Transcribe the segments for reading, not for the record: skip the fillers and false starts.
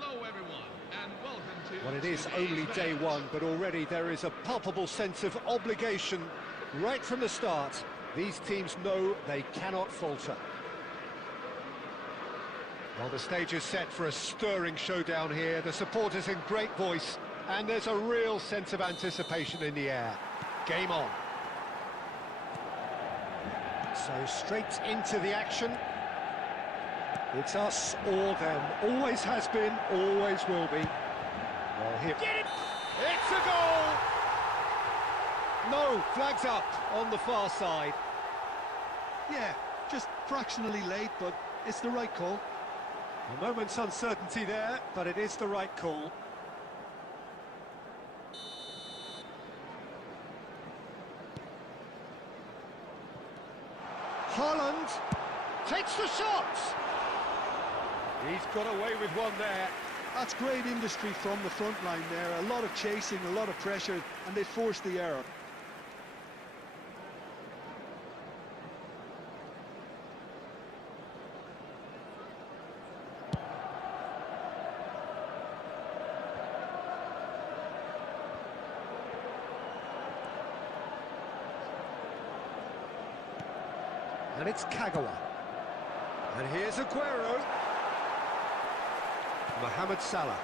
Hello everyone, and welcome to... Well, it is only day one, but already there is a palpable sense of obligation right from the start. These teams know they cannot falter. Well, the stage is set for a stirring showdown here. The supporters in great voice, and there's a real sense of anticipation in the air. Game on. So straight into the action. It's us or them. Always has been, always will be. Well, here... Get it! It's a goal! No, flags up on the far side. Yeah, just fractionally late, but it's the right call. A moment's uncertainty there, but it is the right call. Haaland takes the shot! He's got away with one there. That's great industry from the front line there. A lot of chasing, a lot of pressure, and they forced the error. And it's Kagawa. And here's Aguero. Mohamed Salah.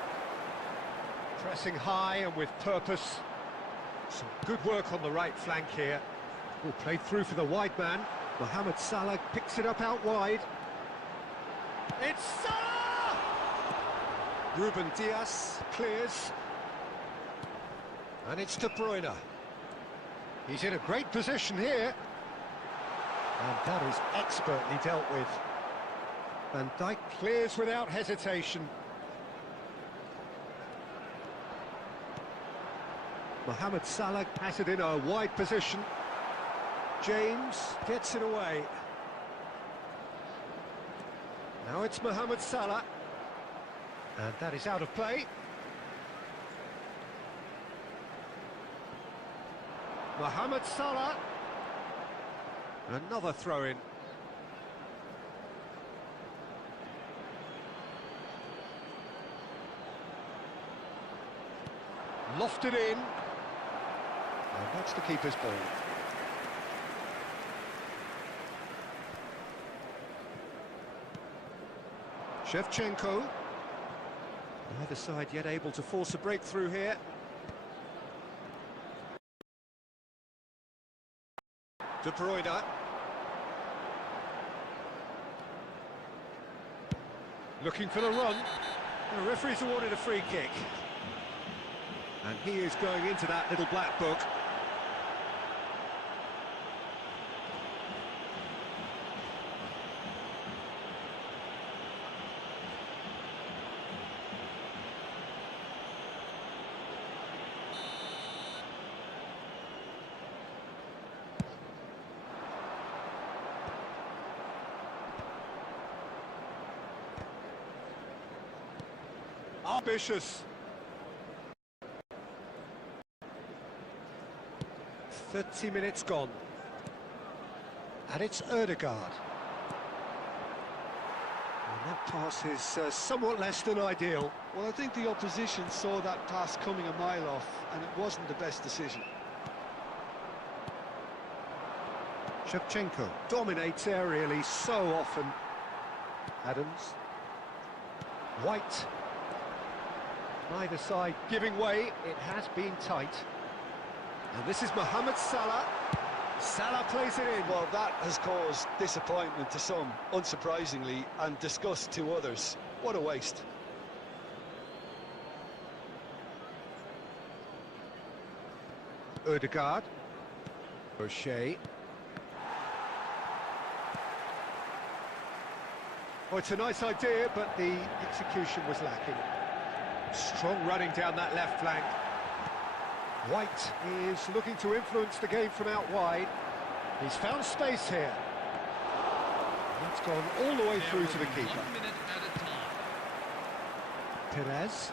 Pressing high and with purpose. Some good work on the right flank here. Oh, played through for the wide man. Mohamed Salah picks it up out wide. It's Salah! Ruben Dias clears. And it's De Bruyne. He's in a great position here. And that is expertly dealt with. Van Dijk clears without hesitation. Mohamed Salah has it in a wide position. James gets it away. Now it's Mohamed Salah. And that is out of play. Mohamed Salah. Another throw-in. Lofted in. And that's the keeper's ball. Shevchenko. Neither side yet able to force a breakthrough here. De Bruyne. Looking for the run. The referee's awarded a free kick. And he is going into that little black book. Ambitious. 30 minutes gone. And it's Ødegaard. And that pass is somewhat less than ideal. Well, I think the opposition saw that pass coming a mile off, and it wasn't the best decision. Shevchenko dominates aerially so often. Adams. White. Neither side giving way. It has been tight. And this is Mohamed Salah. Salah plays it in. Well, that has caused disappointment to some, unsurprisingly, and disgust to others. What a waste. Ødegaard. O'Shea. Oh, it's a nice idea, but the execution was lacking. Strong running down that left flank. White is looking to influence the game from out wide. He's found space here. It's gone all the way through to the keeper. 1 minute at a time. Perez.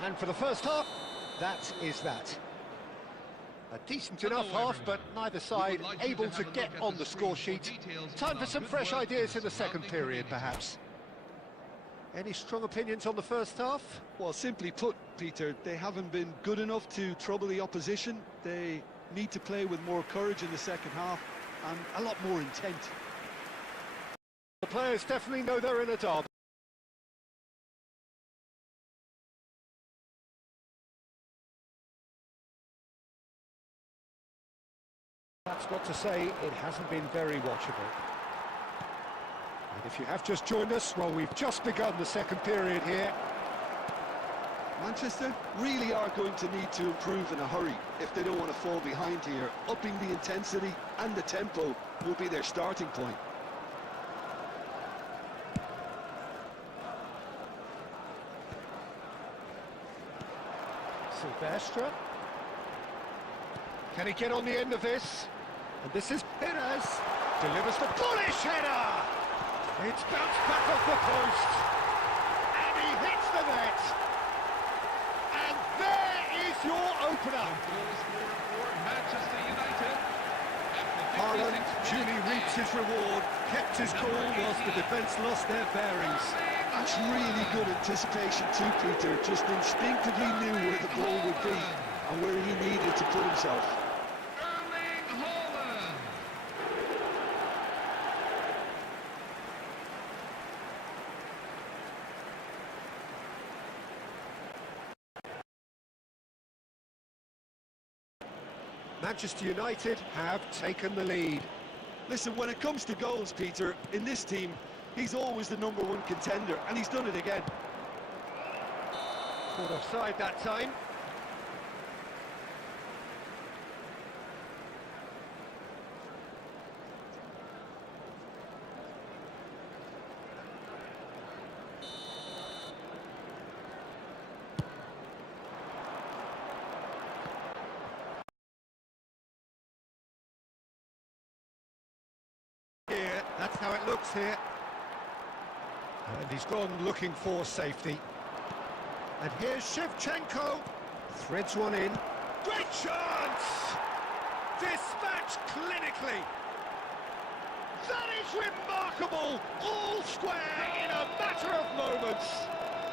And for the first half, that is that. A decent enough half, but neither side able to get on the score sheet. Time for some fresh ideas in the second period, perhaps. Any strong opinions on the first half? Well, simply put, Peter, they haven't been good enough to trouble the opposition. They need to play with more courage in the second half and a lot more intent. The players definitely know they're in a derby. That's not to say it hasn't been very watchable. And if you have just joined us, well, we've just begun the second period here. Manchester really are going to need to improve in a hurry if they don't want to fall behind here. Upping the intensity and the tempo will be their starting point. Silvestre. Can he get on the end of this? And this is Perez. Delivers the bullish header! It's bounced back off the post. And he hits the net. And there is your opener. Manchester United. Haaland duly reaps his reward, kept his cool whilst the defence lost their bearings. That's really good anticipation too, Peter. Just instinctively knew where the ball would be and where he needed to put himself. Manchester United have taken the lead. Listen, when it comes to goals, Peter, in this team, he's always the #1 contender, and he's done it again. Caught offside that time. Here, that's how it looks here. And he's gone looking for safety. And here's Shevchenko. Threads one in. Great chance! Dispatched clinically. That is remarkable! All square in a matter of moments.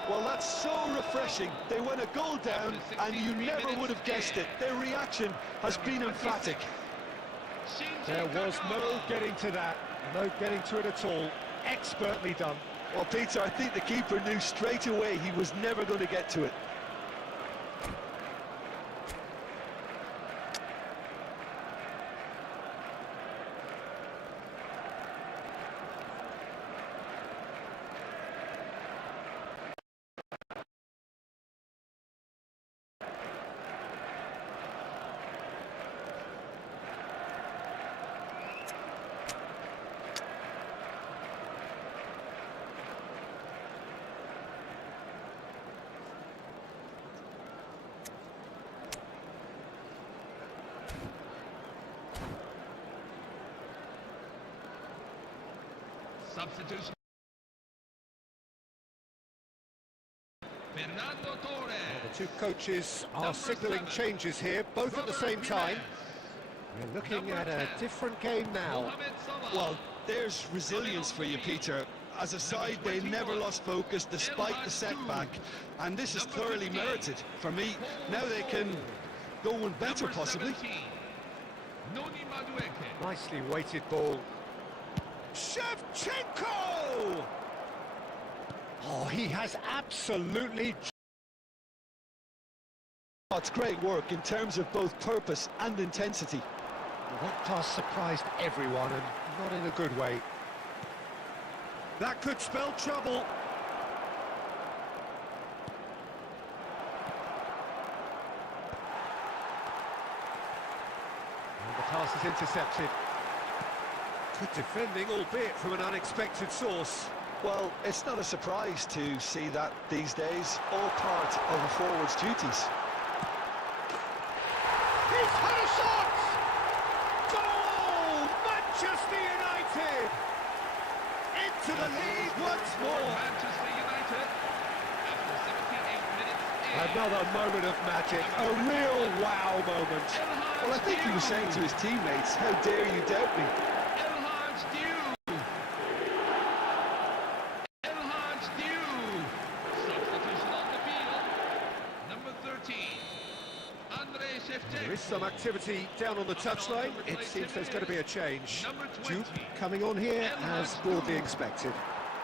Well, that's so refreshing. They went a goal down, and you never would have guessed it. Their reaction has been emphatic. There was no getting to that. No getting to it at all. Expertly done. Well, Peter, I think the keeper knew straight away he was never going to get to it. Substitution. Fernando Torres. The two coaches are signalling changes here, both at the same time. We're looking at a different game now. Well, there's resilience for you, Peter. As a side, they never lost focus despite the setback, and this is thoroughly merited. For me, now they can go one better, possibly. Nicely weighted ball. Shevchenko! Oh, he has absolutely... Oh, it's great work in terms of both purpose and intensity. Well, that pass surprised everyone, and not in a good way. That could spell trouble. And the pass is intercepted. Good defending, albeit from an unexpected source. Well, it's not a surprise to see that these days, all part of a forward's duties. He's had a shot! Goal! Manchester United! Into the lead once more! Manchester United. After 78 minutes. Another moment of magic, a real wow moment. Well, I think he was saying to his teammates, how dare you doubt me? Some activity down on the touchline. It seems there's going to be a change. Jupe coming on here as broadly expected.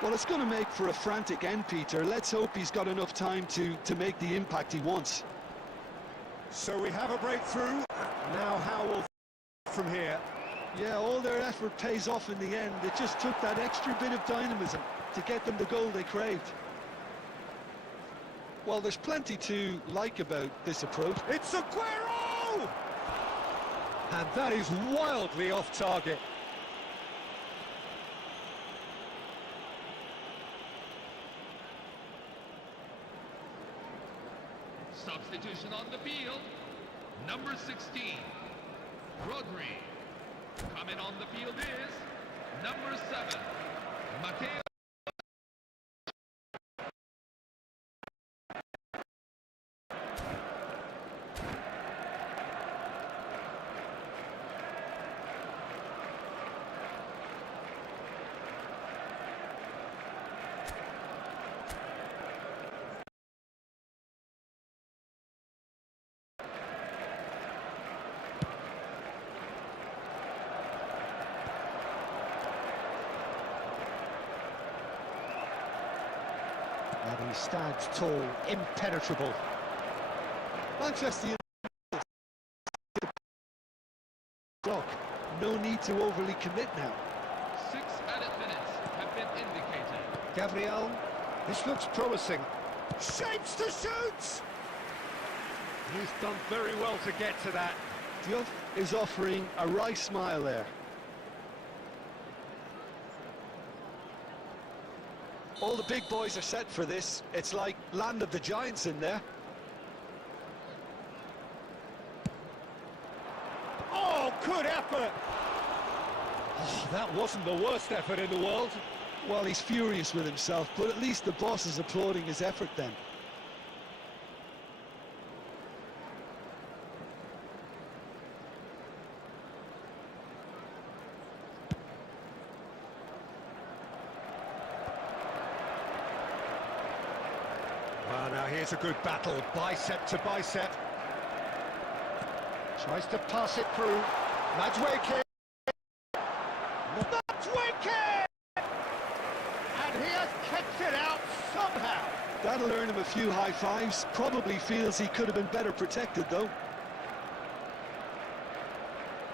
Well, it's going to make for a frantic end, Peter. Let's hope he's got enough time to make the impact he wants. So we have a breakthrough. Now how will from here? Yeah, all their effort pays off in the end. It just took that extra bit of dynamism to get them the goal they craved. Well, there's plenty to like about this approach. It's Aguero! And that is wildly off target. Substitution on the field. Number 16, Rodri. Coming on the field is number 7, Mateo. And he stands tall, impenetrable. Manchester United. Clock. No need to overly commit now. 6 added minutes have been indicated. Gabriel, this looks promising. Shapes to shoot! He's done very well to get to that. Diop is offering a wry smile there. All the big boys are set for this. It's like land of the giants in there. Oh, good effort! Oh, that wasn't the worst effort in the world. Well, he's furious with himself, but at least the boss is applauding his effort then. Well, now here's a good battle, bicep to bicep. Tries to pass it through. Madueke. Madueke! And he has kicked it out somehow. That'll earn him a few high fives. Probably feels he could have been better protected, though.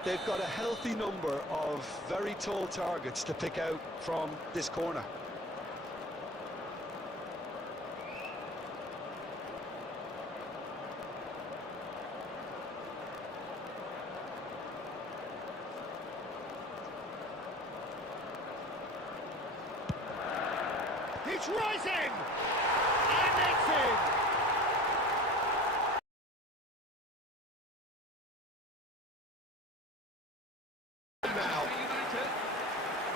They've got a healthy number of very tall targets to pick out from this corner. He's rising! And it's in! Now,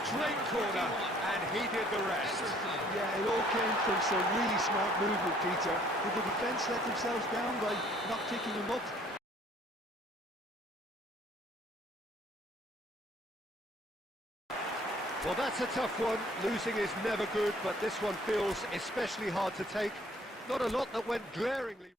straight corner, and he did the rest. Yeah, it all came from some really smart movement, Peter. Did the defence let themselves down by not picking him up? Well, that's a tough one. Losing is never good, but this one feels especially hard to take. Not a lot that went glaringly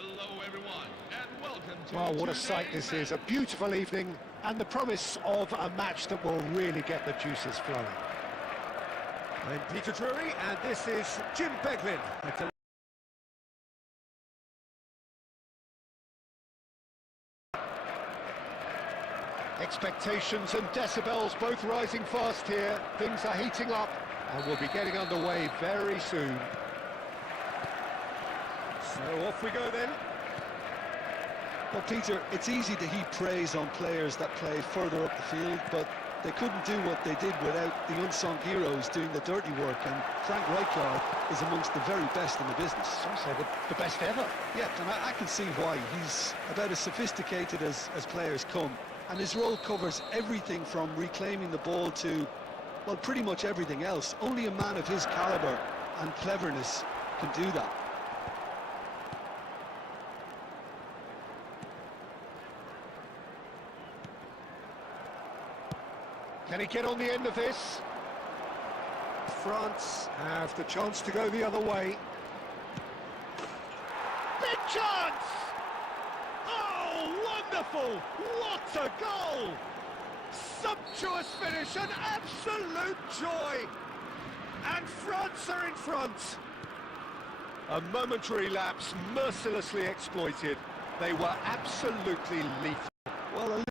Hello, everyone, and welcome to Well, what a sight this is. A beautiful evening and the promise of a match that will really get the juices flowing. I'm Peter Drury, and this is Jim Beglin. Expectations and decibels both rising fast here. Things are heating up and we'll be getting underway very soon. So off we go then. Well, Peter, it's easy to heap praise on players that play further up the field, but they couldn't do what they did without the unsung heroes doing the dirty work, and Frank Rijkaard is amongst the very best in the business. Some say the best ever. Yeah, and I can see why. He's about as sophisticated as players come, and his role covers everything from reclaiming the ball to, well, pretty much everything else. Only a man of his calibre and cleverness can do that. Can he get on the end of this? France have the chance to go the other way. Big chance! Oh, wonderful! What a goal! Sumptuous finish, an absolute joy! And France are in front. A momentary lapse mercilessly exploited. They were absolutely lethal. Well,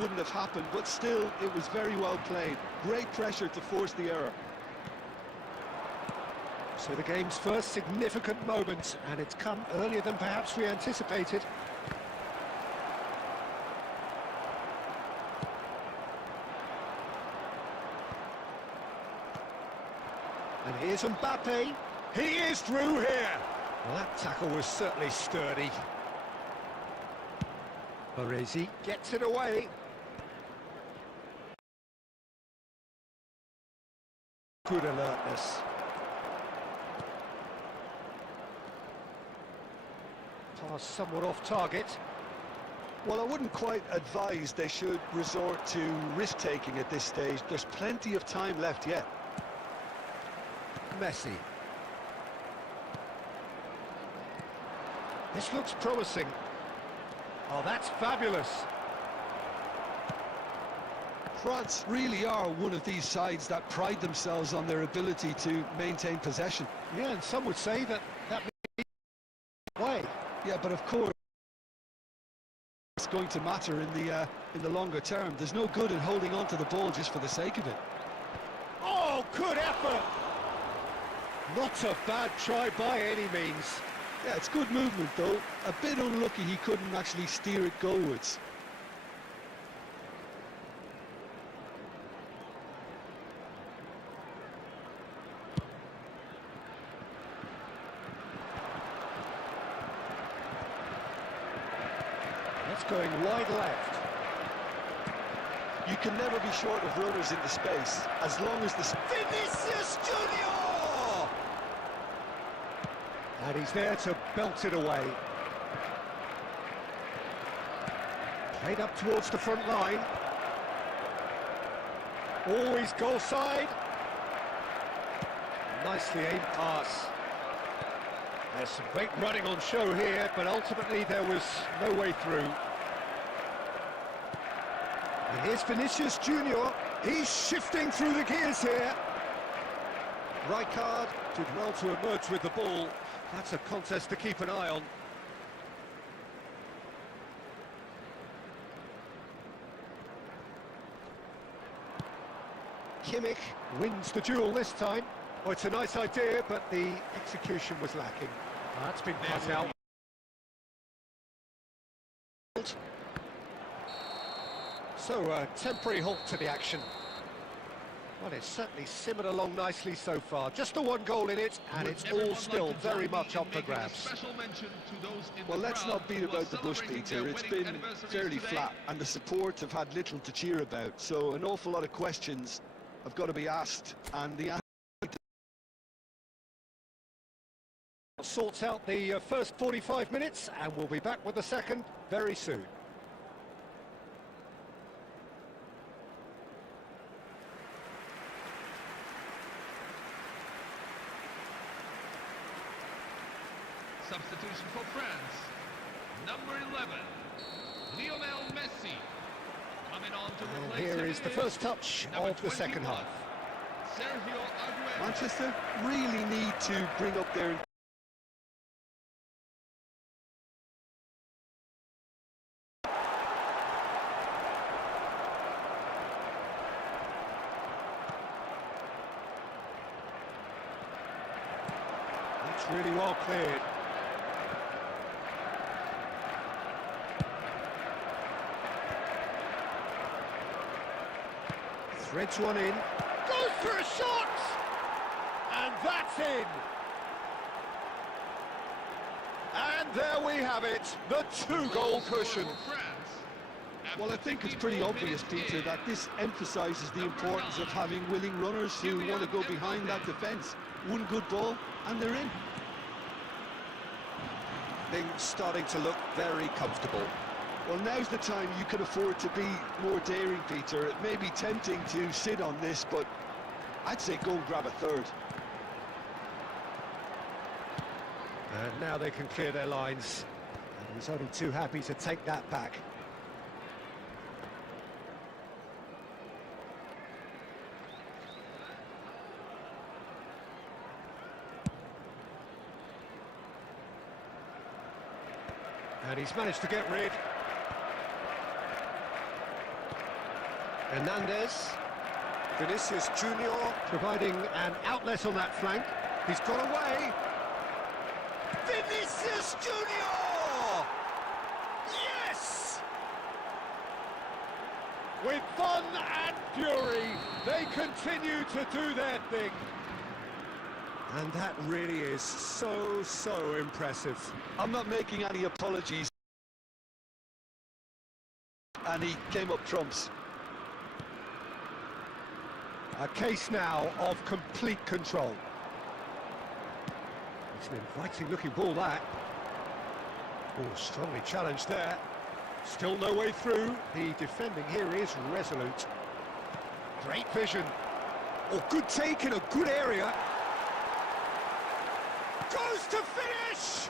wouldn't have happened, but still it was very well played. Great pressure to force the error. So the game's first significant moment, and it's come earlier than perhaps we anticipated. And here's Mbappe. He is through here. Well, that tackle was certainly sturdy. Baresi gets it away. Good alertness. Pass somewhat off target. Well, I wouldn't quite advise they should resort to risk-taking at this stage. There's plenty of time left yet. Messi. This looks promising. Oh, that's fabulous. France really are one of these sides that pride themselves on their ability to maintain possession. Yeah, and some would say that means way. Yeah, but of course it's going to matter in the longer term. There's no good in holding on to the ball just for the sake of it. Oh, good effort! Not a bad try by any means. Yeah, it's good movement though. A bit unlucky he couldn't actually steer it goalwards. That's going wide left. You can never be short of runners in the space, as long as the... Vinicius Junior! And he's there to belt it away. Played up towards the front line. Always goal side. Nicely aimed pass. There's some great running on show here, but ultimately there was no way through. And here's Vinicius Junior. He's shifting through the gears here. Rijkaard did well to emerge with the ball. That's a contest to keep an eye on. Kimmich wins the duel this time. Oh, it's a nice idea, but the execution was lacking. Oh, that's been cut out. So, a temporary halt to the action. Well, it's certainly simmered along nicely so far. Just the one goal in it, and it's all still very much up for grabs. Well, let's not beat about the bush, Peter. It's been fairly flat, and the support have had little to cheer about. So an awful lot of questions have got to be asked, and the answer sorts out the first 45 minutes, and we'll be back with the second very soon. substitution for France. Number 11, Lionel Messi. Coming on to And replace here him is the is first touch number of the second 21, half. Sergio Aguero. Manchester really need to bring up their... It's really well cleared. Threads one in. Goes for a shot! And that's in! And there we have it, the two-goal cushion. Well, I think it's pretty obvious, Peter, that this emphasises the importance of having willing runners who want to go behind that defence. One good ball, and they're in. Things starting to look very comfortable. Well, now's the time you could afford to be more daring, Peter. It may be tempting to sit on this, but I'd say go and grab a third. And now they can clear their lines. And he's only too happy to take that back. And he's managed to get rid. Hernandez. Vinicius Junior providing an outlet on that flank. He's got away. Vinicius Junior! Yes! With fun and fury, they continue to do their thing. And that really is so impressive. I'm not making any apologies. And he came up trumps. A case now of complete control. It's an inviting looking ball, that. Oh, strongly challenged there. Still no way through. The defending here is resolute. Great vision. Oh, good take in a good area. Goes to finish!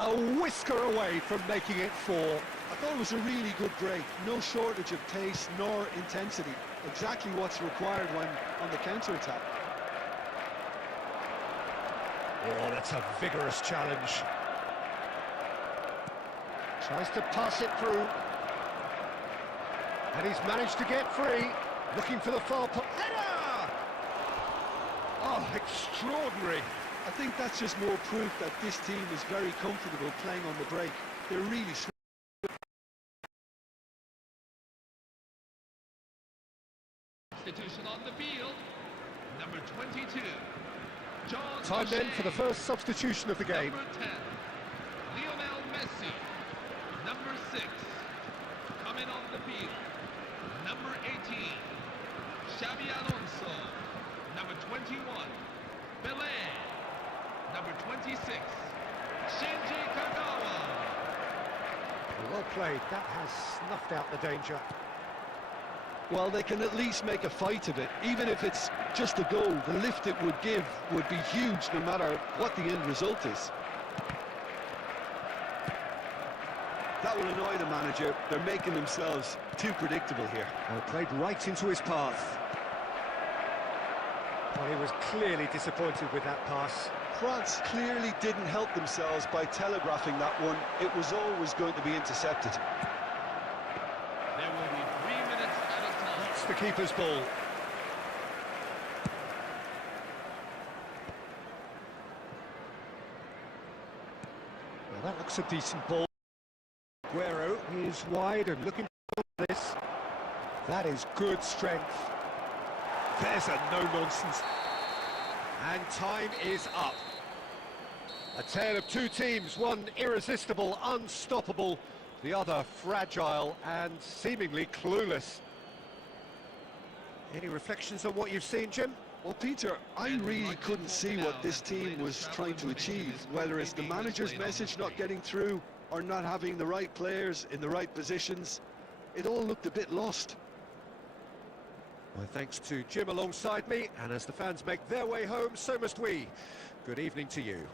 A whisker away from making it 4. I thought it was a really good break. No shortage of pace nor intensity. Exactly what's required when on the counter-attack. Oh, that's a vigorous challenge. Tries to pass it through. And he's managed to get free. Looking for the far post. Header! Oh, extraordinary. I think that's just more proof that this team is very comfortable playing on the break. They're really strong. Substitution on the field. Number 22, John Time then for the first substitution of the game. Number 10, Lionel Messi. Number 6, coming on the field. Number 18, Xabi Alonso. Number 21, Pelé. Number 26, Shinji Kagawa. Well played. That has snuffed out the danger. Well, they can at least make a fight of it. Even if it's just a goal, the lift it would give would be huge no matter what the end result is. That will annoy the manager. They're making themselves too predictable here. Well, played right into his path. Well, he was clearly disappointed with that pass. France clearly didn't help themselves by telegraphing that one. It was always going to be intercepted. There will be 3 minutes at a time. It's the keeper's ball. Well, that looks a decent ball. Aguero is wide and looking for this. That is good strength. There's a no-nonsense. And time is up. A tale of two teams, one irresistible, unstoppable, the other fragile and seemingly clueless. Any reflections on what you've seen, Jim? Well, Peter, I really couldn't see what this team was trying to achieve, whether it's the manager's message not getting through or not having the right players in the right positions. It all looked a bit lost. My thanks to Jim alongside me, and as the fans make their way home, so must we. Good evening to you.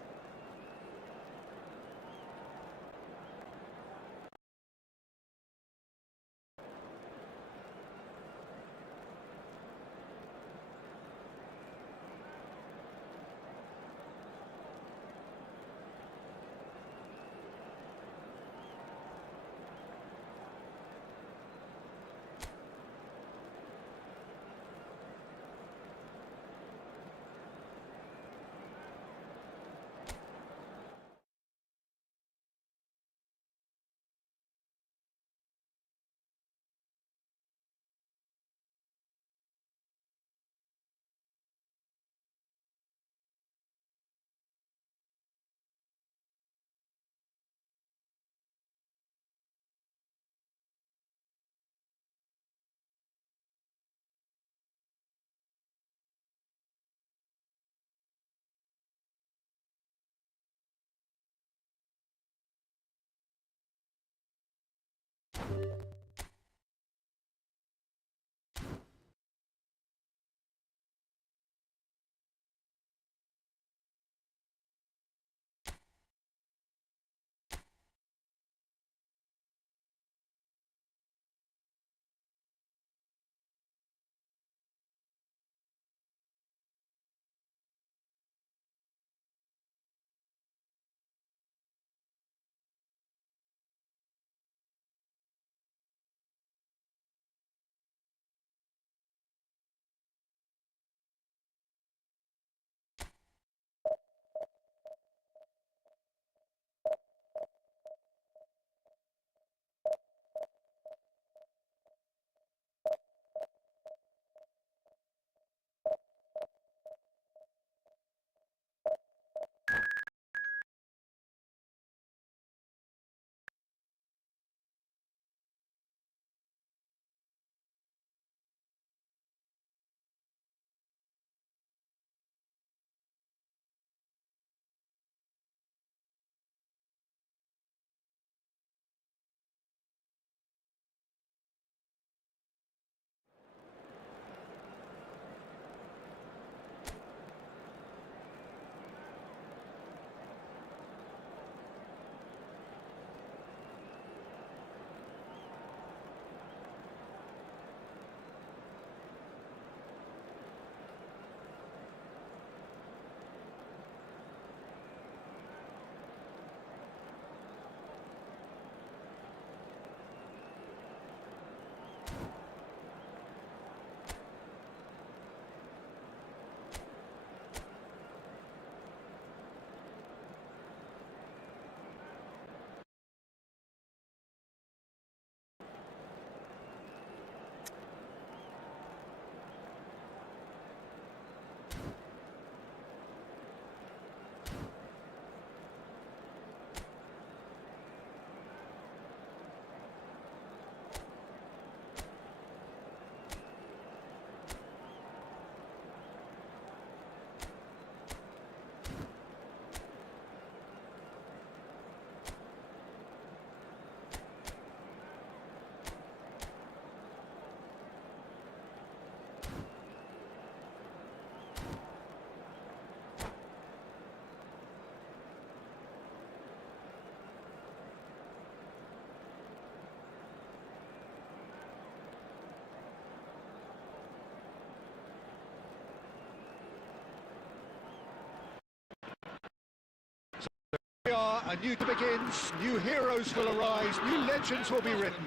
A new begins, new heroes will arise, new legends will be written.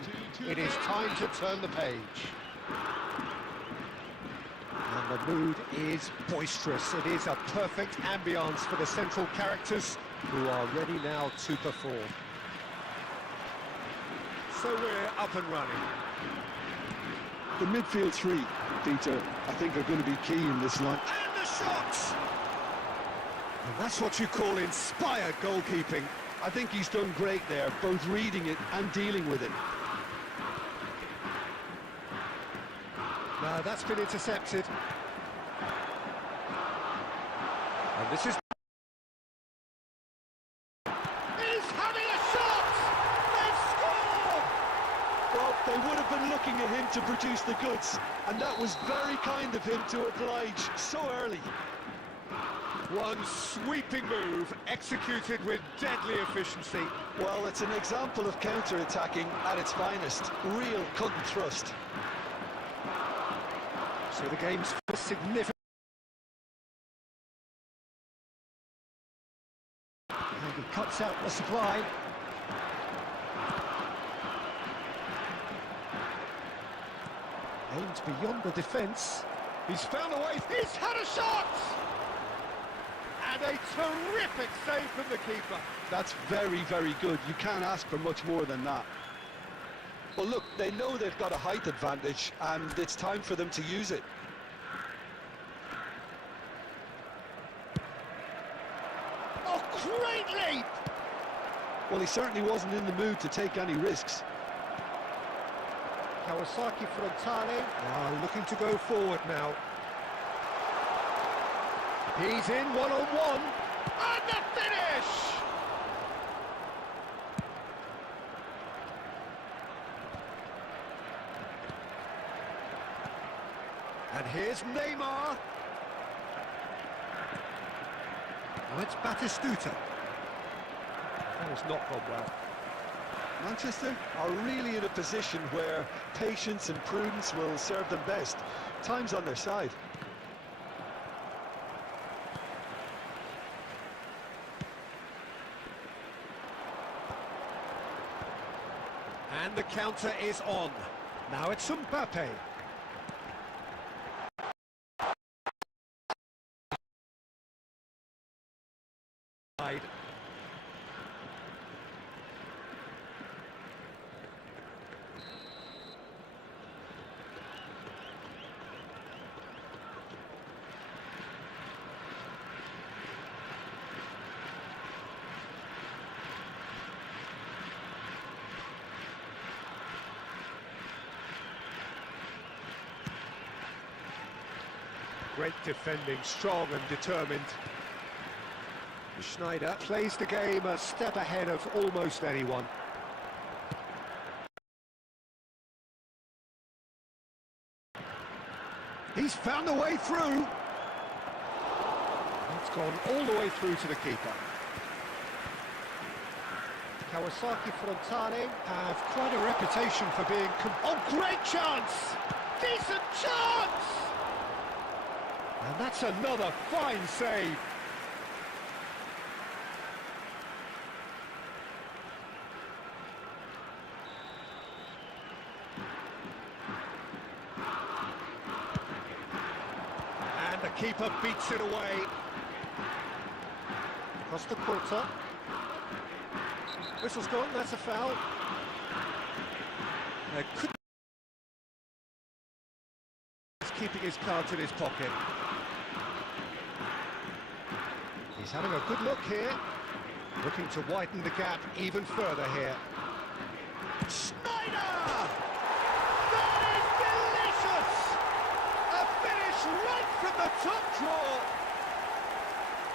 It is time to turn the page. And the mood is boisterous. It is a perfect ambience for the central characters who are ready now to perform. So we're up and running. The midfield three, Peter, I think are going to be key in this line. And the shots! And that's what you call inspired goalkeeping. I think he's done great there, both reading it and dealing with it. Now that's been intercepted. And this is... He's having a shot! They've scored! Well, they would have been looking at him to produce the goods, and that was very kind of him to oblige so early. One sweeping move, executed with deadly efficiency. Well, it's an example of counter-attacking at its finest. Real cut and thrust. So the game's significant. And he cuts out the supply. Aimed beyond the defence. He's found a way. He's had a shot! And a terrific save from the keeper. That's very, very good. You can't ask for much more than that. Well, look, they know they've got a height advantage, and it's time for them to use it. Oh, great leap! Well, he certainly wasn't in the mood to take any risks. Kawasaki Frontale looking to go forward now. He's in one-on-one, and the finish! And here's Neymar. Now it's Batistuta. That has not gone well. Manchester are really in a position where patience and prudence will serve them best. Time's on their side. And the counter is on. Now it's Mbappe. Great defending, strong and determined. Schneider plays the game a step ahead of almost anyone. He's found a way through. It's gone all the way through to the keeper. Kawasaki Frontale have quite a reputation for being... Oh, great chance! Decent chance! And that's another fine save. And the keeper beats it away. Costa Curta. Whistle's gone, that's a foul. He's keeping his cards in his pocket. He's having a good look here, looking to widen the gap even further here. Schneider! That is delicious! A finish right from the top drawer!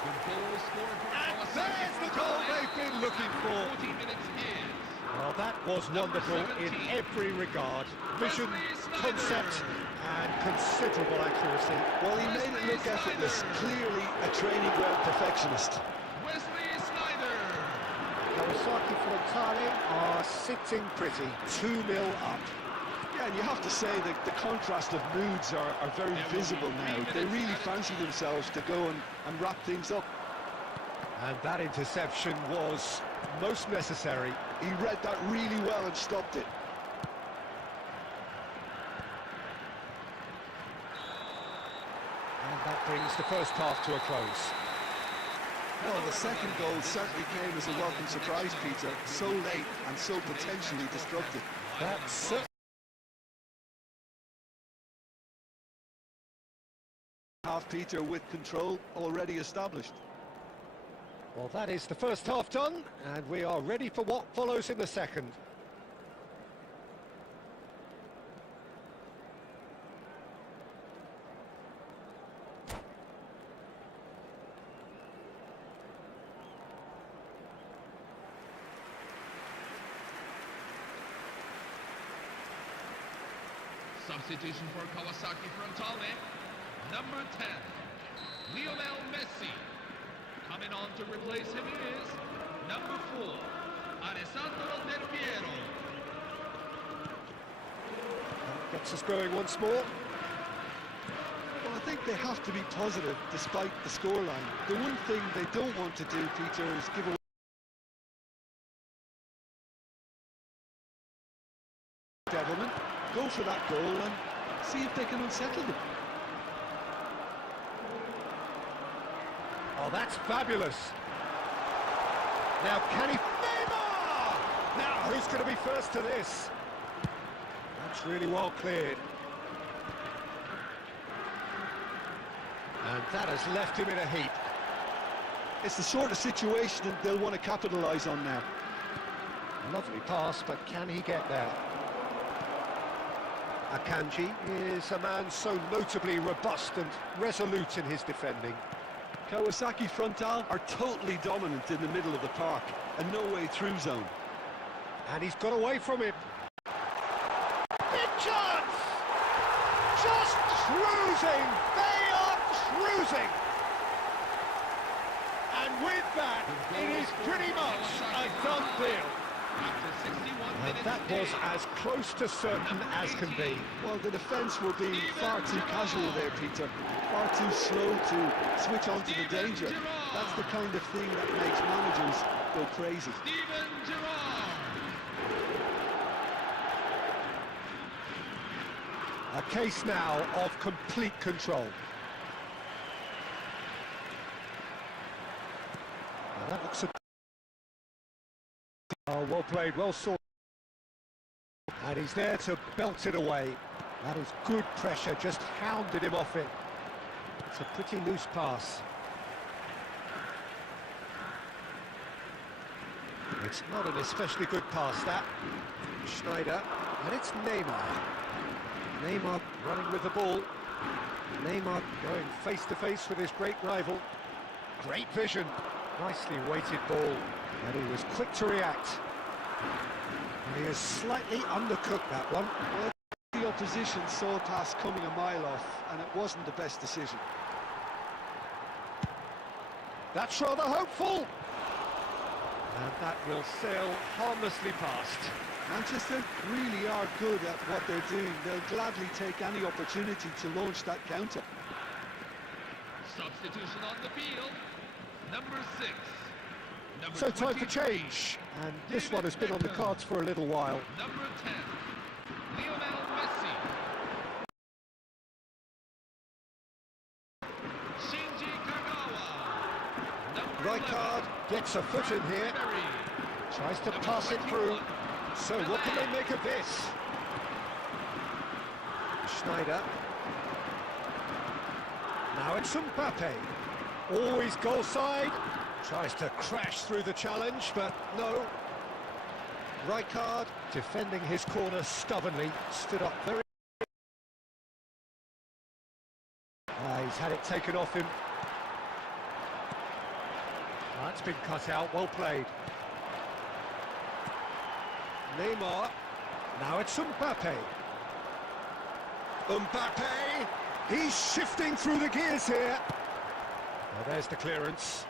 And there's the goal they've been looking for. 40 minutes is. Well, that was wonderful in every regard. Vision, concept, and considerable accuracy. Well, he made it look effortless. Clearly a training ground perfectionist. Wesley Sneijder. Kawasaki Frontale are sitting pretty, 2-0 up. Yeah, and you have to say that the contrast of moods are very visible now. They really fancy themselves to go and wrap things up. And that interception was most necessary. He read that really well and stopped it. And that brings the first half to a close. Well, the second goal certainly came as a welcome surprise, Peter. So late and so potentially destructive. That's Half, Peter, with control already established. well, that is the first half done, and we are ready for what follows in the second. Substitution for Kawasaki Frontale. Number 10, Lionel Messi. Coming on to replace him is number 4, Alessandro Del Piero. Gets us going once more. Well, I think they have to be positive despite the scoreline. The one thing they don't want to do, Peter, is give away devilment. Go for that goal and see if they can unsettle them. Oh, that's fabulous. Now, can he... Neymar! Now, who's going to be first to this? That's really well cleared. And that has left him in a heap. It's the sort of situation they'll want to capitalise on now. Lovely pass, but can he get there? Akanji is a man so notably robust and resolute in his defending. Kawasaki Frontale are totally dominant in the middle of the park, and no way through zone. And he's got away from him. Big chance! Just cruising! They are cruising! And with that, it is pretty much a done deal. After 61 And minutes that was as close to certain as can be. Well, the defence will be far too casual there, Peter. Far too slow to switch on to the danger. That's the kind of thing that makes managers go crazy. Steven Gerrard. A case now of complete control. Now that looks a... Oh, well played, well sorted. And he's there to belt it away. That is good pressure, just hounded him off it. It's a pretty loose pass. It's not an especially good pass, that. Schneider, and it's Neymar. Neymar running with the ball. Neymar going face-to-face with his great rival. Great vision. Nicely weighted ball. And he was quick to react. And he is slightly undercooked, that one. Well, the opposition saw a pass coming a mile off, and it wasn't the best decision. That's rather hopeful. And that will sail harmlessly past. Manchester really are good at what they're doing. They'll gladly take any opportunity to launch that counter. Substitution on the field. Number 6. Number So time for 23, change. And this one has been on the cards for a little while. Number 10, Lionel Messi. Shinji Kagawa. Number Rijkaard 11, gets a foot in here. Berry. Tries to Number pass it through. 21, So what can they make of this? Schneider. Now it's Mbappe. Always goal side. Tries to crash through the challenge, but no. Rijkaard defending his corner stubbornly. Stood up very... He's had it taken off him. That's been cut out. Well played. Neymar. Now it's Mbappe. Mbappe! He's shifting through the gears here. Well, there's the clearance.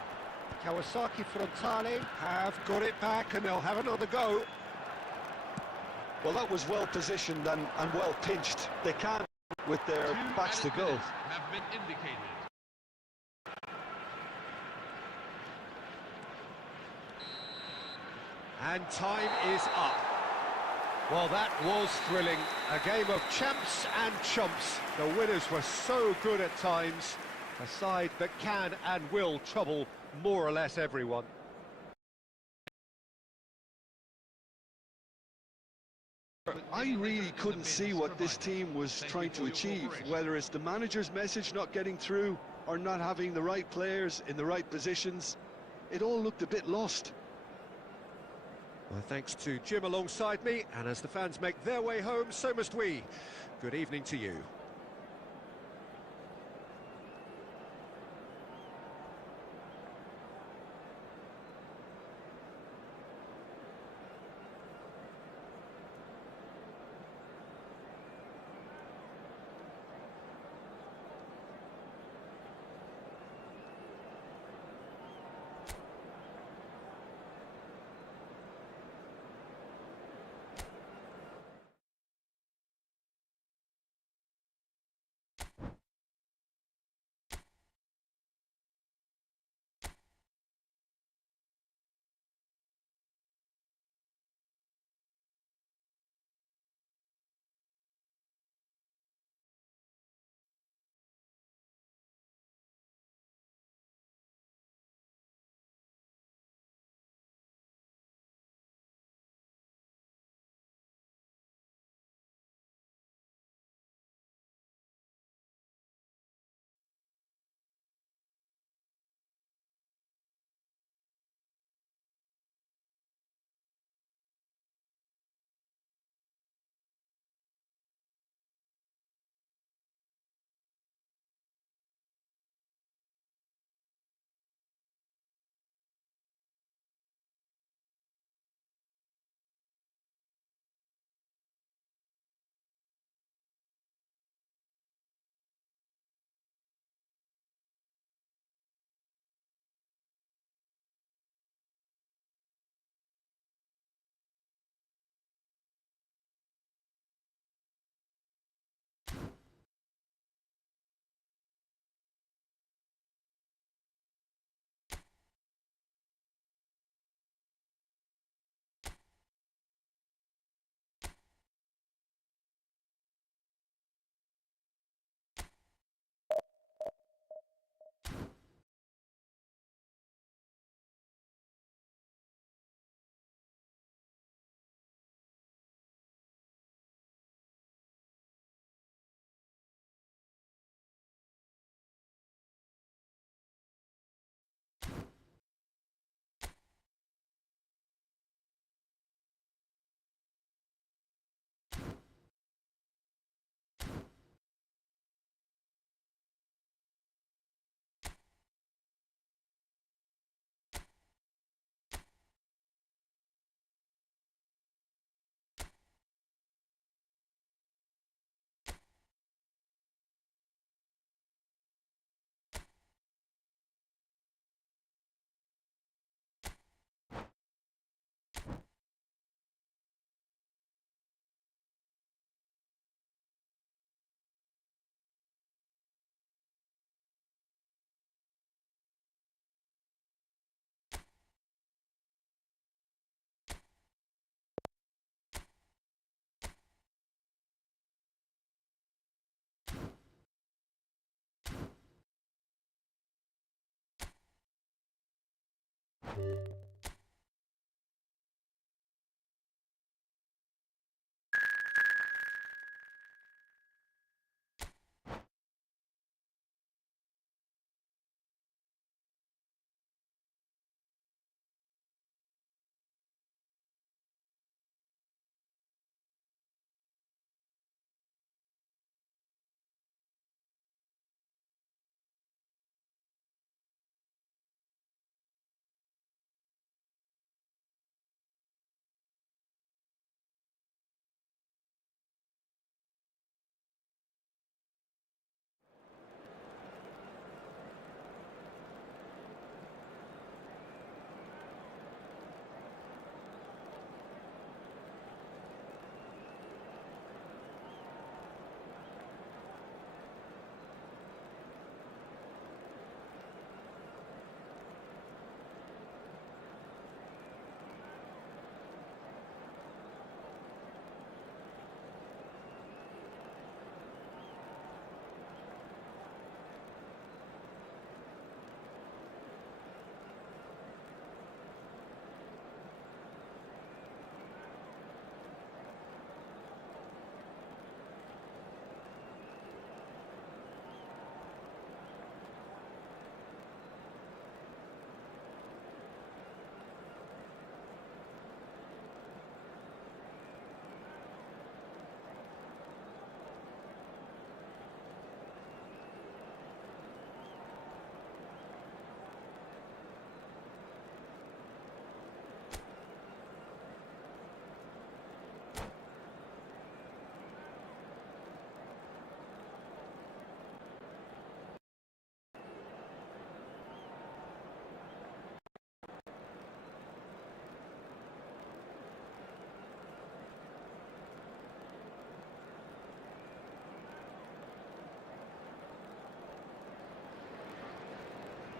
Kawasaki Frontale have got it back and they'll have another go. Well, that was well positioned and well pinched. They can't with their 2 backs to added go. minutes have been indicated. And time is up. Well, that was thrilling. A game of champs and chumps. The winners were so good at times. A side that can and will trouble more or less everyone. I really couldn't see what this team was trying to achieve, whether it's the manager's message not getting through or not having the right players in the right positions. It all looked a bit lost. Well, thanks to Jim alongside me, and as the fans make their way home, so must we. Good evening to you.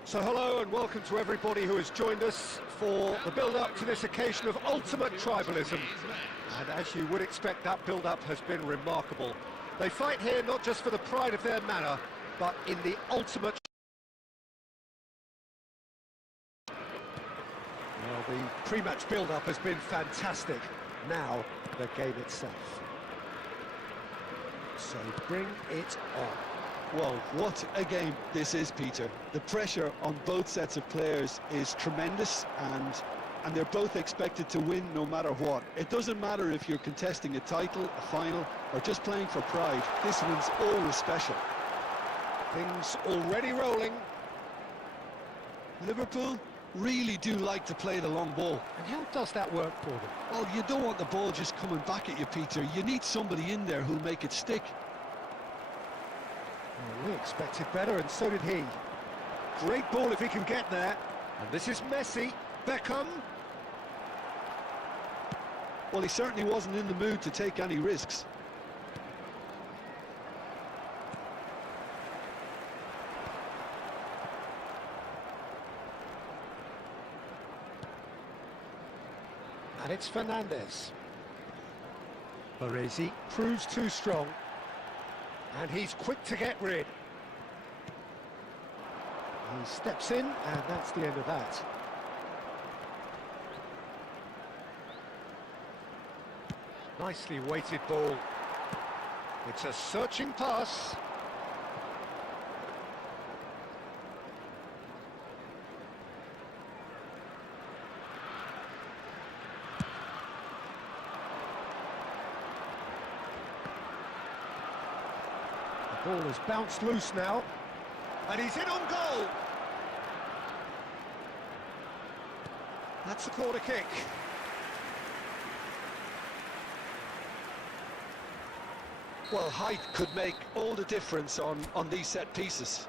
So hello and welcome to everybody who has joined us for the build-up to this occasion of ultimate tribalism. And as you would expect, that build-up has been remarkable. They fight here not just for the pride of their manor, but in the ultimate... Well, the pre-match build-up has been fantastic. Now, the game itself. So bring it on. Well, what a game this is, Peter. The pressure on both sets of players is tremendous, and they're both expected to win no matter what. It doesn't matter if you're contesting a title, a final, or just playing for pride. This one's always special. Things already rolling. Liverpool really do like to play the long ball. And how does that work for them? Well, you don't want the ball just coming back at you, Peter. You need somebody in there who'll make it stick. Well, we expected better, and so did he. Great ball if he can get there. And this is Messi. Beckham. Well, he certainly wasn't in the mood to take any risks. And it's Fernandez. Baresi proves too strong. And he's quick to get rid. He steps in, and that's the end of that. Nicely weighted ball. It's a searching pass. The ball has bounced loose now. And he's in on goal. That's a corner kick. Well, height could make all the difference on these set pieces.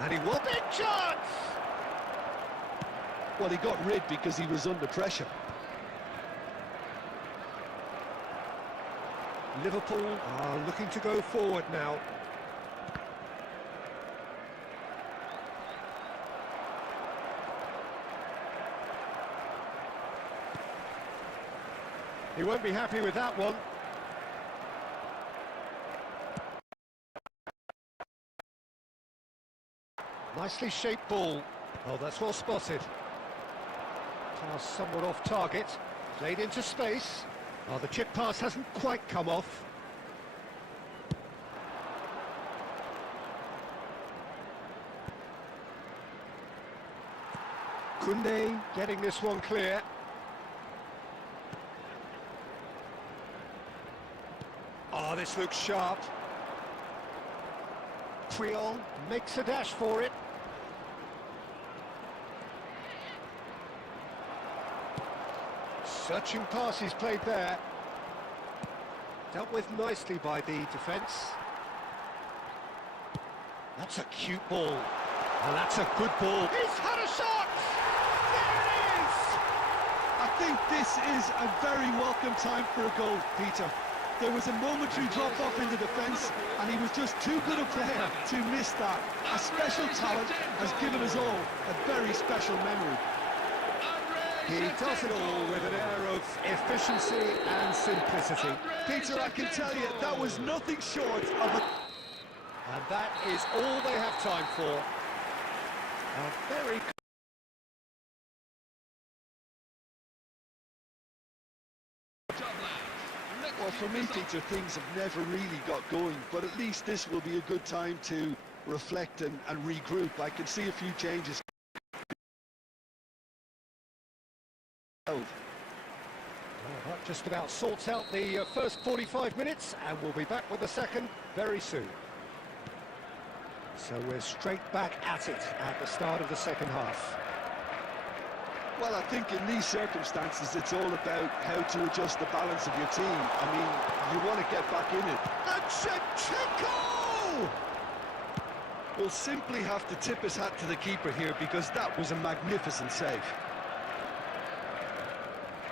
And he will... Big chance! Well, he got rid because he was under pressure. Liverpool are looking to go forward now. He won't be happy with that one. Nicely shaped ball. Oh, that's well spotted. Pass somewhat off target. Played into space. Oh, the chip pass hasn't quite come off. Koundé getting this one clear. Oh, this looks sharp. Puyol makes a dash for it. Searching pass he's played there. Dealt with nicely by the defence. That's a cute ball. And that's a good ball. He's had a shot! There it is! I think this is a very welcome time for a goal, Peter. There was a momentary drop-off in the defence, and he was just too good a player to miss that. A special talent has given us all a very special memory. He does it all with an air of efficiency and simplicity. Peter, I can tell you, that was nothing short of a... And that is all they have time for. A very... Well, for me, Peter, things have never really got going, but at least this will be a good time to reflect and regroup. I can see a few changes. Well, that just about sorts out the first 45 minutes, and we'll be back with the second very soon. So we're straight back at it at the start of the second half. Well, I think in these circumstances, it's all about how to adjust the balance of your team. I mean, you want to get back in it. And Shevchenko! Will simply have to tip his hat to the keeper here, because that was a magnificent save.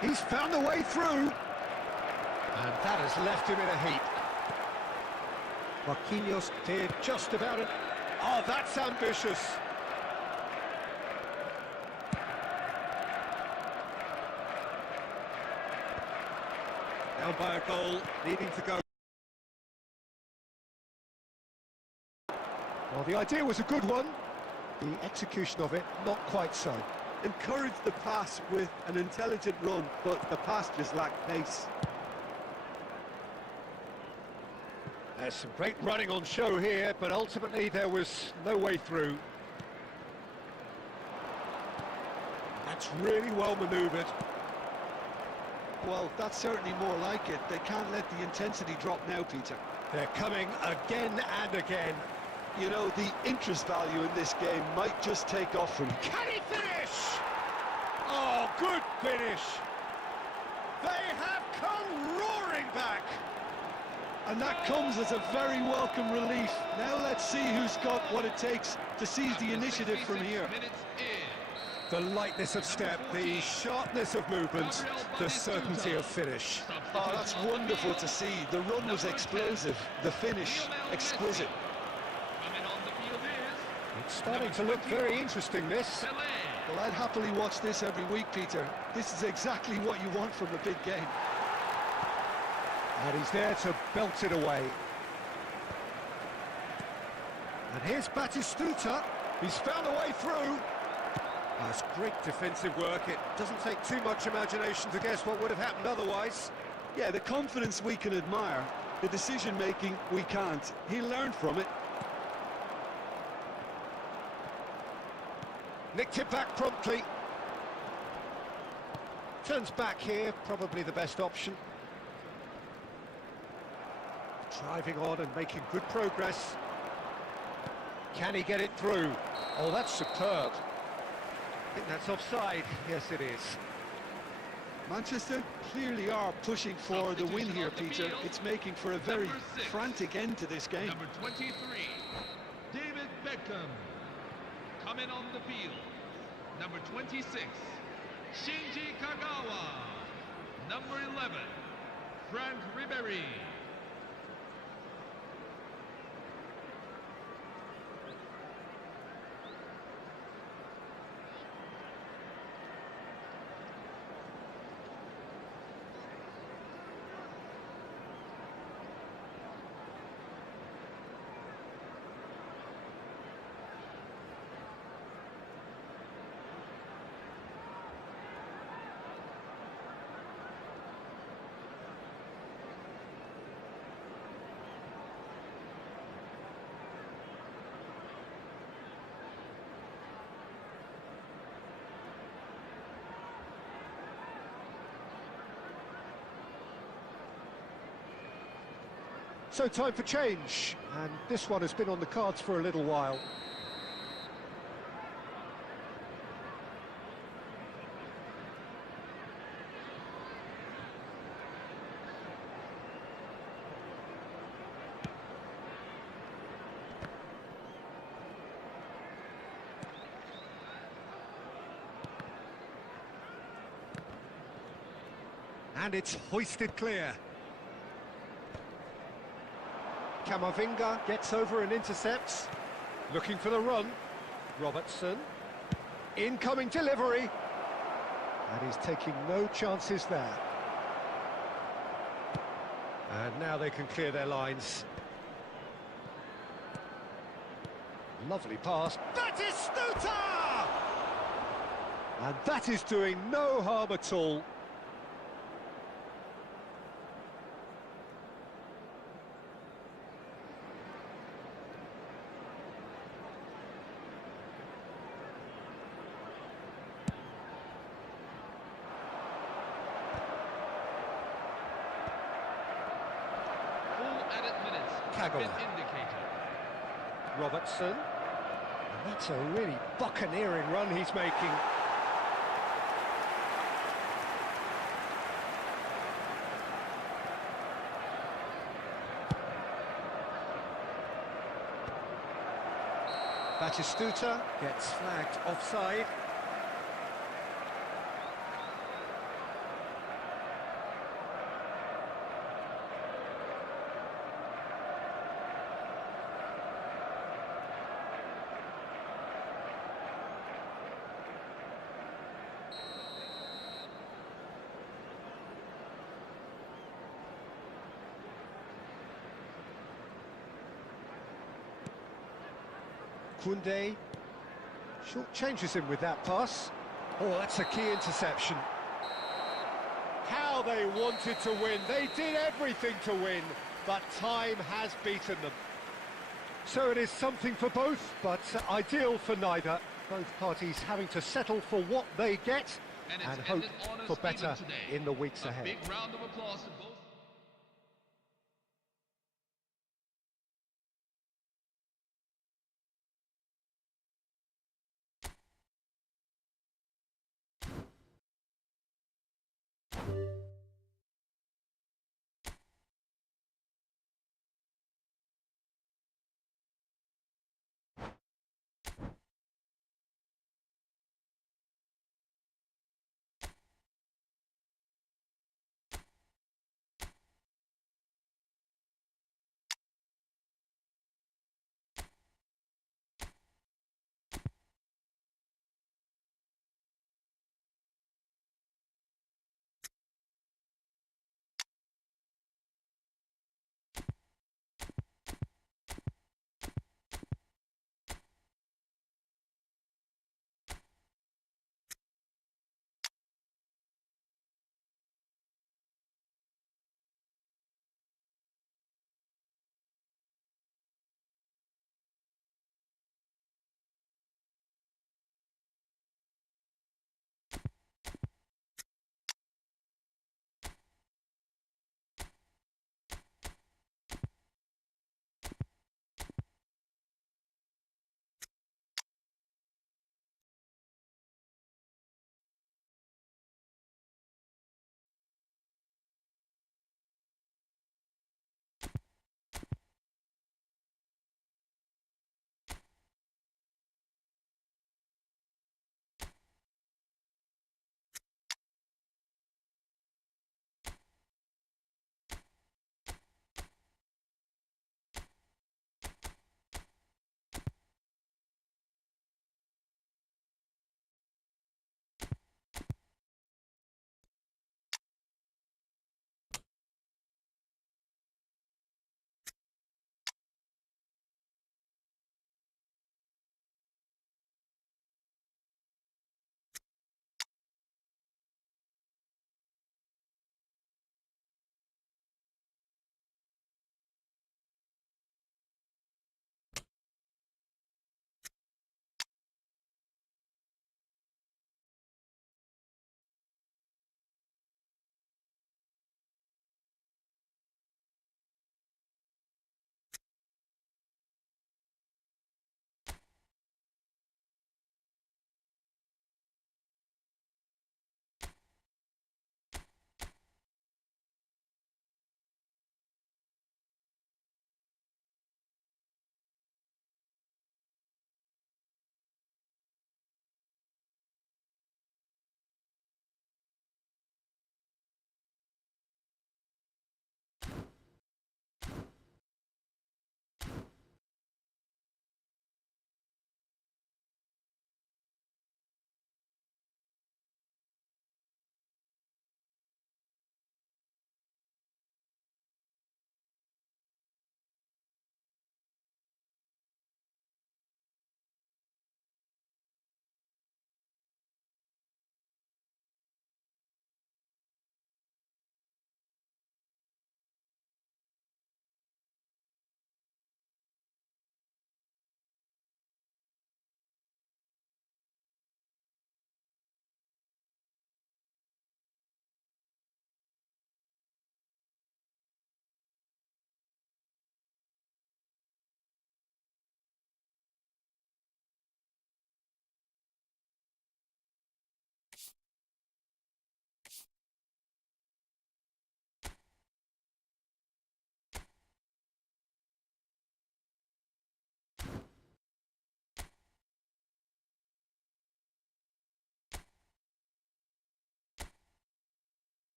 He's found a way through. And that has left him in a heap. Marquinhos cleared just about it. Oh, that's ambitious. Down by a goal, needing to go. Well, the idea was a good one. The execution of it, not quite so. Encouraged the pass with an intelligent run, but the pass just lacked pace. There's some great running on show here, but ultimately there was no way through. That's really well manoeuvred. Well, that's certainly more like it. They can't let the intensity drop now, Peter. They're coming again and again. You know, the interest value in this game might just take off from... Can he finish? Oh, good finish. They have come roaring back. And that comes as a very welcome relief. Now let's see who's got what it takes to seize the initiative from here. The lightness of step, the sharpness of movement, the certainty of finish. Oh, that's wonderful to see. The run was explosive, the finish exquisite. It's starting to look very interesting, this. Well, I'd happily watch this every week, Peter. This is exactly what you want from a big game. And he's there to belt it away. And here's Batistuta. He's found a way through. That's great defensive work. It doesn't take too much imagination to guess what would have happened otherwise. Yeah, the confidence we can admire, the decision-making we can't. He learned from it. Nicked it back promptly. Turns back here, probably the best option. Driving on and making good progress. Can he get it through? Oh, that's superb. I think that's offside. Yes, it is. Manchester clearly are pushing for the win here, Peter. It's making for a very frantic end to this game. Number 23, David Beckham. Coming on the field. Number 26, Shinji Kagawa. Number 11, Frank Ribery. So time for change, and this one has been on the cards for a little while. And it's hoisted clear. Camavinga gets over and intercepts. Looking for the run. Robertson. Incoming delivery. And he's taking no chances there. And now they can clear their lines. Lovely pass. Batistuta! And that is doing no harm at all. Robertson, and that's a really buccaneering run he's making. Batistuta gets flagged offside. Koundé. Short changes him with that pass. Oh, that's a key interception. How they wanted to win. They did everything to win, but time has beaten them. So it is something for both, but ideal for neither. Both parties having to settle for what they get and hope for better in the weeks ahead. Big round of applause to both.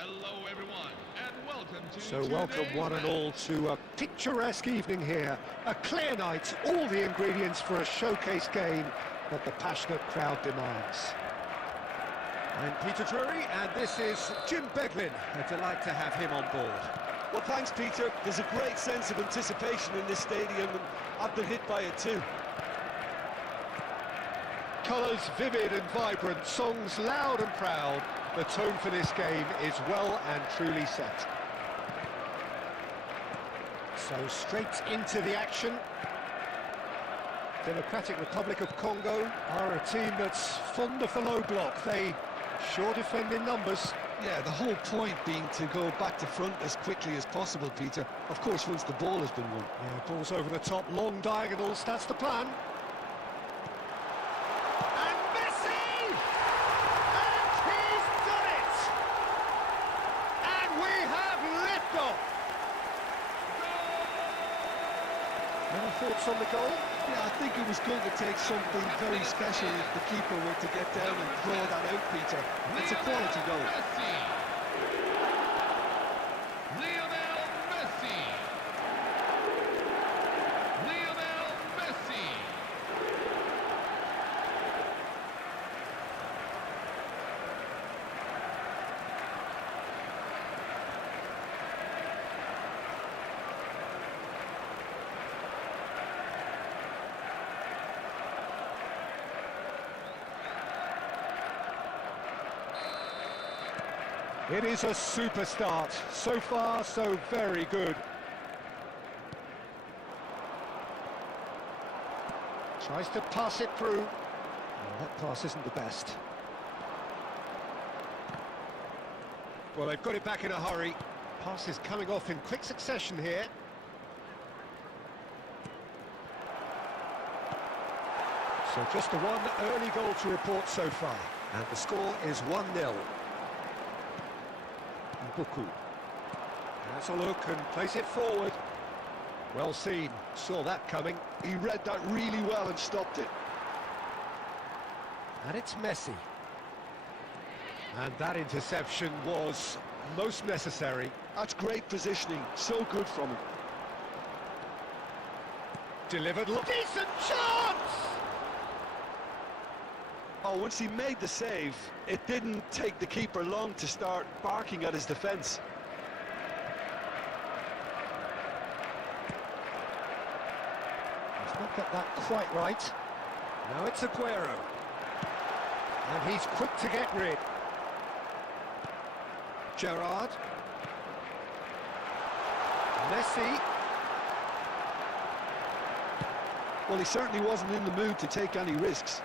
Hello, everyone, and welcome to So welcome today's one and match. all to a picturesque evening here. A clear night, all the ingredients for a showcase game that the passionate crowd demands. I'm Peter Drury, and this is Jim Beglin. A delight to have him on board. Well, thanks, Peter. There's a great sense of anticipation in this stadium, and I've been hit by it too. Colours vivid and vibrant, songs loud and proud. The tone for this game is well and truly set. So straight into the action. Democratic Republic of Congo are a team that's fond of the low block. They sure defend in numbers. Yeah, the whole point being to go back to front as quickly as possible, Peter. Of course, once the ball has been won. Yeah, ball's over the top, long diagonals, that's the plan. And Messi! And he's done it! And we have liftoff! Any thoughts on the goal? Yeah, I think it was going to take something very special if the keeper were to get down and draw that out, Peter. It's a quality goal. Messi. Lionel Messi. Lionel Messi. It is a super start. So far, so very good. Tries to pass it through. Oh, that pass isn't the best. Well, they've got it back in a hurry. Pass is coming off in quick succession here. So just the one early goal to report so far. And the score is 1-0. Buku has a look and plays it forward. Well seen, saw that coming. He read that really well and stopped it. And it's Messi. And that interception was most necessary. That's great positioning, so good from him. Delivered, decent chance! Oh, once he made the save, it didn't take the keeper long to start barking at his defence. He's not got that quite right. Now it's Aguero. And he's quick to get rid. Gerrard. Messi. Well, he certainly wasn't in the mood to take any risks.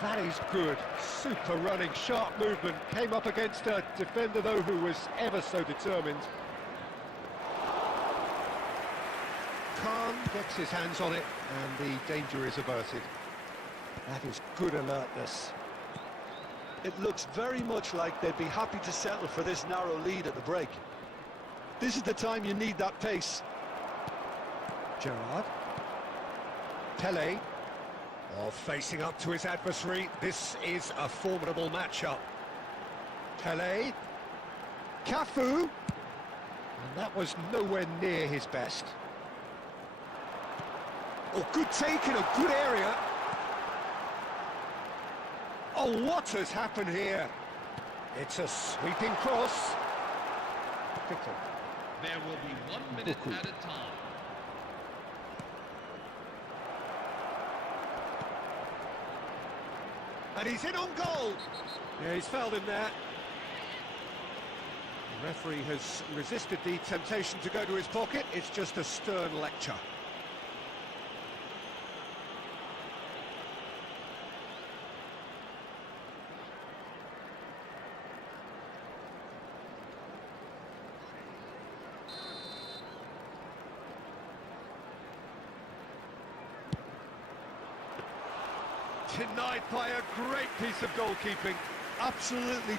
That is good. Super running, sharp movement. Came up against a defender, though, who was ever so determined. Khan gets his hands on it, and the danger is averted. That is good alertness. It looks very much like they'd be happy to settle for this narrow lead at the break. This is the time you need that pace. Gerrard. Pele. Oh, facing up to his adversary. This is a formidable matchup. Pele. Cafu. And that was nowhere near his best. Oh, good take in a good area. Oh, what has happened here? It's a sweeping cross. Victor. There will be 1 minute Buku. at a time. And he's in on goal. Yeah, he's fouled him there. The referee has resisted the temptation to go to his pocket. It's just a stern lecture. Denied by a great piece of goalkeeping. Absolutely.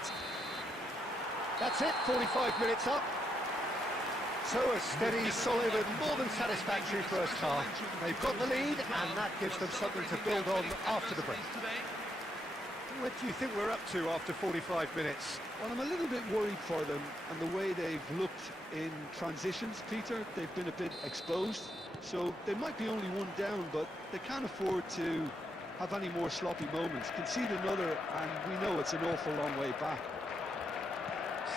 That's it, 45 minutes up. So a steady, solid and more than satisfactory first half. They've got the lead and that gives them something to build on after the break. What do you think we're up to after 45 minutes? Well, I'm a little bit worried for them and the way they've looked in transitions, Peter. They've been a bit exposed, so they might be only one down, but they can't afford to have any more sloppy moments. Concede another and we know it's an awful long way back.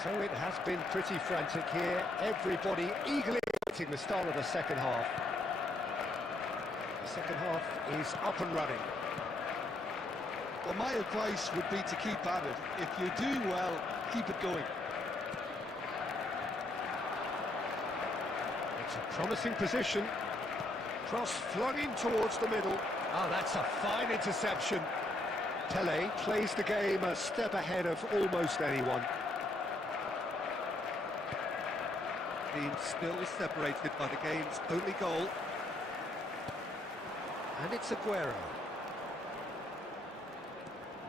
So it has been pretty frantic here. Everybody eagerly awaiting the start of the second half. The second half is up and running. Well, my advice would be to keep at it. If you're doing well, keep it going. It's a promising position. Cross flung in towards the middle. Oh, that's a fine interception. Pele plays the game a step ahead of almost anyone. Being still separated by the game's only goal. And it's Aguero.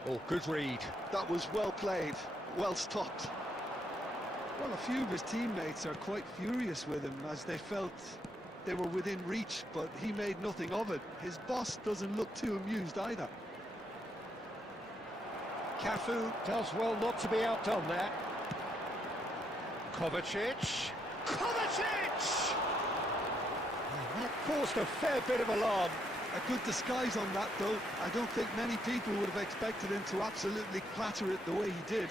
Oh, good read. That was well played, well stopped. Well, a few of his teammates are quite furious with him as they felt they were within reach, but he made nothing of it. His boss doesn't look too amused either. Cafu does well not to be outdone there. Kovacic. Kovacic! Oh, that caused a fair bit of alarm. A good disguise on that, though. I don't think many people would have expected him to absolutely clatter it the way he did.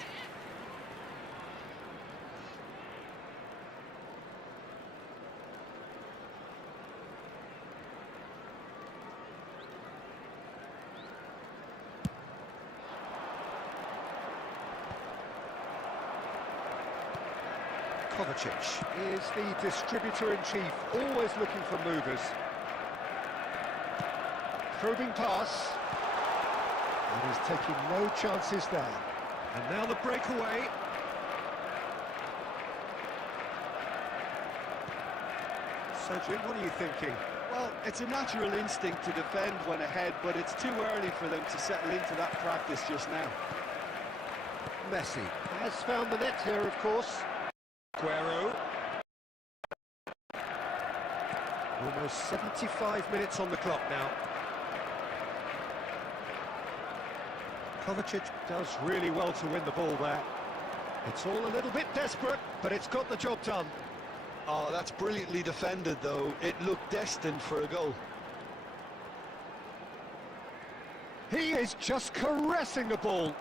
Kovacic is the distributor-in-chief, always looking for movers. Probing pass. And he's taking no chances there. And now the breakaway. Cedric, what are you thinking? Well, it's a natural instinct to defend when ahead, but it's too early for them to settle into that practice just now. Messi has found the net here, of course. Aguero. Almost 75 minutes on the clock now. Kovacic does really well to win the ball there. It's all a little bit desperate, but it's got the job done. Oh, that's brilliantly defended, though. It looked destined for a goal. He is just caressing the ball.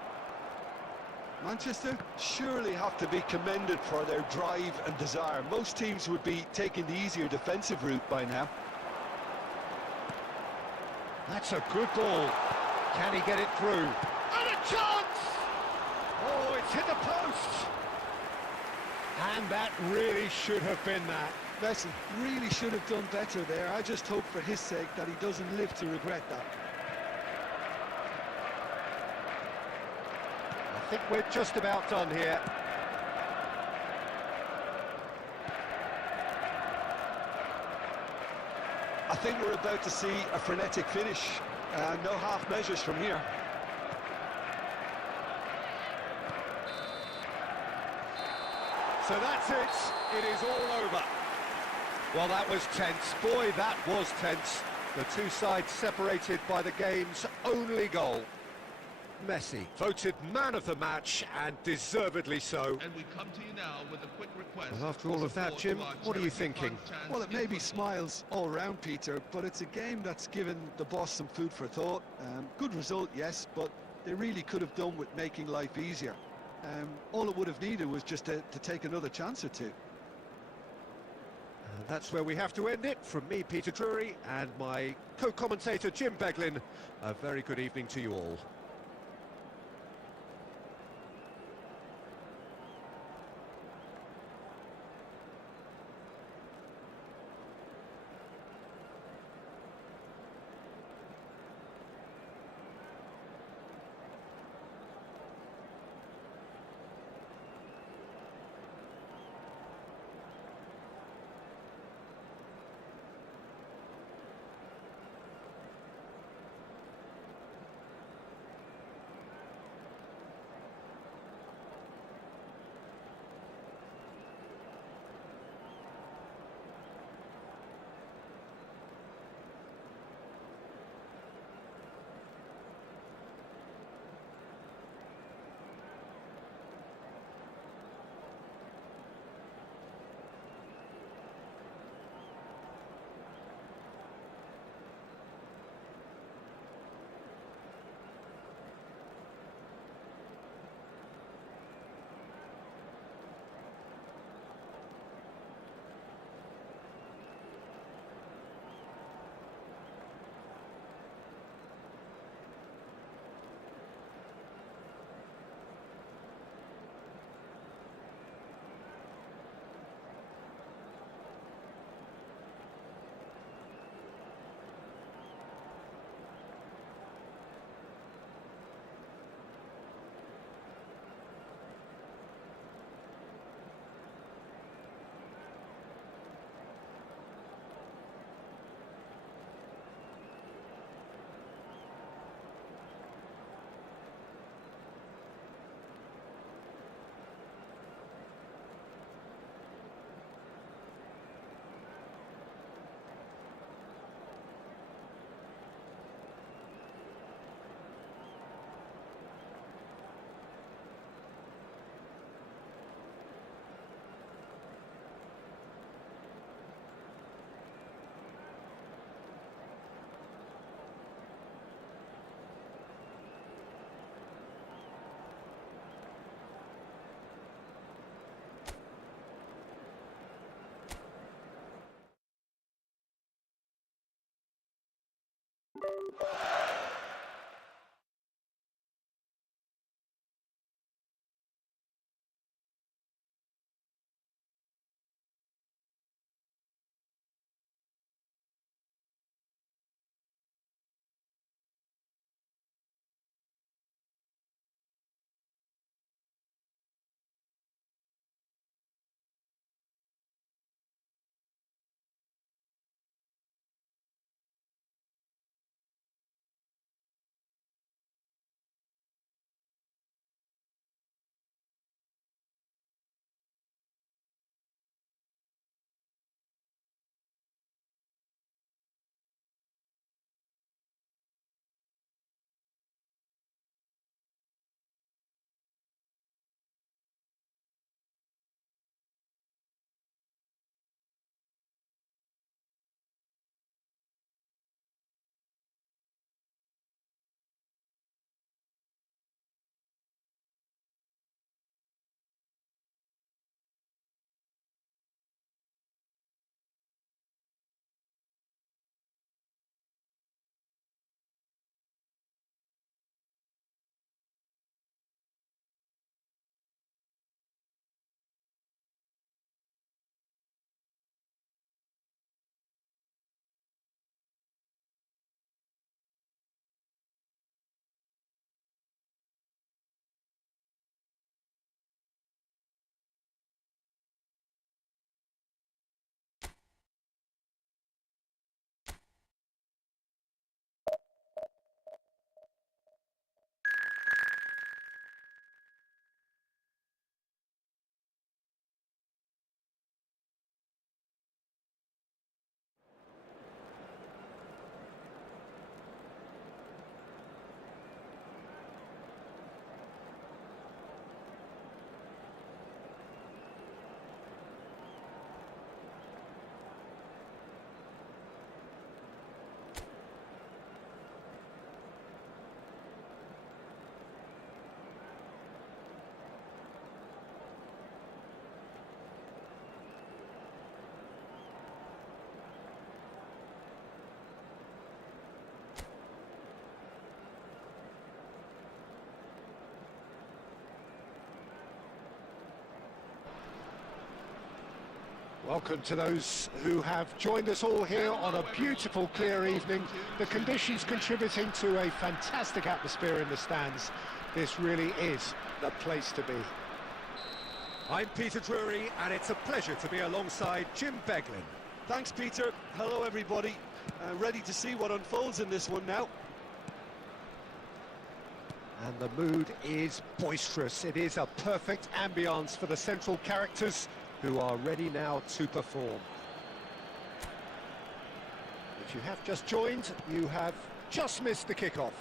Manchester surely have to be commended for their drive and desire. Most teams would be taking the easier defensive route by now. That's a good ball. Can he get it through? And a chance! Oh, it's hit the post! And that really should have been that. Messi really should have done better there. I just hope for his sake that he doesn't live to regret that. I think we're just about done here. I think we're about to see a frenetic finish. No half measures from here. So that's it. It is all over. Well, that was tense. Boy, that was tense. The two sides separated by the game's only goal. Messi voted man of the match, and deservedly so. And we come to you now with a quick request. Well, after all of that, Jim, what are you thinking? Well, it may be smiles all round, Peter, but it's a game that's given the boss some food for thought. Good result, yes, but they really could have done with making life easier. All it would have needed was just to take another chance or two. That's where we have to end it. From me, Peter Drury, and my co-commentator, Jim Beglin, a very good evening to you all. Welcome to those who have joined us all here on a beautiful, clear evening. The conditions contributing to a fantastic atmosphere in the stands. This really is the place to be. I'm Peter Drury, and it's a pleasure to be alongside Jim Beglin. Thanks, Peter. Hello, everybody. Ready to see what unfolds in this one now. And the mood is boisterous. It is a perfect ambience for the central characters who are ready now to perform. If you have just joined, you have just missed the kickoff.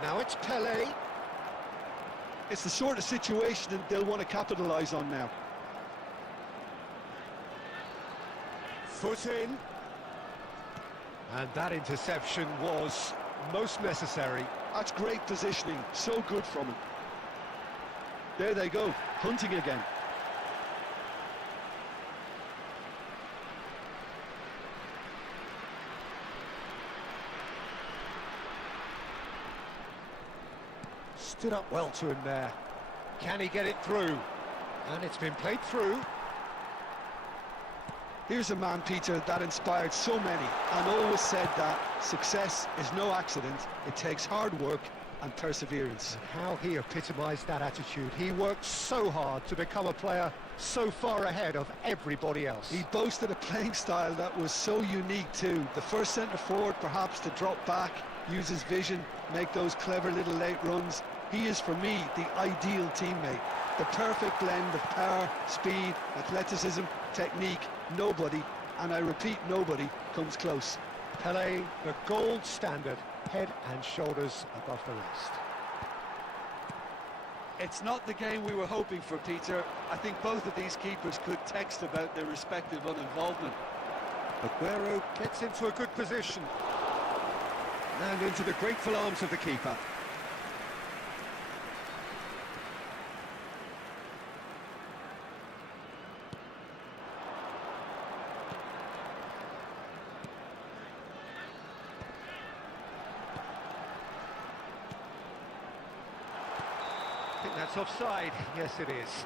Now it's Pele. It's the sort of situation that they'll want to capitalise on now. Foot in. And that interception was most necessary. That's great positioning, so good from him. There they go, hunting again. Stood up well to him there. Can he get it through? And it's been played through. Here's a man, Peter, that inspired so many and always said that success is no accident. It takes hard work and perseverance. And how he epitomised that attitude. He worked so hard to become a player so far ahead of everybody else. He boasted a playing style that was so unique too. The first centre-forward perhaps to drop back, use his vision, make those clever little late runs. He is, for me, the ideal teammate. The perfect blend of power, speed, athleticism, technique. Nobody, and I repeat, nobody, comes close. Pele, the gold standard, head and shoulders above the rest. It's not the game we were hoping for, Peter. I think both of these keepers could text about their respective uninvolvement. Aguero gets into a good position. And into the grateful arms of the keeper. That's offside. Yes, it is.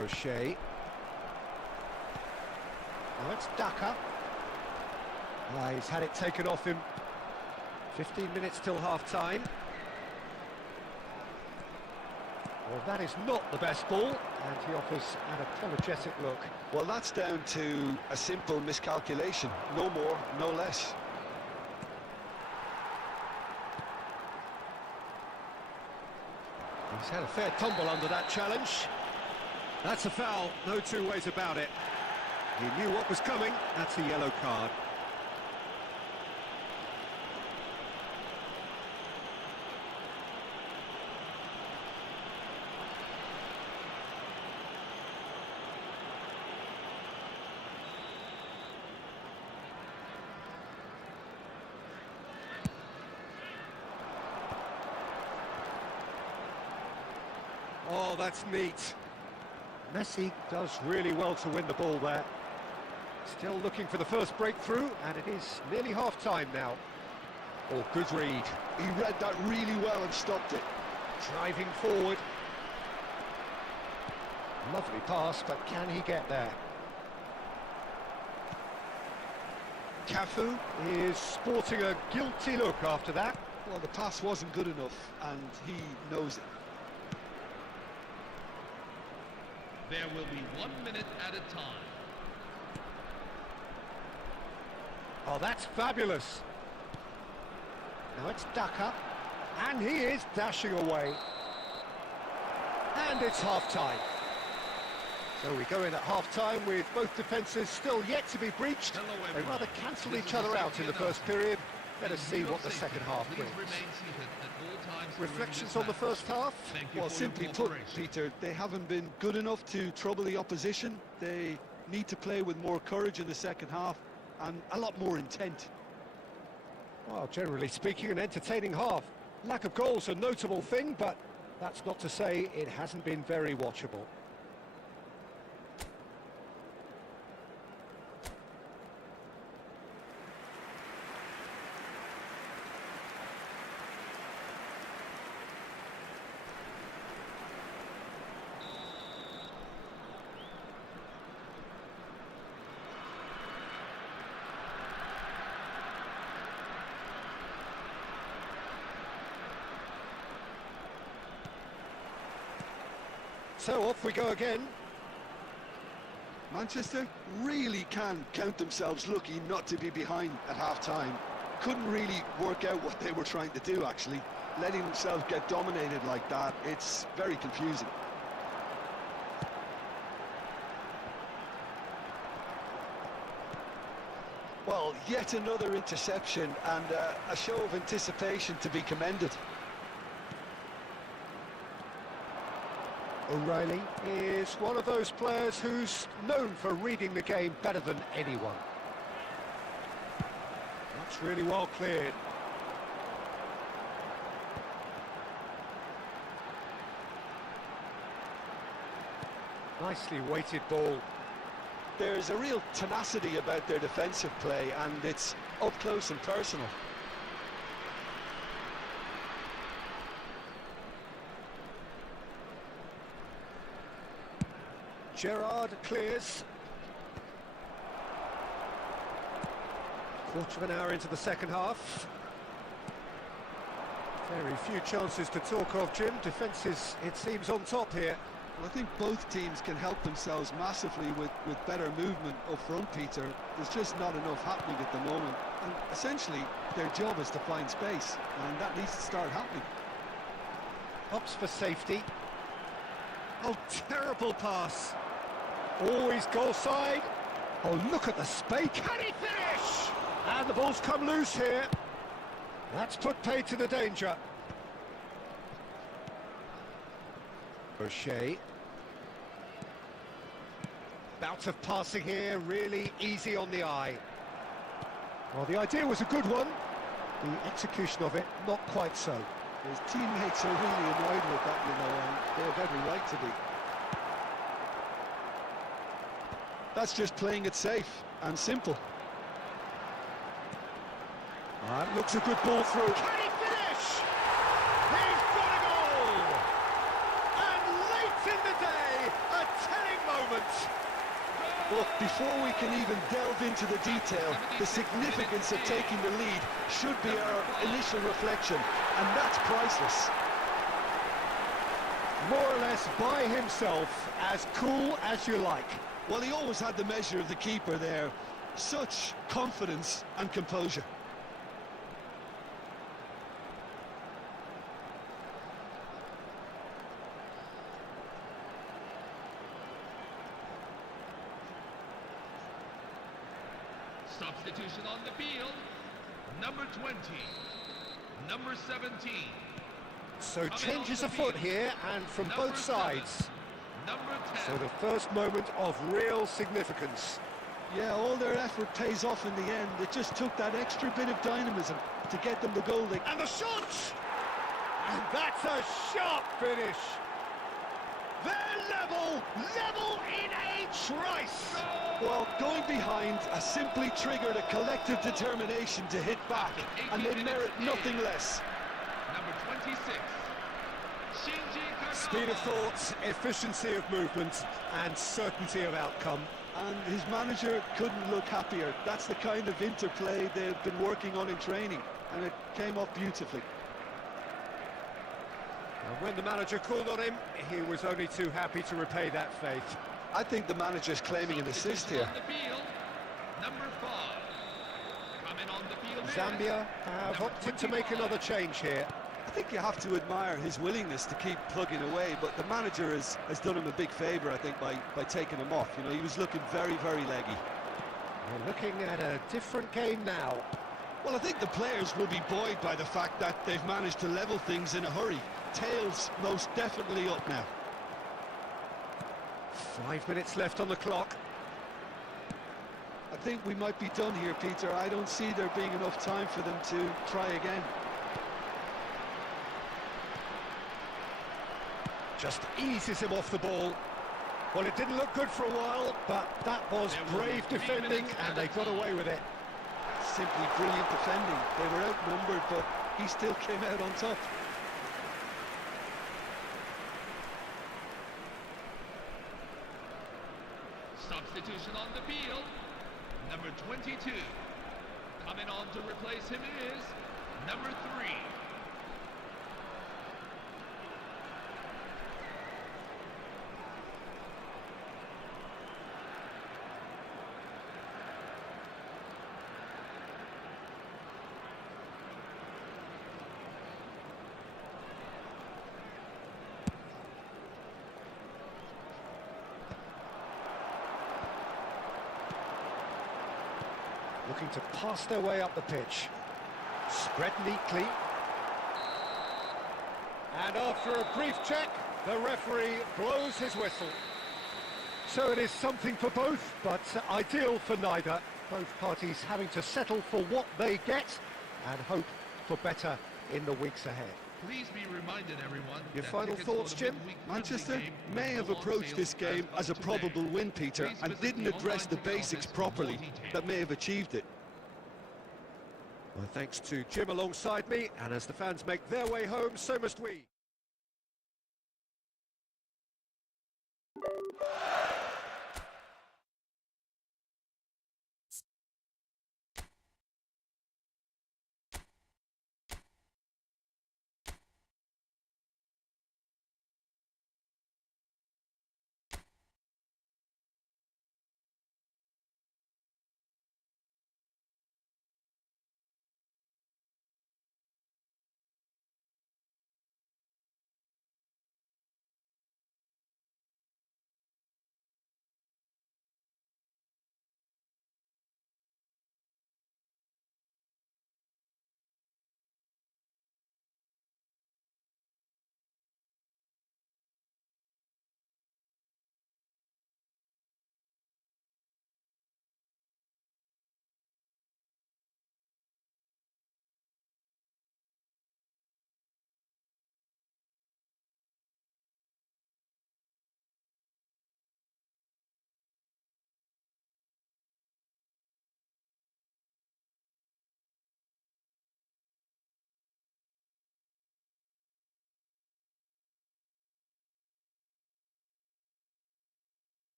O'Shea. Now it's Daka. He's had it taken off him. 15 minutes till half-time. Well, that is not the best ball, and he offers an apologetic look. Well, that's down to a simple miscalculation. No more, no less. He's had a fair tumble under that challenge. That's a foul, no two ways about it. He knew what was coming, that's a yellow card. Oh, that's neat. Messi does really well to win the ball there. Still looking for the first breakthrough, and it is nearly half-time now. Oh, good read. He read that really well and stopped it. Driving forward. Lovely pass, but can he get there? Cafu is sporting a guilty look after that. Well, the pass wasn't good enough, and he knows it. There will be 1 minute at a time. Oh, that's fabulous. Now it's Daka, and he is dashing away. And it's half-time. So we go in at half-time with both defences still yet to be breached. They rather cancelled each other out in the first period. Let us see what the second half brings. Reflections on the first half? Well, simply put, Peter, they haven't been good enough to trouble the opposition. They need to play with more courage in the second half and a lot more intent. Well, generally speaking, an entertaining half. Lack of goals a notable thing, but that's not to say it hasn't been very watchable. So off we go again. Manchester really can count themselves lucky not to be behind at half-time. Couldn't really work out what they were trying to do, actually. Letting themselves get dominated like that, it's very confusing. Well, yet another interception and a show of anticipation to be commended. O'Reilly is one of those players who's known for reading the game better than anyone. That's really well cleared. Nicely weighted ball. There's a real tenacity about their defensive play, and it's up close and personal. Gerrard clears. Quarter of an hour into the second half. Very few chances to talk of, Jim. Defence is, it seems, on top here. Well, I think both teams can help themselves massively with better movement up front, Peter. There's just not enough happening at the moment. And essentially, their job is to find space, and that needs to start happening. Opts for safety. Oh, terrible pass. Always goal side. Oh, look at the space. Can he finish? And the ball's come loose here. That's put paid to the danger. O'Shea. Bout of passing here, really easy on the eye. Well, the idea was a good one. The execution of it, not quite so. His teammates are really annoyed with that, you know, and they have every right to be. That's just playing it safe and simple. Looks a good ball through. Can he finish? He's got a goal! And late in the day, a telling moment. Look, before we can even delve into the detail, the significance of taking the lead should be our initial reflection, and that's priceless. More or less by himself, as cool as you like. Well, he always had the measure of the keeper there. Such confidence and composure. Substitution on the field. Number 20. Number 17. So changes afoot here, and from both sides. Number 10. So the first moment of real significance. Yeah, all their effort pays off in the end. It just took that extra bit of dynamism to get them the goal. And the shot! And that's a sharp finish. They're level in a trice. Well, going behind has simply triggered a collective determination to hit back, and they merit nothing less. Number 26. Shinji Kagawa. Speed of thought, efficiency of movement, and certainty of outcome. And his manager couldn't look happier. That's the kind of interplay they've been working on in training, and it came off beautifully. And when the manager called on him, he was only too happy to repay that faith. I think the manager's claiming an assist here. On the field. Number 5. Coming on the field. Zambia have opted to make another change here. I think you have to admire his willingness to keep plugging away, but the manager has done him a big favour, I think, by taking him off. You know, he was looking very, very leggy. We're looking at a different game now. Well, I think the players will be buoyed by the fact that they've managed to level things in a hurry. Tails most definitely up now. 5 minutes left on the clock. I think we might be done here, Peter. I don't see there being enough time for them to try again. Just eases him off the ball. Well, it didn't look good for a while, but that was brave defending, and they got away with it. Simply brilliant defending. They were outnumbered, but he still came out on top. Substitution on the field. Number 22. Coming on to replace him is number 3. Looking to pass their way up the pitch. Spread neatly. And after a brief check, the referee blows his whistle. So it is something for both, but ideal for neither. Both parties having to settle for what they get and hope for better in the weeks ahead. Please be reminded, everyone. Your that final tickets thoughts, for the Jim? midweek Manchester friendly game may have will go on approached sale this game as a today. probable win, Peter, Please and visit didn't the address the online ticket basics office for more properly details. that may have achieved it. Well, thanks to Jim alongside me, and as the fans make their way home, so must we.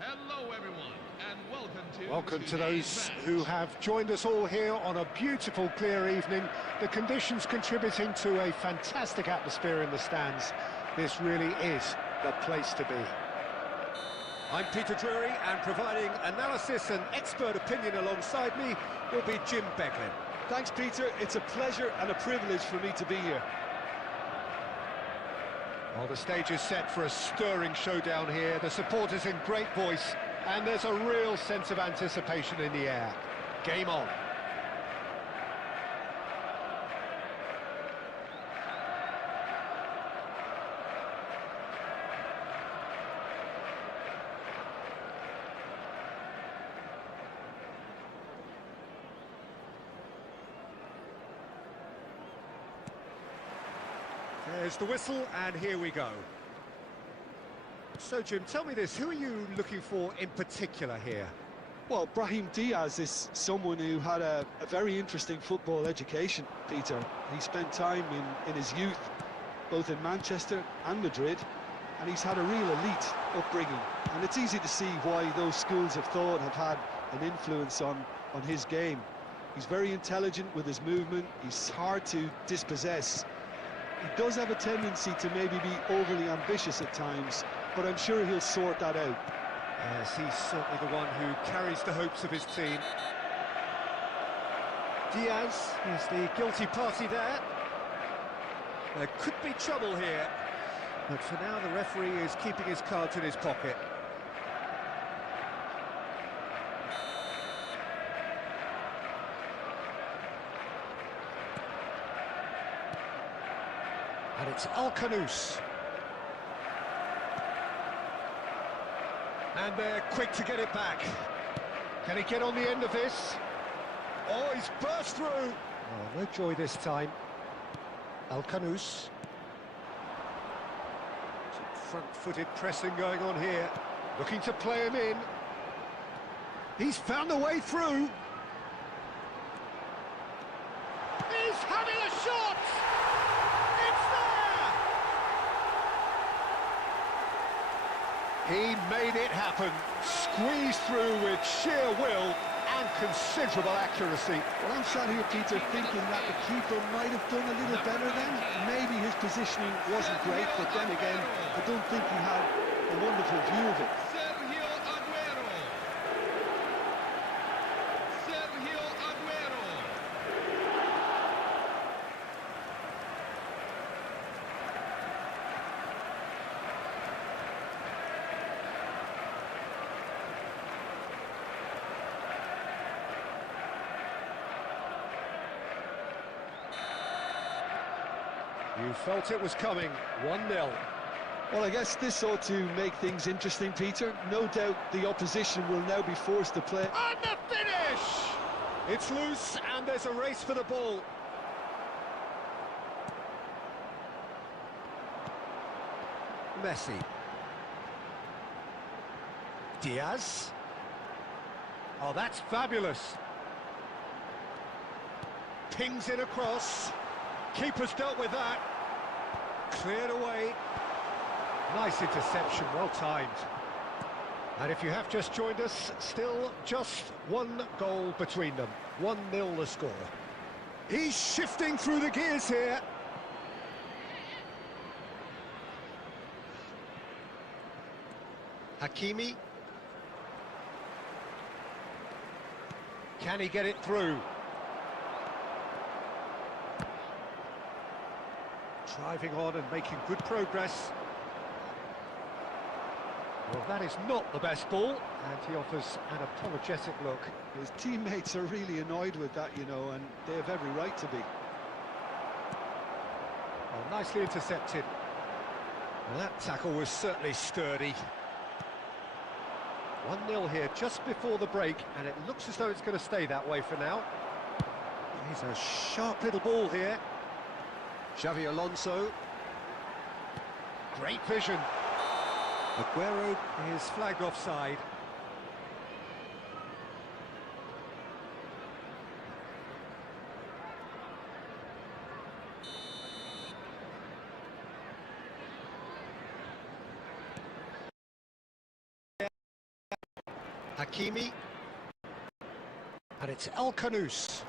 Hello, everyone, and Welcome to today's those match. who have joined us all here on a beautiful, clear evening. The conditions contributing to a fantastic atmosphere in the stands. This really is the place to be. I'm Peter Drury, and providing analysis and expert opinion alongside me will be Jim Becklin. Thanks, Peter. It's a pleasure and a privilege for me to be here. Well, the stage is set for a stirring showdown here. The supporters in great voice, and there's a real sense of anticipation in the air. Game on. There's the whistle, and here we go. So, Jim, tell me this, who are you looking for in particular here? Well, Brahim Diaz is someone who had a very interesting football education, Peter. He spent time in his youth, both in Manchester and Madrid, and he's had a real elite upbringing. And it's easy to see why those schools of thought have had an influence on his game. He's very intelligent with his movement, he's hard to dispossess. He does have a tendency to maybe be overly ambitious at times, but I'm sure he'll sort that out. Yes, he's certainly the one who carries the hopes of his team. Diaz is the guilty party there. There could be trouble here, but for now the referee is keeping his cards in his pocket. And it's Al-Khanous. And they're quick to get it back. Can he get on the end of this? Oh, he's burst through! Oh, no joy this time. Al-Khanous. Some front-footed pressing going on here. Looking to play him in. He's found a way through. He's having a shot! It's there! He made it happen. Squeezed through with sheer will and considerable accuracy. Well, I'm sat here, Peter, thinking that the keeper might have done a little better then. Maybe his positioning wasn't great, but then again, I don't think he had a wonderful view of it. Sergio Aguero. Sergio Aguero. You felt it was coming. 1-0. Well, I guess this ought to make things interesting, Peter. No doubt the opposition will now be forced to play. And the finish! It's loose, and there's a race for the ball. Messi. Diaz. Oh, that's fabulous. Pings it across. Keeper's dealt with that. Cleared away. Nice interception, well timed. And if you have just joined us, still just one goal between them. 1-0 the score. He's shifting through the gears here. Hakimi. Can he get it through? Driving on and making good progress. Well, that is not the best ball, and he offers an apologetic look. His teammates are really annoyed with that, you know, and they have every right to be. Well, nicely intercepted. Well, that tackle was certainly sturdy. 1-0 here just before the break, and it looks as though it's going to stay that way for now. Here's a sharp little ball here. Xavi Alonso. Great vision. Aguero is flagged offside. Hakimi. And it's Al-Khanous.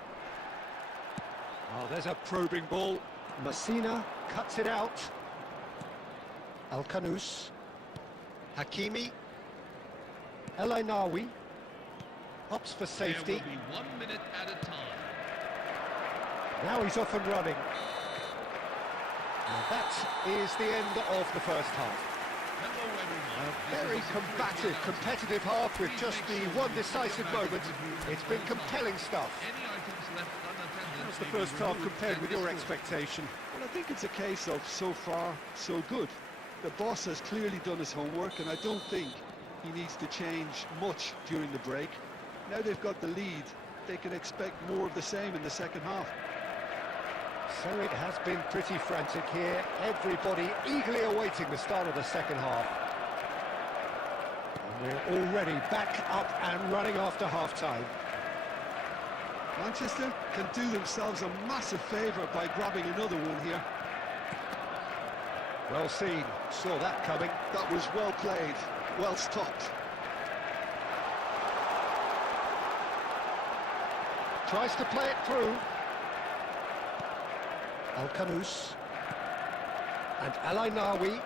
Oh, there's a probing ball. Messina cuts it out. Al-Khanous. Hakimi. El Ainawi. Opts for safety. There will be 1 minute at a time. Now he's off and running. And that is the end of the first half. Hello, everyone. A very combative, competitive half with just the one decisive moment. It's been compelling stuff. Any items left unattended. How's the first half compared with your expectation? Well, I think it's a case of so far, so good. The boss has clearly done his homework, and I don't think he needs to change much during the break. Now they've got the lead, they can expect more of the same in the second half. So it has been pretty frantic here. Everybody eagerly awaiting the start of the second half. And we're already back up and running after half-time. Manchester can do themselves a massive favour by grabbing another one here. Well seen, saw that coming. That was well played, well stopped. Tries to play it through. Al-Kanous. And Al-Ainawi.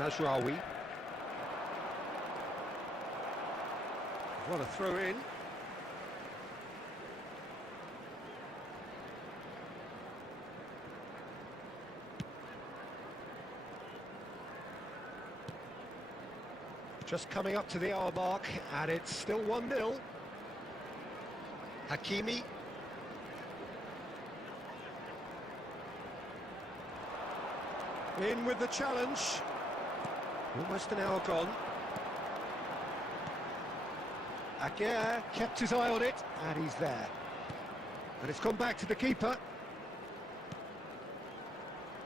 Mazraoui. What a throw in. Just coming up to the hour mark, and it's still 1-0. Hakimi. In with the challenge. Almost an hour gone. Aguirre kept his eye on it, and he's there. And it's gone back to the keeper.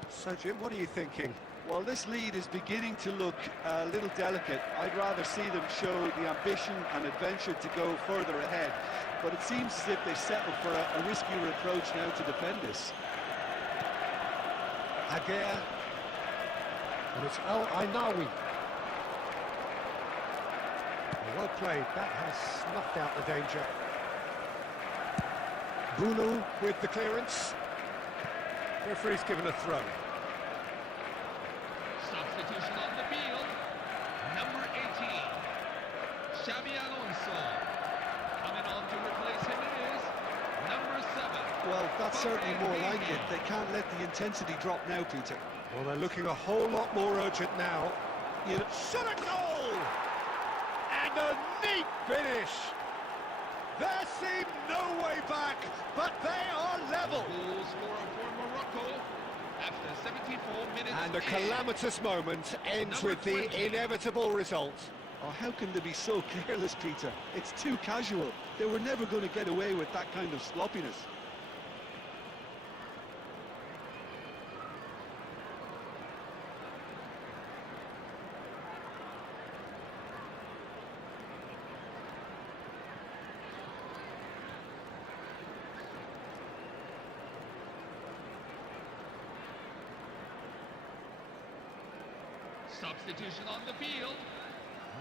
So, Jim, what are you thinking? Well, this lead is beginning to look a little delicate. I'd rather see them show the ambition and adventure to go further ahead. But it seems as if they settled for a riskier approach now to defend this. Aguirre. And it's Al-Ainawi. Well played, that has snuffed out the danger. Bunu with the clearance. Referee's given a throw. Substitution on the field. Number 18, Xabi Alonso. Coming on to replace him is number 7. Well, that's certainly more like it. They can't let the intensity drop now, Peter. Well, they're looking a whole lot more urgent now. You know, Shot a goal! And a neat finish! There seemed no way back, but they are level! Goal scorer for Morocco after 74 minutes. And a calamitous moment ends with the inevitable result. oh, how can they be so careless, Peter? It's too casual. They were never going to get away with that kind of sloppiness. Substitution on the field.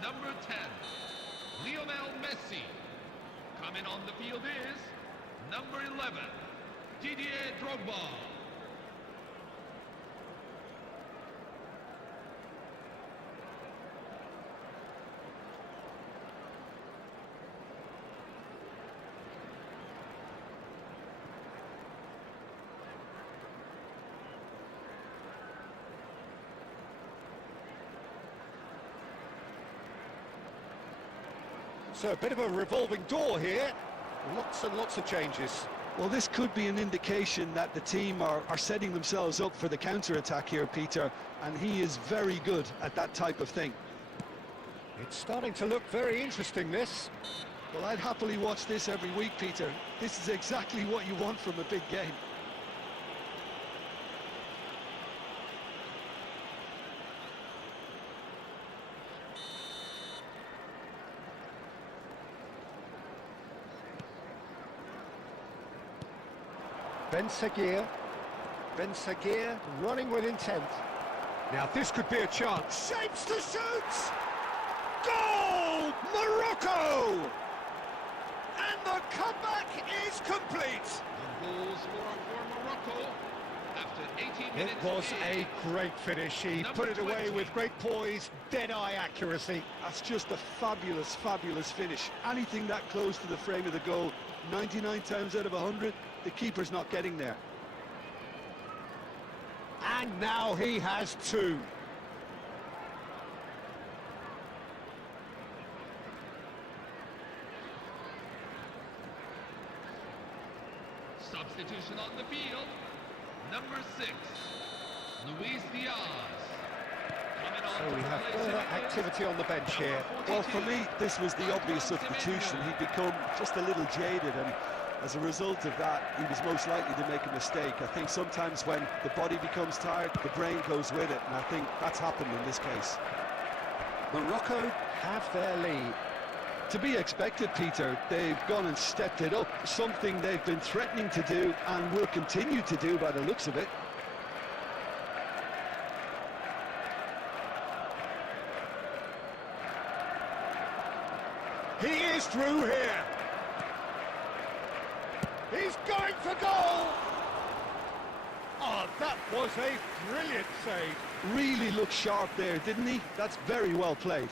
Number 10, Lionel Messi. Coming on the field is number 11, Didier Drogba. So a bit of a revolving door here. Lots and lots of changes. Well, this could be an indication that the team are setting themselves up for the counter-attack here, Peter, and he is very good at that type of thing. It's starting to look very interesting, this. Well, I'd happily watch this every week, Peter. This is exactly what you want from a big game. Ben Seguir. Ben Seguir running with intent. Now this could be a chance. Shapes to shoot! Goal! Morocco! And the comeback is complete. The goal scorer for Morocco after 18 minutes. It was a great finish. He put it away with great poise, dead-eye accuracy. That's just a fabulous, fabulous finish. Anything that close to the frame of the goal, 99 times out of 100, the keeper's not getting there. And now he has two. Substitution on the field. Number 6, Luis Diaz. coming on So to we have replace further him is activity on the bench here. Well, for me, this was the obvious substitution. He'd become just a little jaded, and as a result of that, he was most likely to make a mistake. I think sometimes when the body becomes tired, the brain goes with it, and I think that's happened in this case. Morocco have their lead. To be expected, Peter. They've gone and stepped it up, something they've been threatening to do and will continue to do by the looks of it. He is through here. He's going for goal. Oh, that was a brilliant save. Really looked sharp there, didn't he? That's very well played.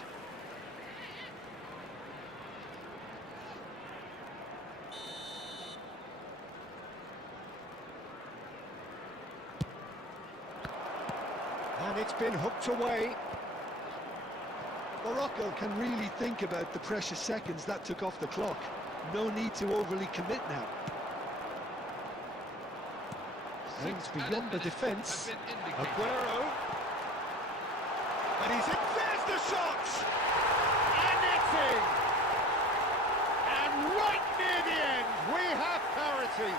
And it's been hooked away. Morocco can really think about the precious seconds that took off the clock. No need to overly commit now. Aims beyond the defence. Aguero. Aguero. And he's in. There's the shot! And it's in! And right near the end, we have parity.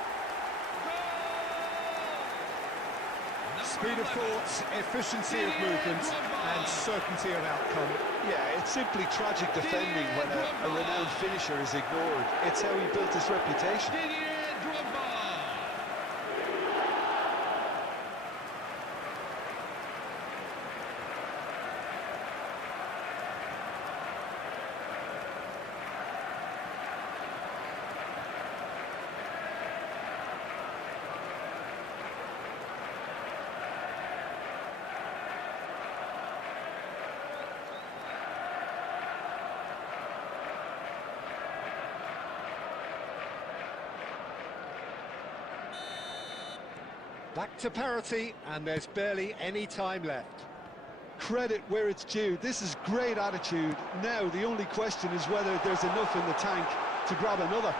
Speed of thought, efficiency of movement, and certainty of outcome. Yeah, it's simply tragic defending when a renowned finisher is ignored. It's how he built his reputation. Back to parity, and there's barely any time left. Credit where it's due. This is great attitude. Now the only question is whether there's enough in the tank to grab another.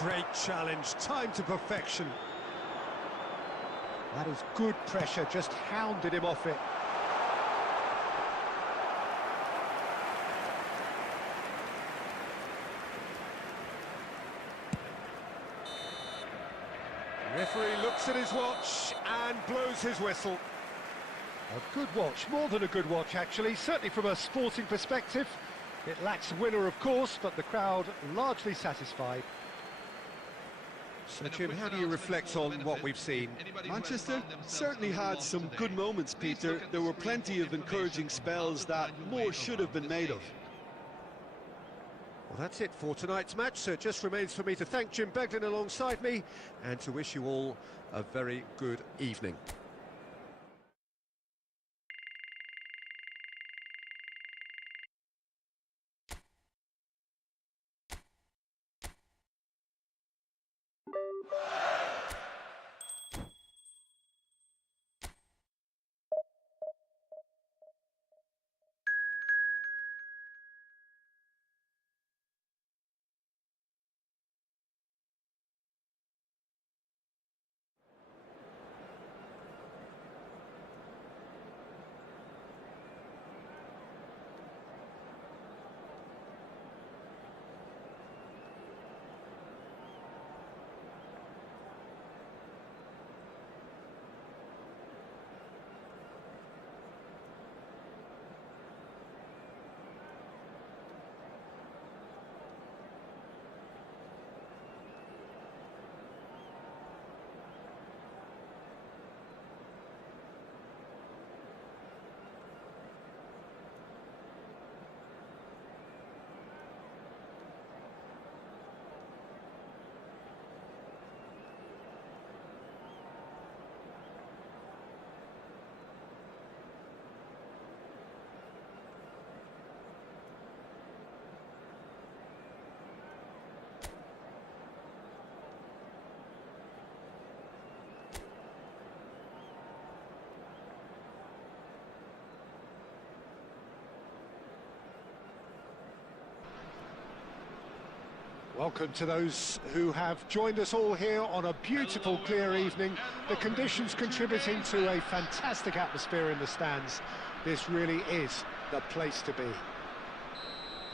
Great challenge, time to perfection. That is good pressure, just hounded him off it. Referee looks at his watch and blows his whistle. A good watch, more than a good watch actually, certainly from a sporting perspective. It lacks a winner of course, but the crowd largely satisfied. So Jim, how do you reflect on what we've seen? Manchester certainly had some good moments, Peter. There were plenty of encouraging spells that more should have been made of. Well, that's it for tonight's match, so it just remains for me to thank Jim Beglin alongside me and to wish you all a very good evening. Welcome to those who have joined us all here on a beautiful, clear evening. The conditions contributing to a fantastic atmosphere in the stands. This really is the place to be.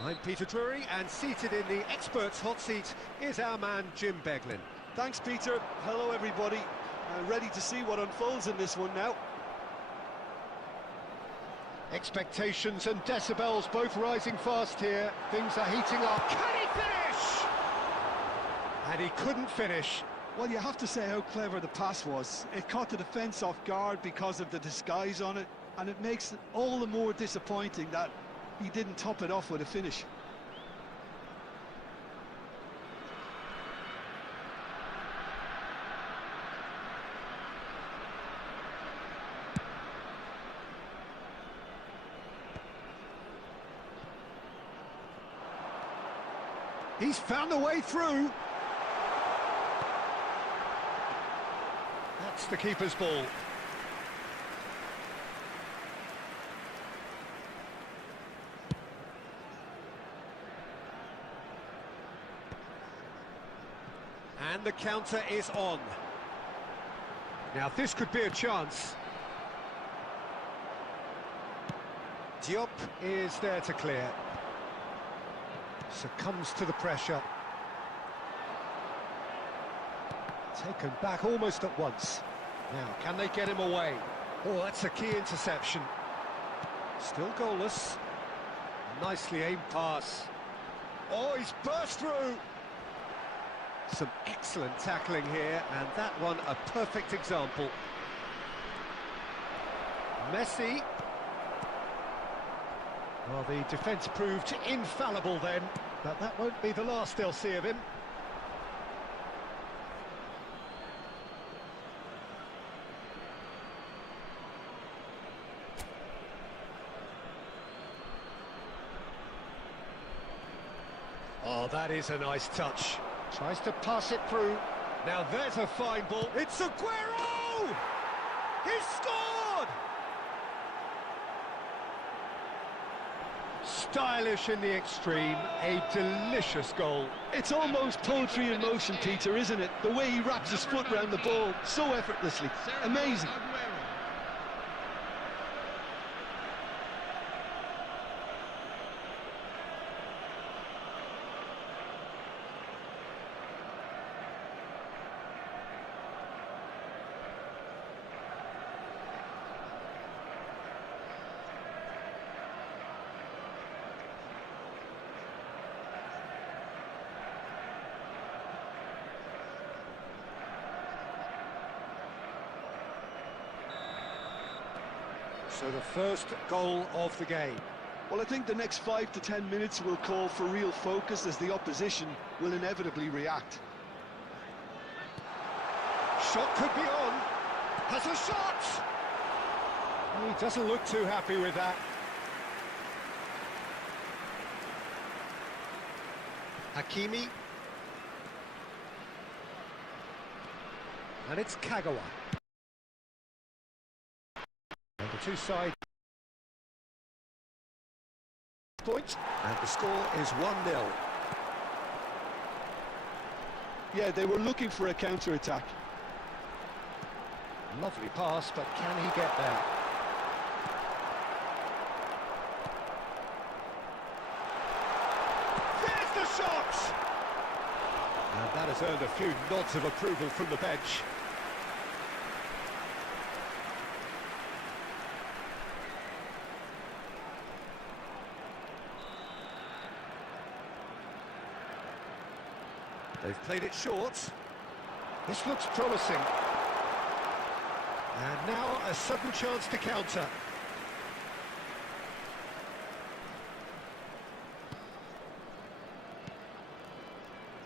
I'm Peter Drury, and seated in the experts' hot seat is our man Jim Beglin. Thanks, Peter. Hello, everybody. Ready to see what unfolds in this one now. Expectations and decibels both rising fast here. Things are heating up. Can he finish? And he couldn't finish. Well, you have to say how clever the pass was. It caught the defence off guard because of the disguise on it, and it makes it all the more disappointing that he didn't top it off with a finish. He's found a way through. That's the keeper's ball. And the counter is on. Now this could be a chance. Diop is there to clear. Succumbs to the pressure. Taken back almost at once. Now, can they get him away? Oh, that's a key interception. Still goalless. Nicely aimed pass. Oh, he's burst through. Some excellent tackling here, and that one a perfect example. Messi. Well, the defence proved infallible then, but that won't be the last they'll see of him. Oh, that is a nice touch. Tries to pass it through. Now there's a fine ball. It's Aguero! He's scored! Stylish in the extreme, a delicious goal. It's almost poetry in motion, Peter, isn't it? The way he wraps his foot round the ball so effortlessly. Amazing. So the first goal of the game. Well, I think the next 5 to 10 minutes will call for real focus as the opposition will inevitably react. Shot could be on. Has a shot! He doesn't look too happy with that. Hakimi. And it's Kagawa. And the two sides point, and the score is 1-0. Yeah, they were looking for a counter-attack. Lovely pass, but can he get there? There's the shot! And that has earned a few nods of approval from the bench. They've played it short. This looks promising. And now a sudden chance to counter.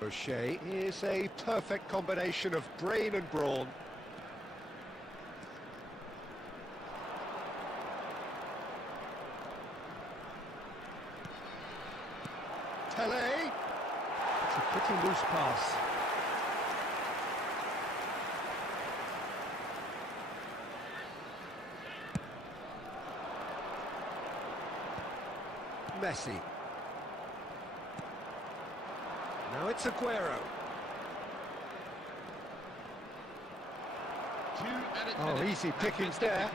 O'Shea is a perfect combination of brain and brawn. Tele. It's a pretty loose pass. Messi. Now it's Aguero. Oh, easy pickings there.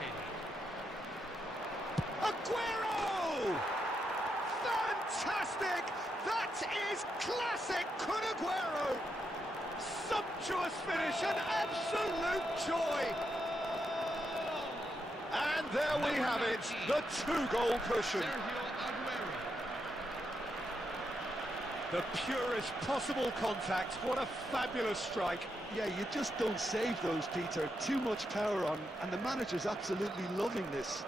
Aguero! Fantastic! That is classic Kun Aguero! Sumptuous finish, an absolute joy! And there we have it, the two-goal cushion. The purest possible contact, what a fabulous strike. Yeah, you just don't save those, Peter. Too much power on, and the manager's absolutely loving this.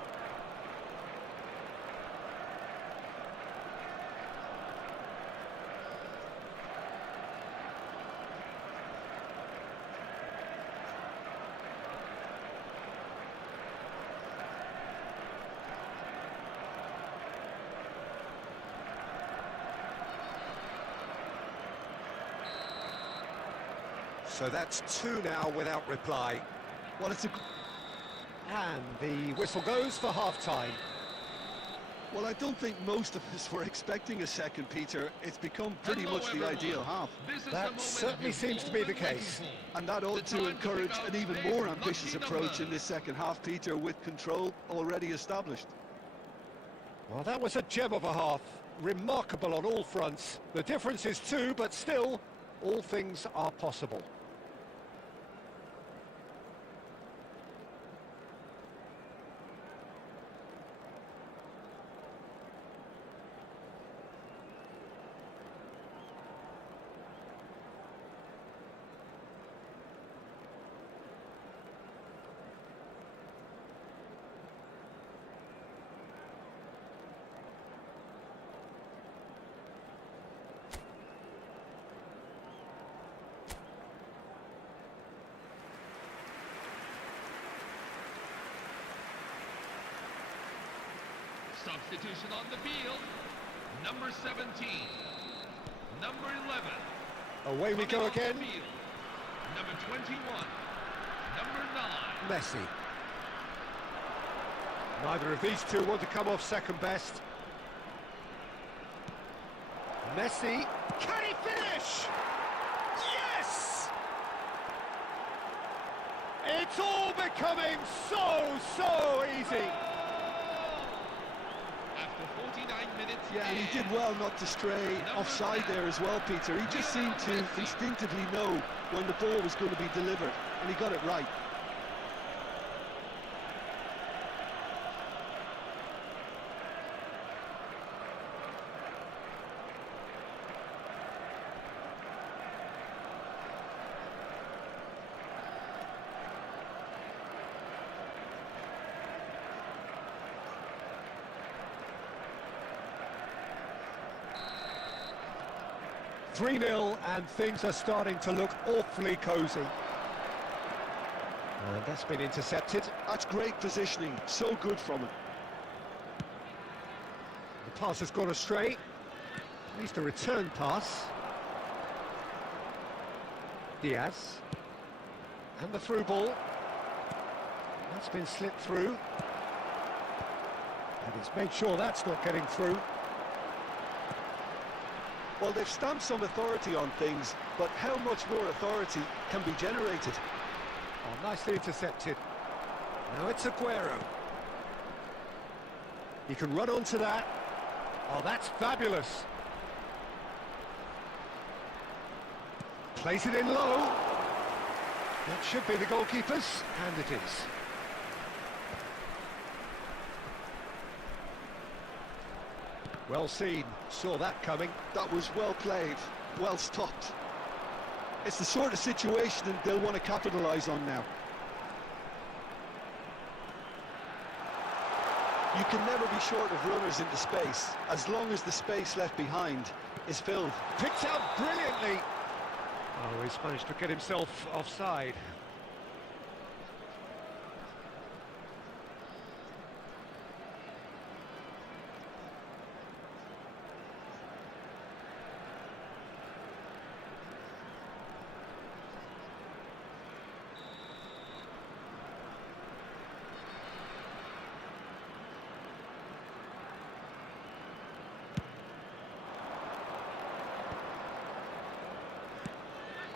So that's two now without reply. Well, it's a... And the whistle goes for half-time. Well, I don't think most of us were expecting a second, Peter. It's become pretty Hello, much the everyone. ideal half. This is That the certainly moment you've seems to be all the been waiting case. for. And that ought The to time encourage pick out an even today's more lucky ambitious number. approach in this second half, Peter, with control already established. Well, that was a gem of a half. Remarkable on all fronts. The difference is two, but still, all things are possible. Substitution on the field. Number 17. Number 11. Away we go Coming off the again. field. Number 21. Number 9. Messi. Neither of these two want to come off second best. Messi. Can he finish? Yes! It's all becoming so easy. After 49 minutes. Yeah, and he did well not to stray offside there as well, Peter. He just seemed to instinctively know when the ball was going to be delivered, and he got it right. Three 0 and things are starting to look awfully cosy. And that's been intercepted. That's great positioning, so good from him. The pass has gone astray. At least a return pass. Diaz. And the through ball. That's been slipped through. And he's made sure that's not getting through. Well, they've stamped some authority on things, but how much more authority can be generated? Oh, nicely intercepted. Now it's Aguero. He can run onto that. Oh, that's fabulous. Plays it in low. That should be the goalkeeper's, and it is. Well seen, saw that coming. That was well played, well stopped. It's the sort of situation that they'll want to capitalise on now. You can never be short of runners into space, as long as the space left behind is filled. Picked out brilliantly. Oh, he's managed to get himself offside.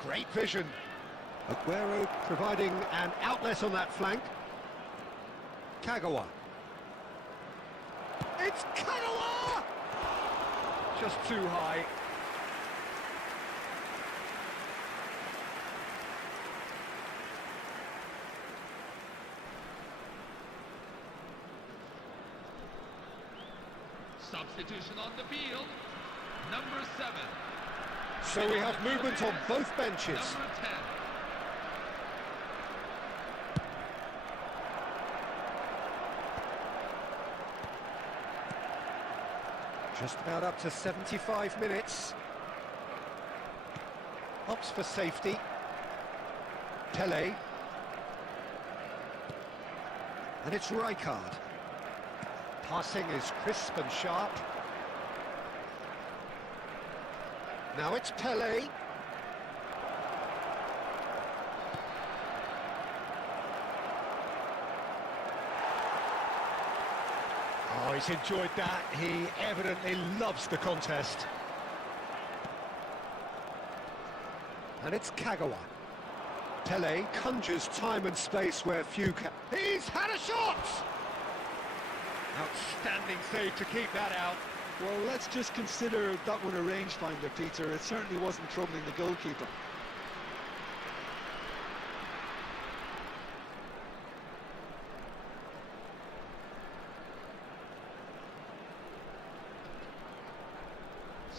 Great vision. Aguero providing an outlet on that flank. Kagawa. It's Kagawa! Just too high. Substitution on the field. Number 7. So we have movement on both benches. Number 10. Just about up to 75 minutes. Opts for safety. Pele. And it's Rijkaard. Passing is crisp and sharp. Now it's Pele. Oh, he's enjoyed that. He evidently loves the contest. And it's Kagawa. Pele conjures time and space where few can. He's had a shot! Outstanding save to keep that out. Well, let's just consider that one a rangefinder, Peter. It certainly wasn't troubling the goalkeeper.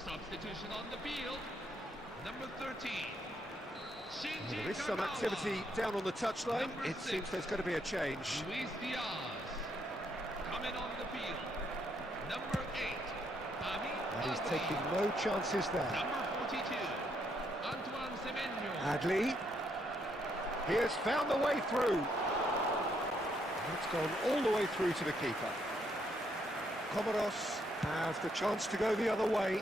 Substitution on the field. Number 13. Shinji There is some Kagawa. activity down on the touchline. Number It 6. seems there's going to be a change. Luis Diaz. Coming on the field. Number 8. Bami And he's Adli. taking no chances there. Number 42. Antoine Semenyo. Adli. He has found the way through. It's gone all the way through to the keeper. Comoros have the chance to go the other way.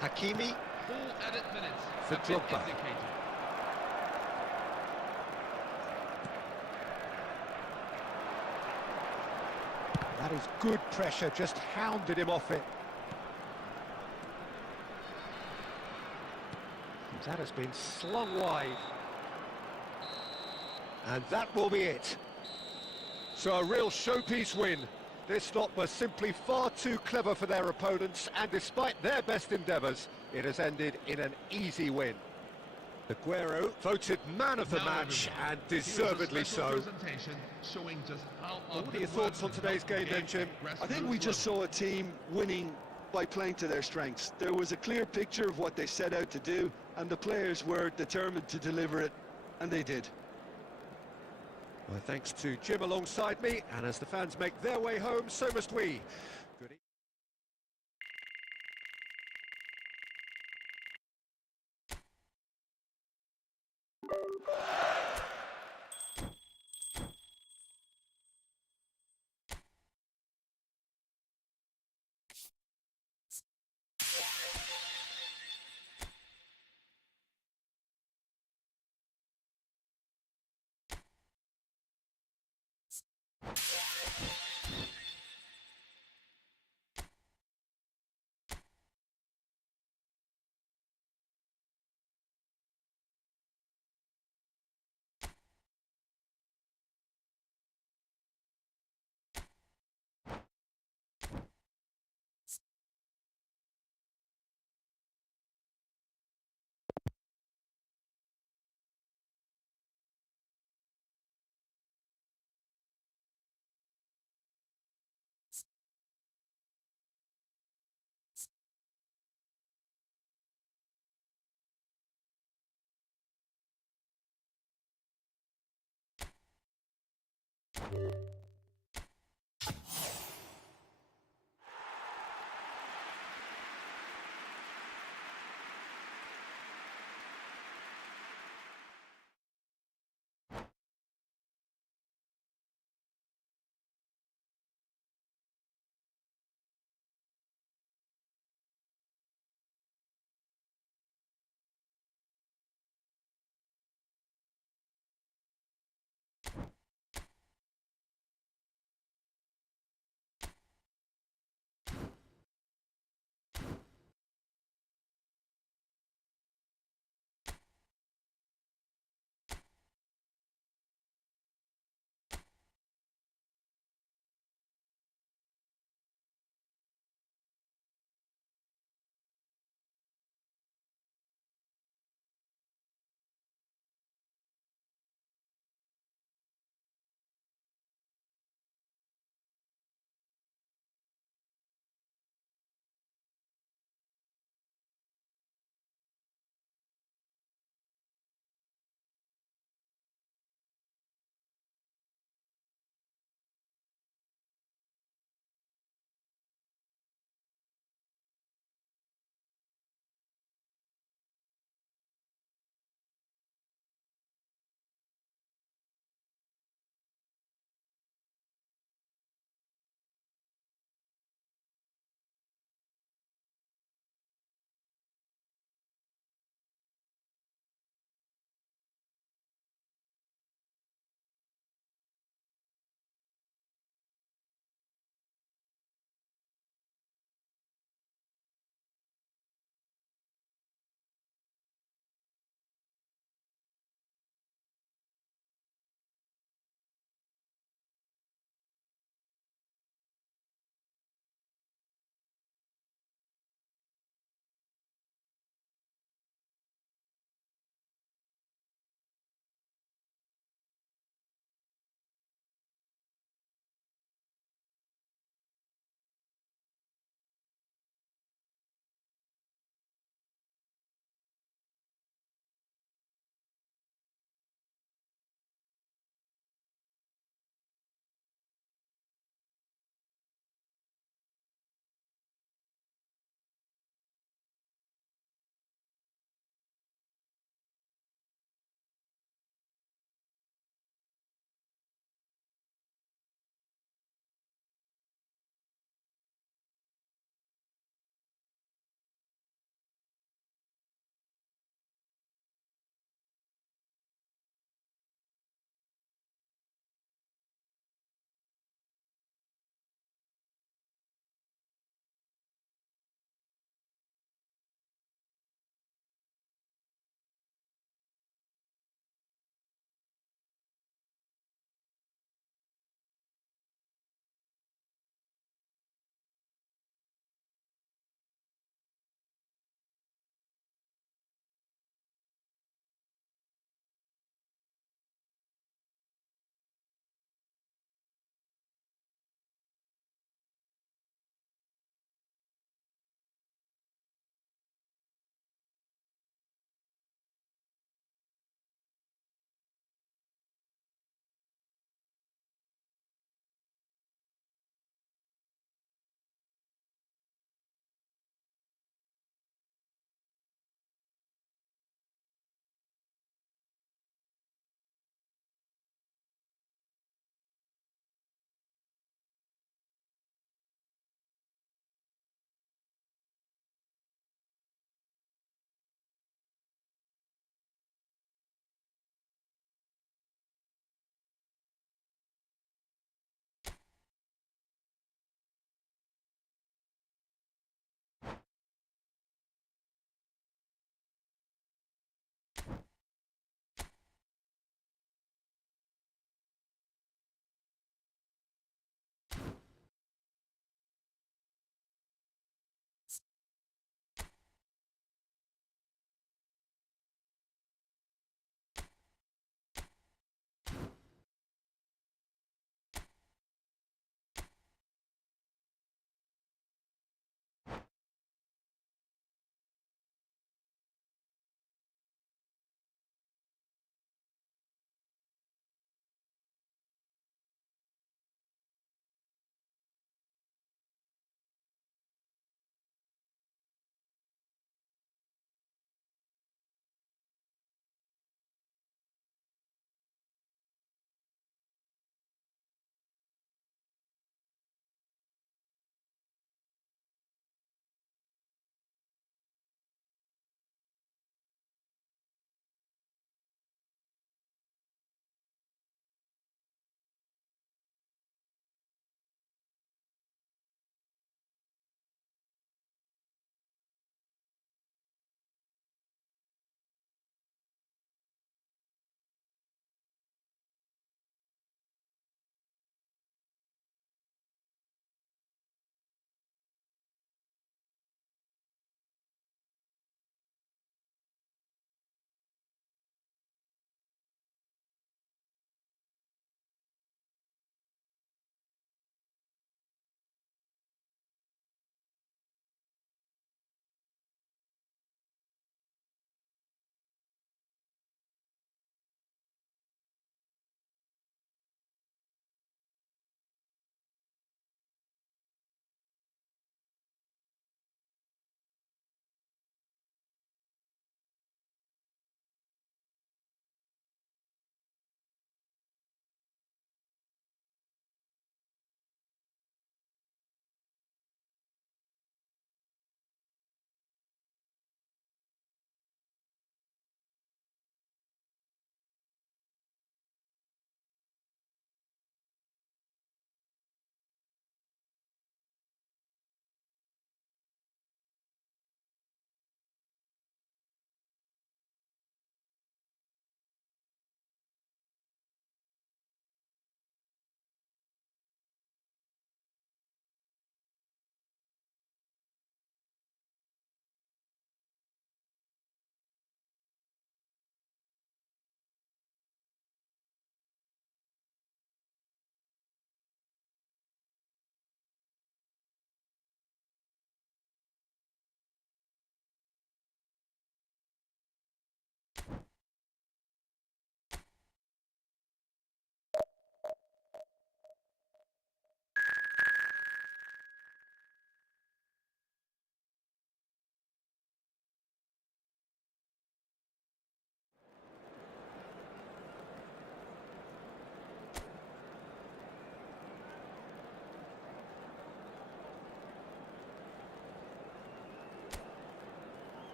Hakimi. Full added minutes For have been Drogba. indicated. That is good pressure, just hounded him off it. That has been slung wide. And that will be it. So a real showpiece win. This lot were simply far too clever for their opponents, and despite their best endeavours, it has ended in an easy win. Aguero voted man of the Now, match, everyone, and here's a deservedly special so. presentation showing just how What are your thoughts on today's game then, Jim? I think we just saw a team winning by playing to their strengths. There was a clear picture of what they set out to do, and the players were determined to deliver it, and they did. Well, thanks to Jim alongside me, and as the fans make their way home, so must we.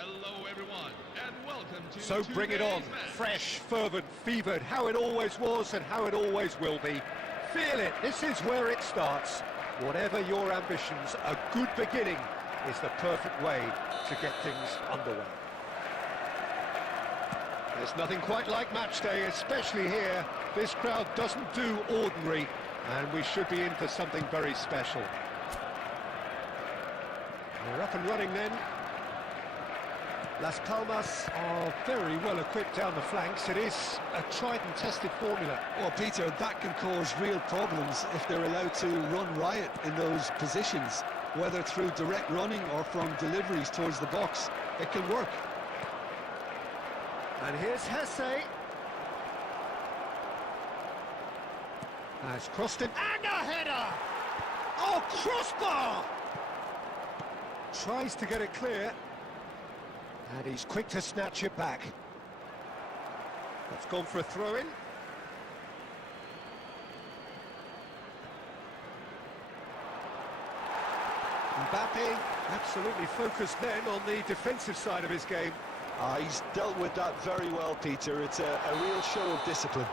Hello, everyone, and welcome to So bring it on, today's match. fresh, fervent, fevered, how it always was and how it always will be. Feel it, this is where it starts. Whatever your ambitions, a good beginning is the perfect way to get things underway. There's nothing quite like match day, especially here. This crowd doesn't do ordinary, and we should be in for something very special. We're up and running then. Las Palmas are very well equipped down the flanks. It is a tried and tested formula. Well, Peter, that can cause real problems if they're allowed to run riot in those positions, whether through direct running or from deliveries towards the box. It can work. And here's Hesse. Has crossed it, and a header! Oh, crossbar! Tries to get it clear. And he's quick to snatch it back. That's gone for a throw-in. Mbappe absolutely focused then on the defensive side of his game. He's dealt with that very well, Peter. It's a real show of discipline.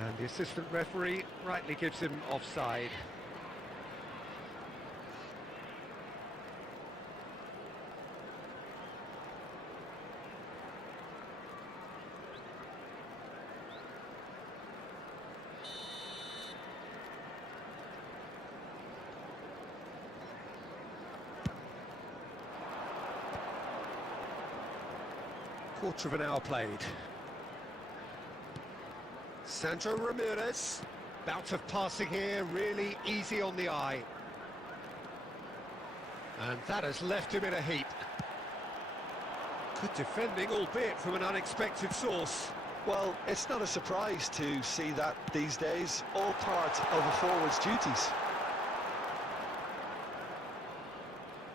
And the assistant referee rightly gives him offside. Quarter of an hour played. Sandro Ramirez, bout of passing here, really easy on the eye. And that has left him in a heap. Good defending, albeit from an unexpected source. Well, it's not a surprise to see that these days, all part of a forward's duties.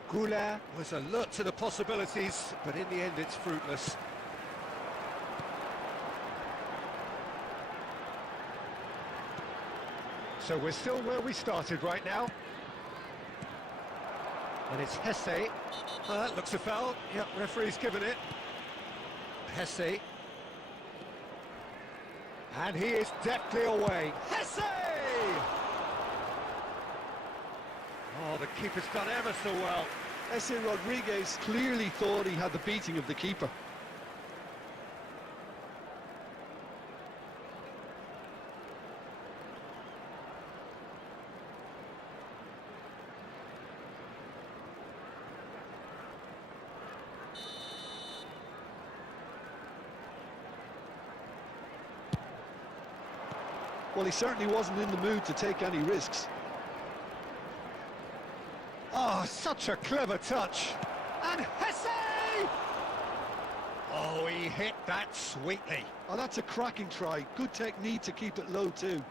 Goulart was alert to the possibilities, but in the end it's fruitless. So we're still where we started right now. And it's Hesse. Oh, that looks a foul. Yep, referee's given it. Hesse. And he is deftly away. Hesse! Oh, the keeper's done ever so well. Esse Rodriguez clearly thought he had the beating of the keeper. Well, he certainly wasn't in the mood to take any risks. Oh, such a clever touch. And Hesse! Oh, he hit that sweetly. Oh, that's a cracking try. Good technique to keep it low too.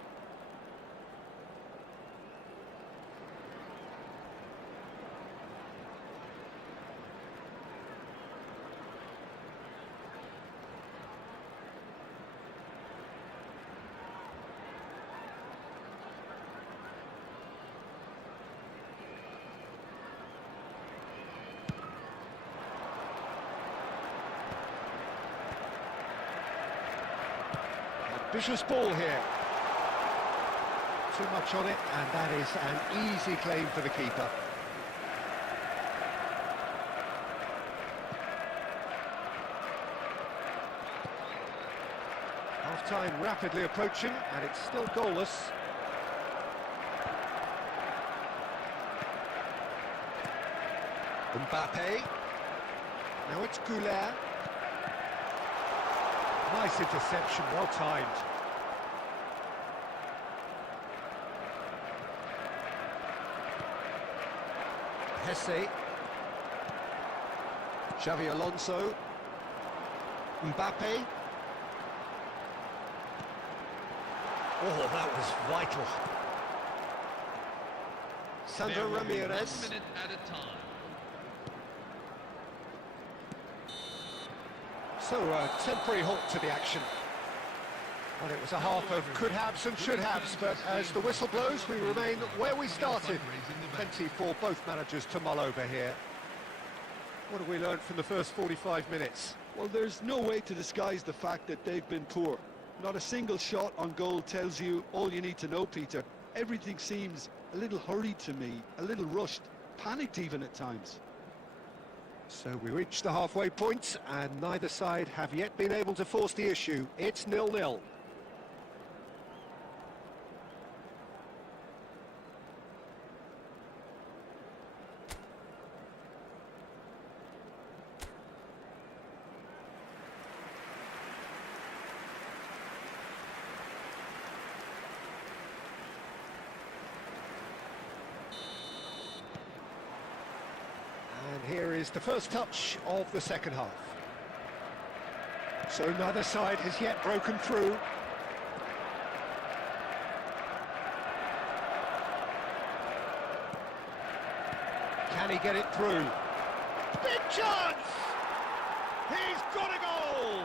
Ambitious ball here. Too much on it, and that is an easy claim for the keeper. Half-time rapidly approaching, and it's still goalless. Mbappe. Now it's Goulart. Nice interception, well timed. Hesse. Xavi Alonso. Mbappe. Oh, that was vital. Sandro Ramirez. 1 minute at a time. So a temporary halt to the action. Well, it was a half of could-haves and should-haves, but as the whistle blows, we remain where we started. Plenty for both managers to mull over here. What have we learned from the first 45 minutes? Well, there's no way to disguise the fact that they've been poor. Not a single shot on goal tells you all you need to know, Peter. Everything seems a little hurried to me, a little rushed, panicked even at times. So we reached the halfway point, and neither side have yet been able to force the issue. It's 0-0. And here is the first touch of the second half. So neither side has yet broken through. Can he get it through? Big chance! He's got a goal!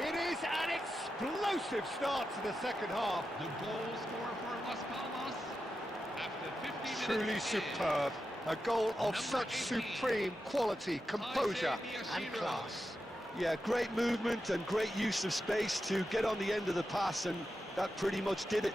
It is an explosive start to the second half. The goal scorer for Las Palmas after 50 minutes. Truly is superb. A goal of number such 18, supreme quality, composure and Miyashiro. class. Yeah, great movement and great use of space to get on the end of the pass, and that pretty much did it.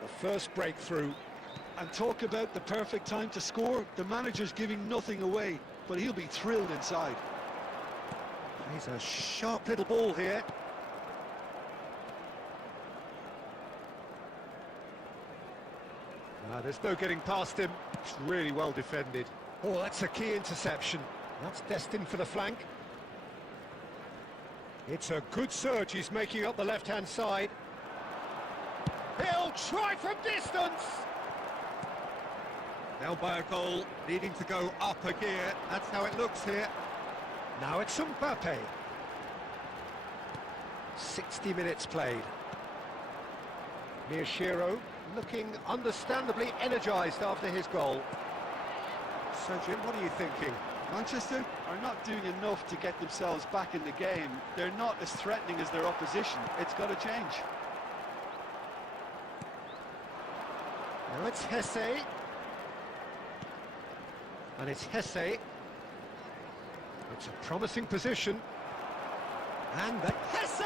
The first breakthrough. And talk about the perfect time to score. The manager's giving nothing away, but he'll be thrilled inside. He's a sharp little ball here. There's no getting past him. It's really well defended. Oh, that's a key interception. That's destined for the flank. It's a good surge he's making up the left-hand side. He'll try from distance! Now by a goal, needing to go up a gear. That's how it looks here. Now it's Mbappe. 60 minutes played. Miyashiro looking understandably energised after his goal. So Jim, what are you thinking? Manchester are not doing enough to get themselves back in the game. They're not as threatening as their opposition. It's got to change. Now it's Hesse. And it's Hesse. It's a promising position. And the Hesse!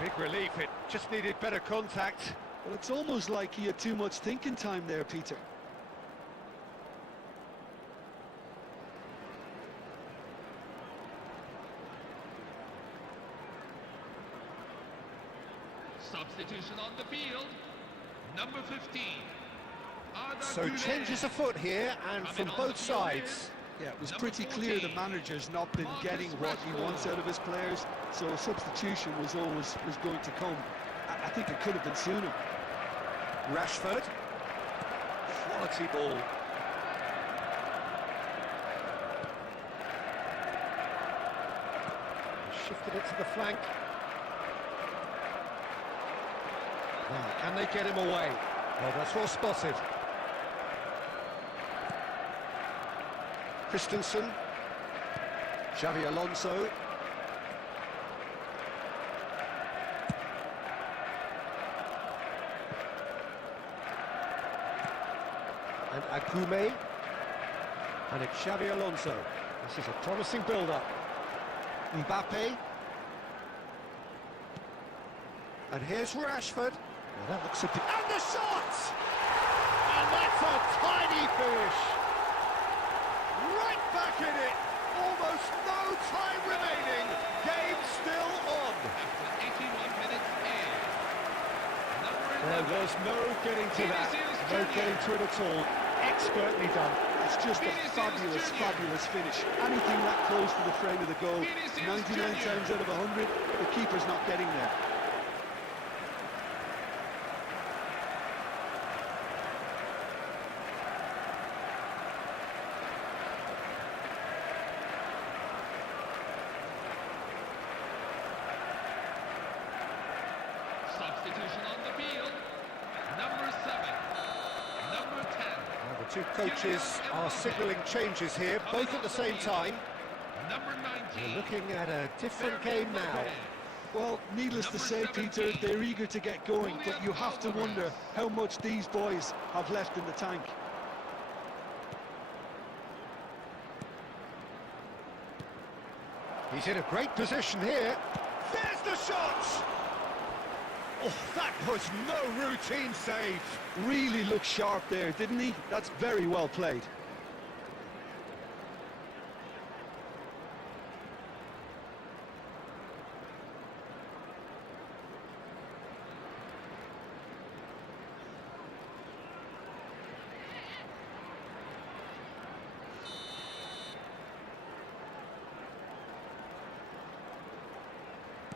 Big relief, it just needed better contact. Well, it's almost like he had too much thinking time there, Peter. Substitution on the field. Number 15. Arda So Güler. changes afoot here, and Coming from on both the field here. sides. Yeah, it was Number pretty clear the 14, manager's not been Marcus getting what he Rashford. wants out of his players, so a substitution was going to come. I think it could have been sooner. Rashford. Quality ball. Shifted it to the flank. Now, can they get him away? Well, that's well spotted. Christensen. Xavi Alonso. And Agume. And it's Xavi Alonso. This is a promising build-up. Mbappe. And here's Rashford. Well, that looks a bit... And the shot! And that's a tiny finish. Right back in it. Almost no time remaining. Game still on. After 81 minutes in. There was no getting to that. No getting to it at all. Expertly done. It's just a fabulous, fabulous finish. Anything that close to the frame of the goal, 99 times out of 100, the keeper's not getting there. Substitution on the field. Number Two coaches are signalling changes here, both at the same time. Number 19. We're looking at a different game now. Well, needless to say, Peter, they're eager to get going, but you have to wonder how much these boys have left in the tank. He's in a great position here. There's the shot! Oh, that was no routine save. Really looked sharp there, didn't he? That's very well played.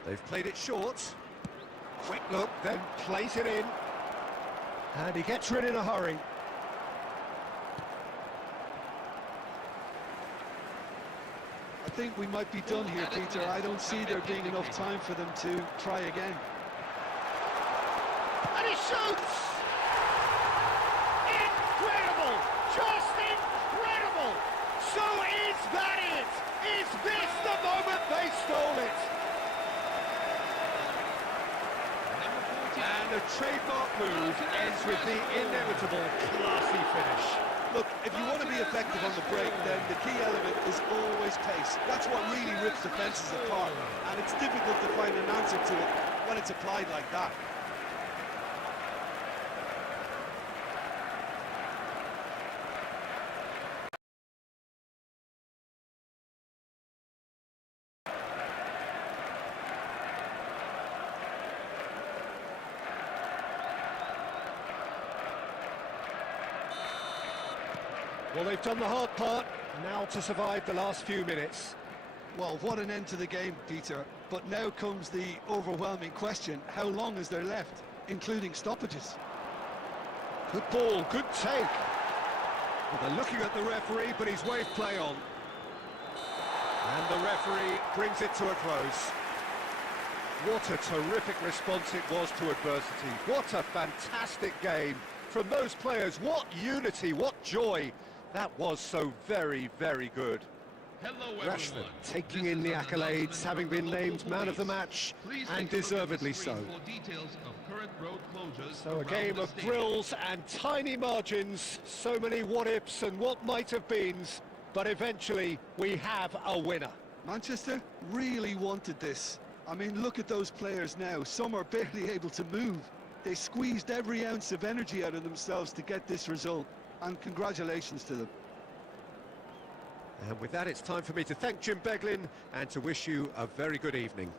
They've played it short. Quick look, then plays it in. And he gets rid in a hurry. I think we might be done here, Peter. I don't see there being enough time for them to try again. And he shoots! Incredible! Just incredible! So is that it? Is this the moment they stole it? And the trademark move ends with the inevitable classy finish. Look, if you want to be effective on the break, then the key element is always pace. That's what really rips defences apart, and it's difficult to find an answer to it when it's applied like that. Well, they've done the hard part, now to survive the last few minutes. Well, what an end to the game, Peter. But now comes the overwhelming question, how long is there left, including stoppages? Good ball, good take. Well, they're looking at the referee, but he's waved play on. And the referee brings it to a close. What a terrific response it was to adversity. What a fantastic game from those players. What unity, what joy. That was so very, very good. Hello, Rashford everyone. taking This in is the an accolades, announcement having from been the named local man of the police. match, Please and take a look at the deservedly so. screen for details of current road closures So a around game the of stadium. thrills and tiny margins, so many what-ifs and what might have beens, but eventually we have a winner. Manchester really wanted this. I mean, look at those players now. Some are barely able to move. They squeezed every ounce of energy out of themselves to get this result, and congratulations to them. And with that, it's time for me to thank Jim Beglin and to wish you a very good evening.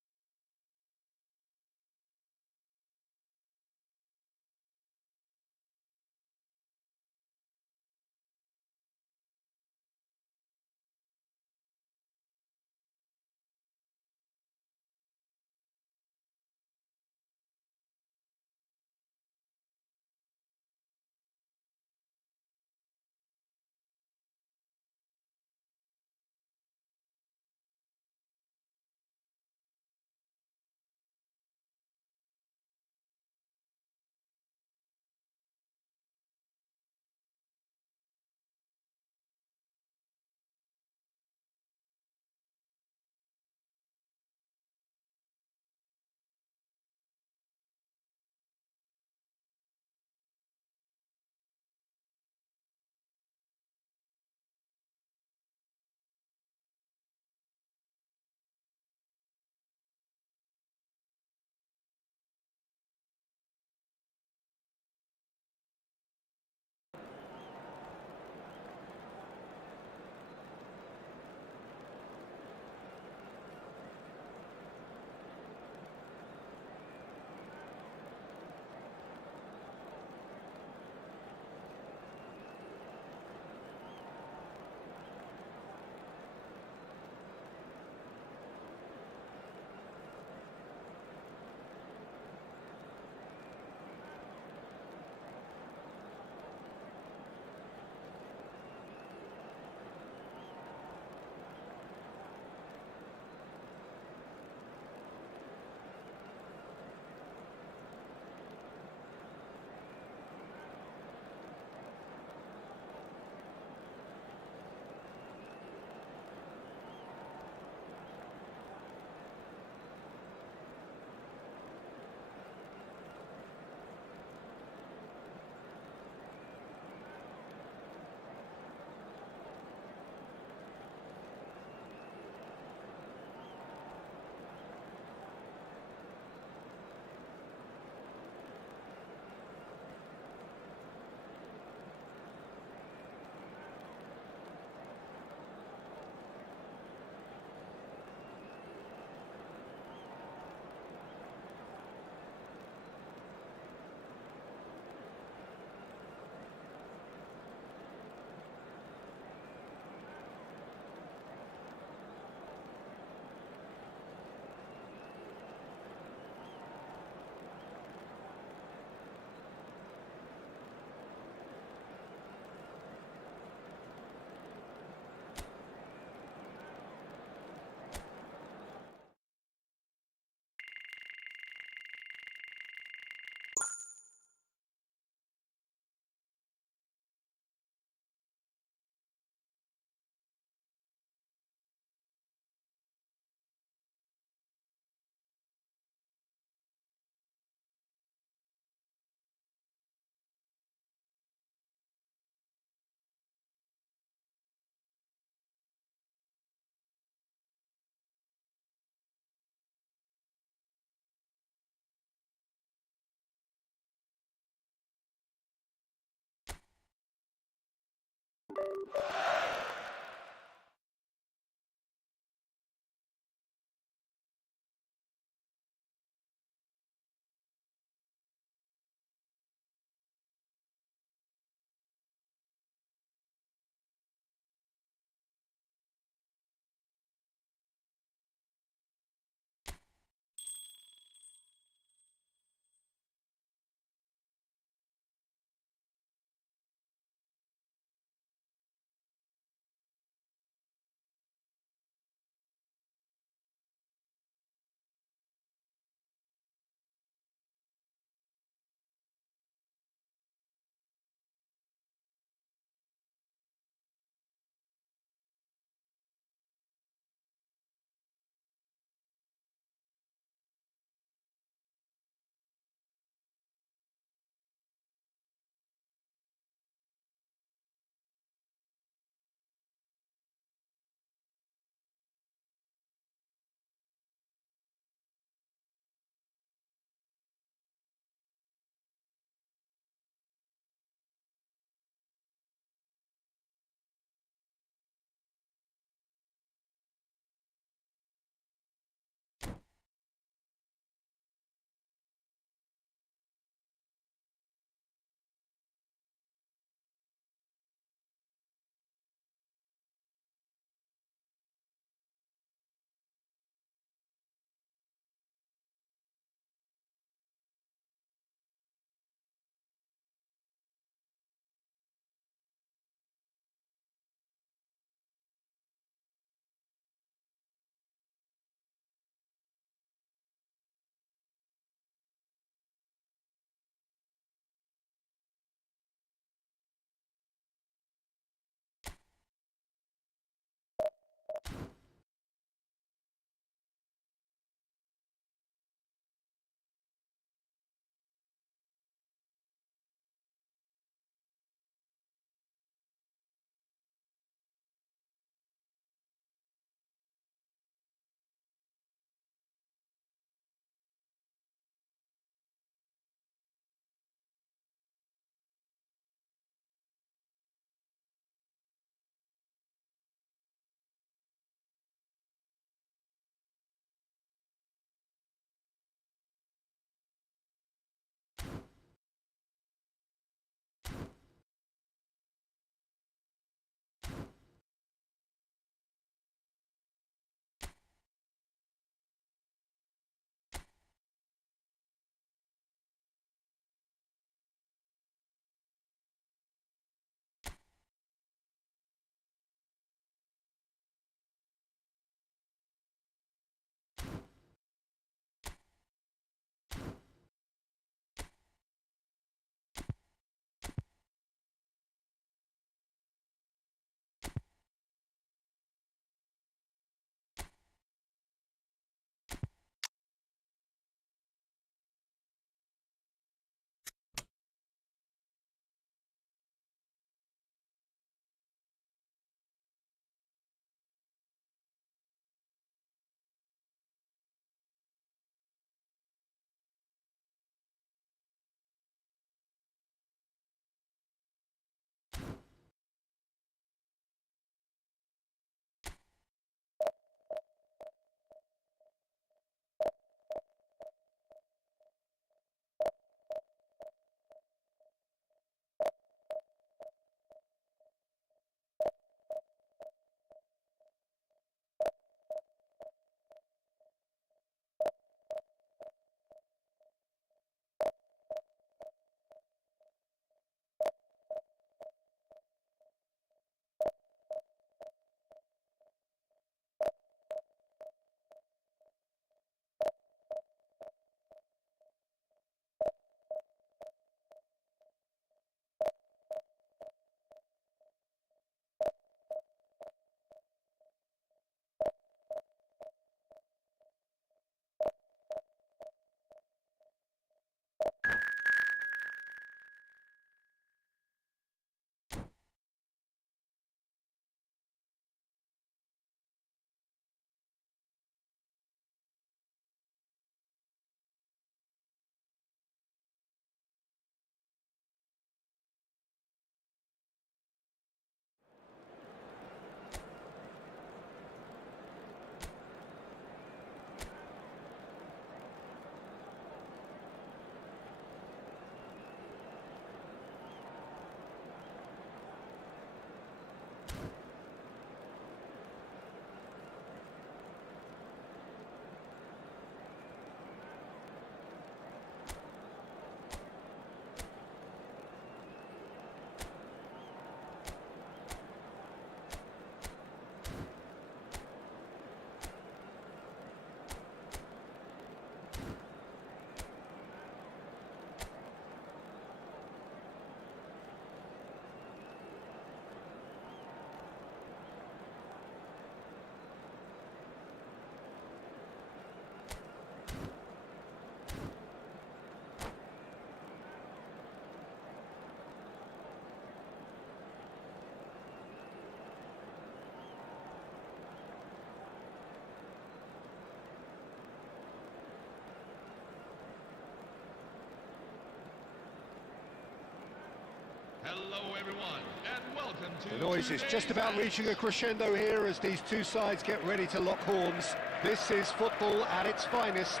Hello everyone, and welcome to The noise is just about reaching a crescendo here as these two sides get ready to lock horns. This is football at its finest.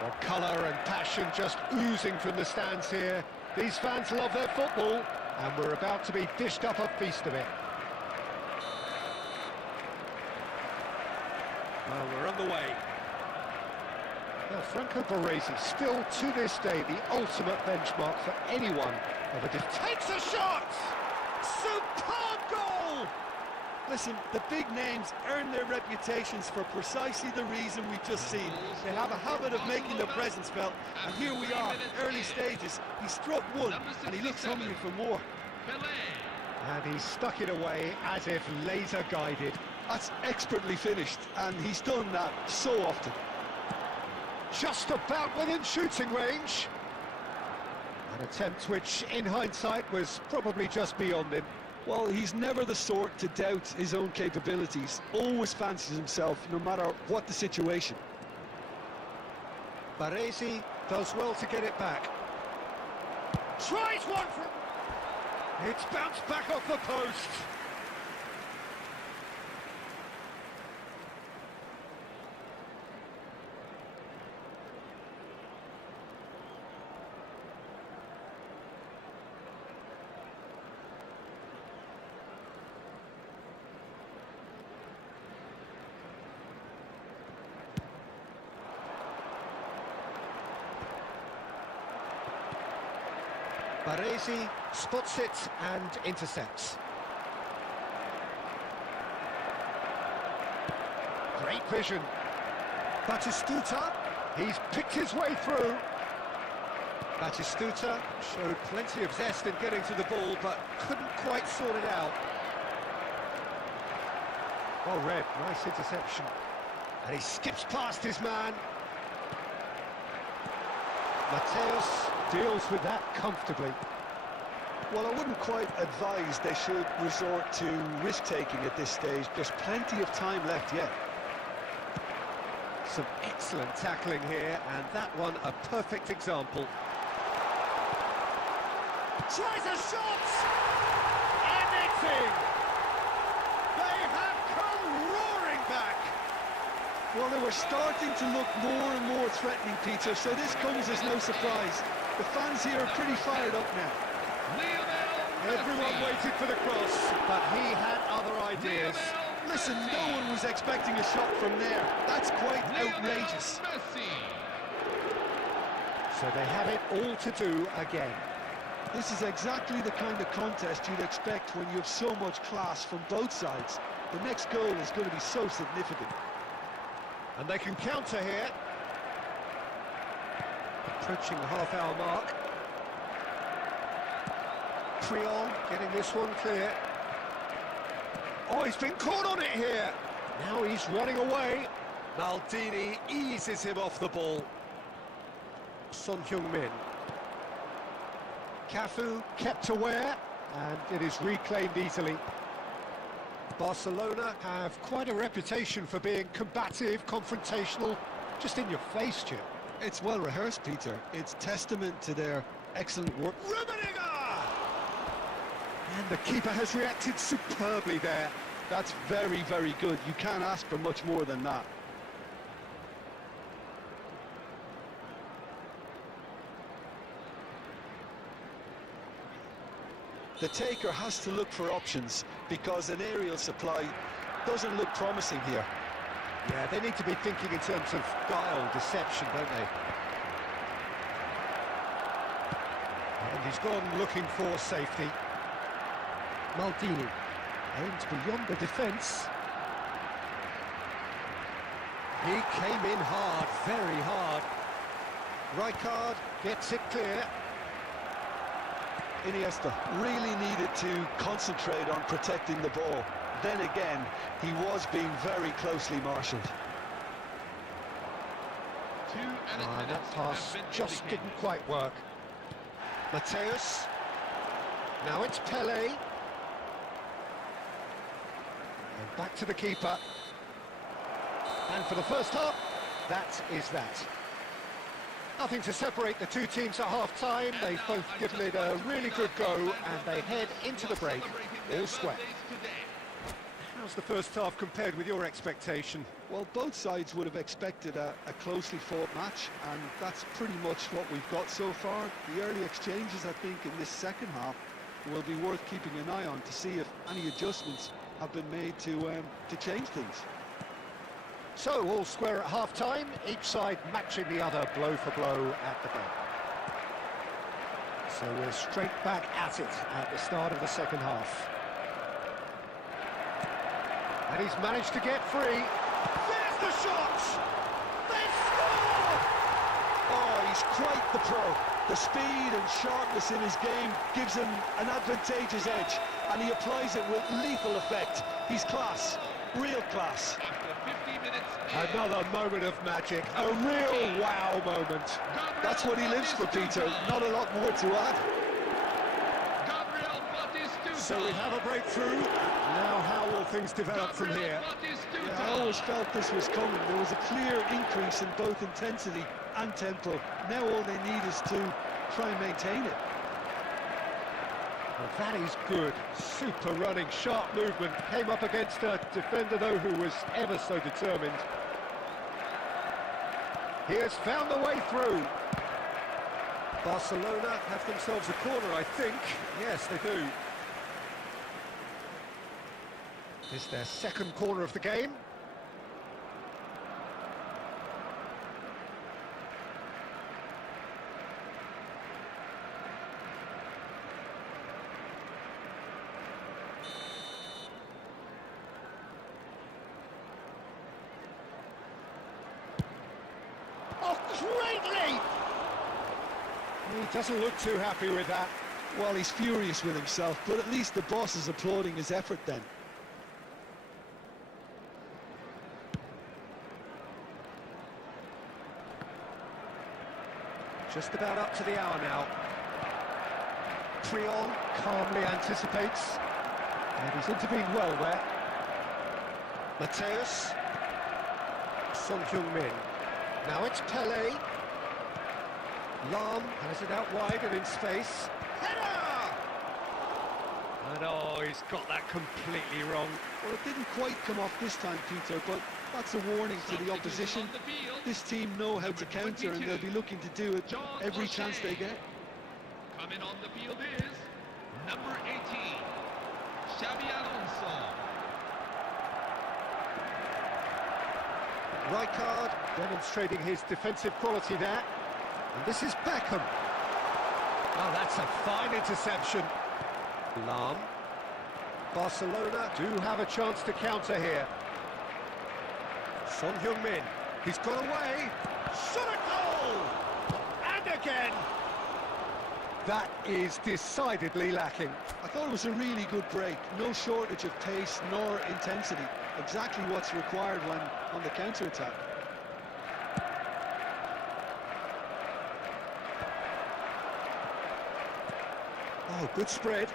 Well, colour and passion just oozing from the stands here. These fans love their football, and we're about to be dished up a feast of it. Well, we're underway. Now, Franco Baresi, still to this day, the ultimate benchmark for anyone of a takes a shot! Superb goal! Listen, the big names earn their reputations for precisely the reason we've just seen. They have a habit of making their presence felt, and here we are, early stages. He struck one, and he looks hungry for more. And he stuck it away as if laser-guided. That's expertly finished, and he's done that so often. Just about within shooting range. An attempt which, in hindsight, was probably just beyond him. Well, he's never the sort to doubt his own capabilities. Always fancies himself, no matter what the situation. Baresi does well to get it back. Tries one from... It's bounced back off the post. Baresi spots it and intercepts. Great vision. Batistuta, he's picked his way through. Batistuta showed plenty of zest in getting to the ball, but couldn't quite sort it out. Well read, nice interception. And he skips past his man. Mateus deals with that comfortably. Well, I wouldn't quite advise they should resort to risk-taking at this stage. There's plenty of time left yet. Some excellent tackling here, and that one a perfect example. Tries a shot! And it's in! They have come roaring back! Well, they were starting to look more and more threatening, Peter, so this comes as no surprise. The fans here are pretty fired up now. Everyone waited for the cross, but he had other ideas. Listen, no one was expecting a shot from there. That's quite outrageous. So they have it all to do again. This is exactly the kind of contest you'd expect when you have so much class from both sides. The next goal is going to be so significant. And they can counter here. Approaching the half-hour mark. Creole getting this one clear. Oh, he's been caught on it here. Now he's running away. Maldini eases him off the ball. Son Heung-min. Cafu kept aware, and it is reclaimed easily. Barcelona have quite a reputation for being combative, confrontational, just in your face, Jim. It's well rehearsed, Peter. It's testament to their excellent work. Rummenigge! And the keeper has reacted superbly there. That's very, very good. You can't ask for much more than that. The taker has to look for options because an aerial supply doesn't look promising here. Yeah, they need to be thinking in terms of guile, deception, don't they? And he's gone looking for safety. Maldini aims beyond the defence. He came in hard, very hard. Rijkaard gets it clear. Iniesta really needed to concentrate on protecting the ball. Then again, he was being very closely marshalled. That pass just didn't quite work. Mateus. Now it's Pele. And back to the keeper. And for the first half, that is that. Nothing to separate the two teams at half-time. They've both given it a really good go, and they head into the break all square. How's the first half compared with your expectation? Well, both sides would have expected a closely fought match, and that's pretty much what we've got so far. The early exchanges, I think, in this second half will be worth keeping an eye on to see if any adjustments have been made to change things. So, all square at half-time, each side matching the other blow for blow at the game. So we're straight back at it at the start of the second half. And he's managed to get free. There's the shot! They score! Oh, he's quite the pro. The speed and sharpness in his game gives him an advantageous edge, and he applies it with lethal effect. He's class, real class. After 50 minutes, Another moment of magic, a real wow moment. That's what he lives for, Peter. Not a lot more to add. So we have a breakthrough. Now how will things develop from here? Yeah, I always felt this was coming. There was a clear increase in both intensity and tempo. Now all they need is to try and maintain it. Well, that is good. Super running, sharp movement. Came up against a defender, though, who was ever so determined. He has found the way through. Barcelona have themselves a corner, I think. Yes, they do. It's their second corner of the game. Oh, great leap! He doesn't look too happy with that. Well, he's furious with himself, but at least the boss is applauding his effort then. Just about up to the hour now. Triol calmly anticipates. And he's intervened well there. Mateus. Son Heung-min. Now it's Pele. Lam has it out wide and in space. Header! And oh, he's got that completely wrong. Well, it didn't quite come off this time, Peter, but that's a warning to the opposition. This team know how to counter, and they'll be looking to do it every chance they get. Coming on the field is number 18, Xabi Alonso. Rijkaard demonstrating his defensive quality there. And this is Beckham. Oh, that's a fine interception. Lam. Barcelona do have a chance to counter here. Son Heung-min. He's got away. Shot a goal! And again! That is decidedly lacking. I thought it was a really good break. No shortage of pace nor intensity. Exactly what's required when on the counter-attack. Oh, good spread.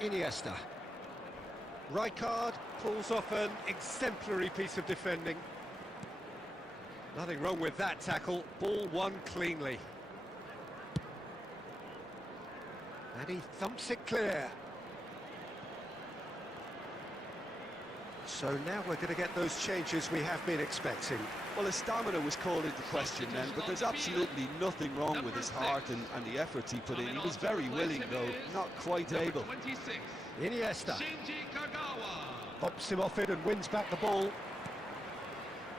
Iniesta. Rijkaard pulls off an exemplary piece of defending. Nothing wrong with that tackle. Ball won cleanly. And he thumps it clear. So now we're going to get those changes we have been expecting. Well, his stamina was called into question then, but there's absolutely nothing wrong with his heart and the efforts he put in. He was very willing, though, not quite able. Iniesta. Pops him off it and wins back the ball.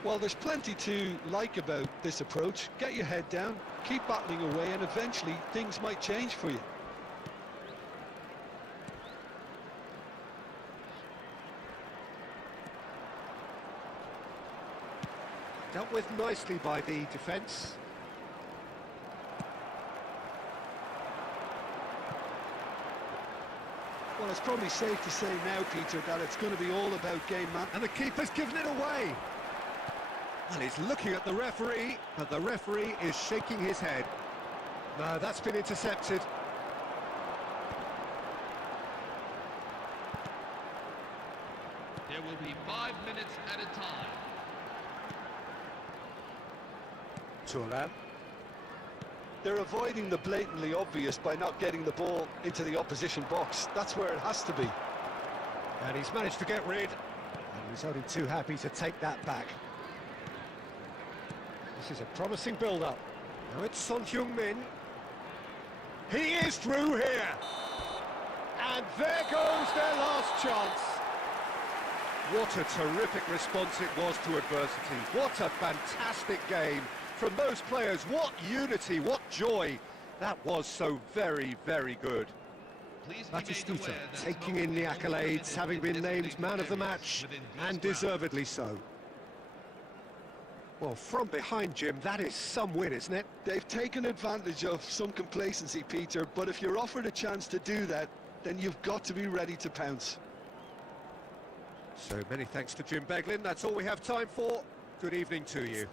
Well, there's plenty to like about this approach. Get your head down, keep battling away, and eventually things might change for you. Dealt with nicely by the defence. Well, it's probably safe to say now, Peter, that it's going to be all about game man. And the keeper's given it away. Well, he's looking at the referee, but the referee is shaking his head. No, that's been intercepted. There will be 5 minutes at a time. to allow. They're avoiding the blatantly obvious by not getting the ball into the opposition box. That's where it has to be. And he's managed to get rid. And he's only too happy to take that back. This is a promising build-up. Now it's Son Heung-min. He is through here. And there goes their last chance. What a terrific response it was to adversity. What a fantastic game from those players. What unity, what joy. That was so very, very good. Batistita taking in the accolades, having been named man of the match, and deservedly so. Well, from behind, Jim, that is some win, isn't it? They've taken advantage of some complacency, Peter, but if you're offered a chance to do that, then you've got to be ready to pounce. So many thanks to Jim Beglin. That's all we have time for. Good evening to you.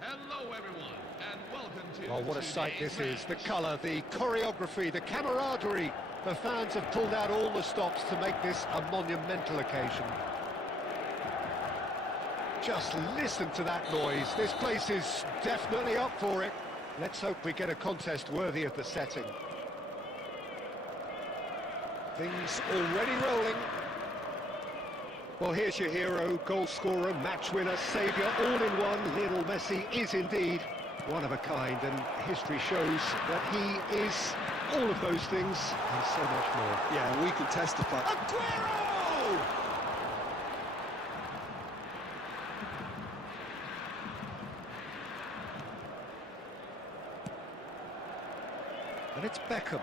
Hello, everyone, and welcome to Oh, what a sight this today's is. The match. colour, the choreography, the camaraderie. The fans have pulled out all the stops to make this a monumental occasion. Just listen to that noise. This place is definitely up for it. Let's hope we get a contest worthy of the setting. Things already rolling. Well, here's your hero, goal scorer, match winner, saviour, all in one. Lionel Messi is indeed one of a kind, and history shows that he is all of those things and so much more. Yeah, we can testify. Aguero! And it's Beckham.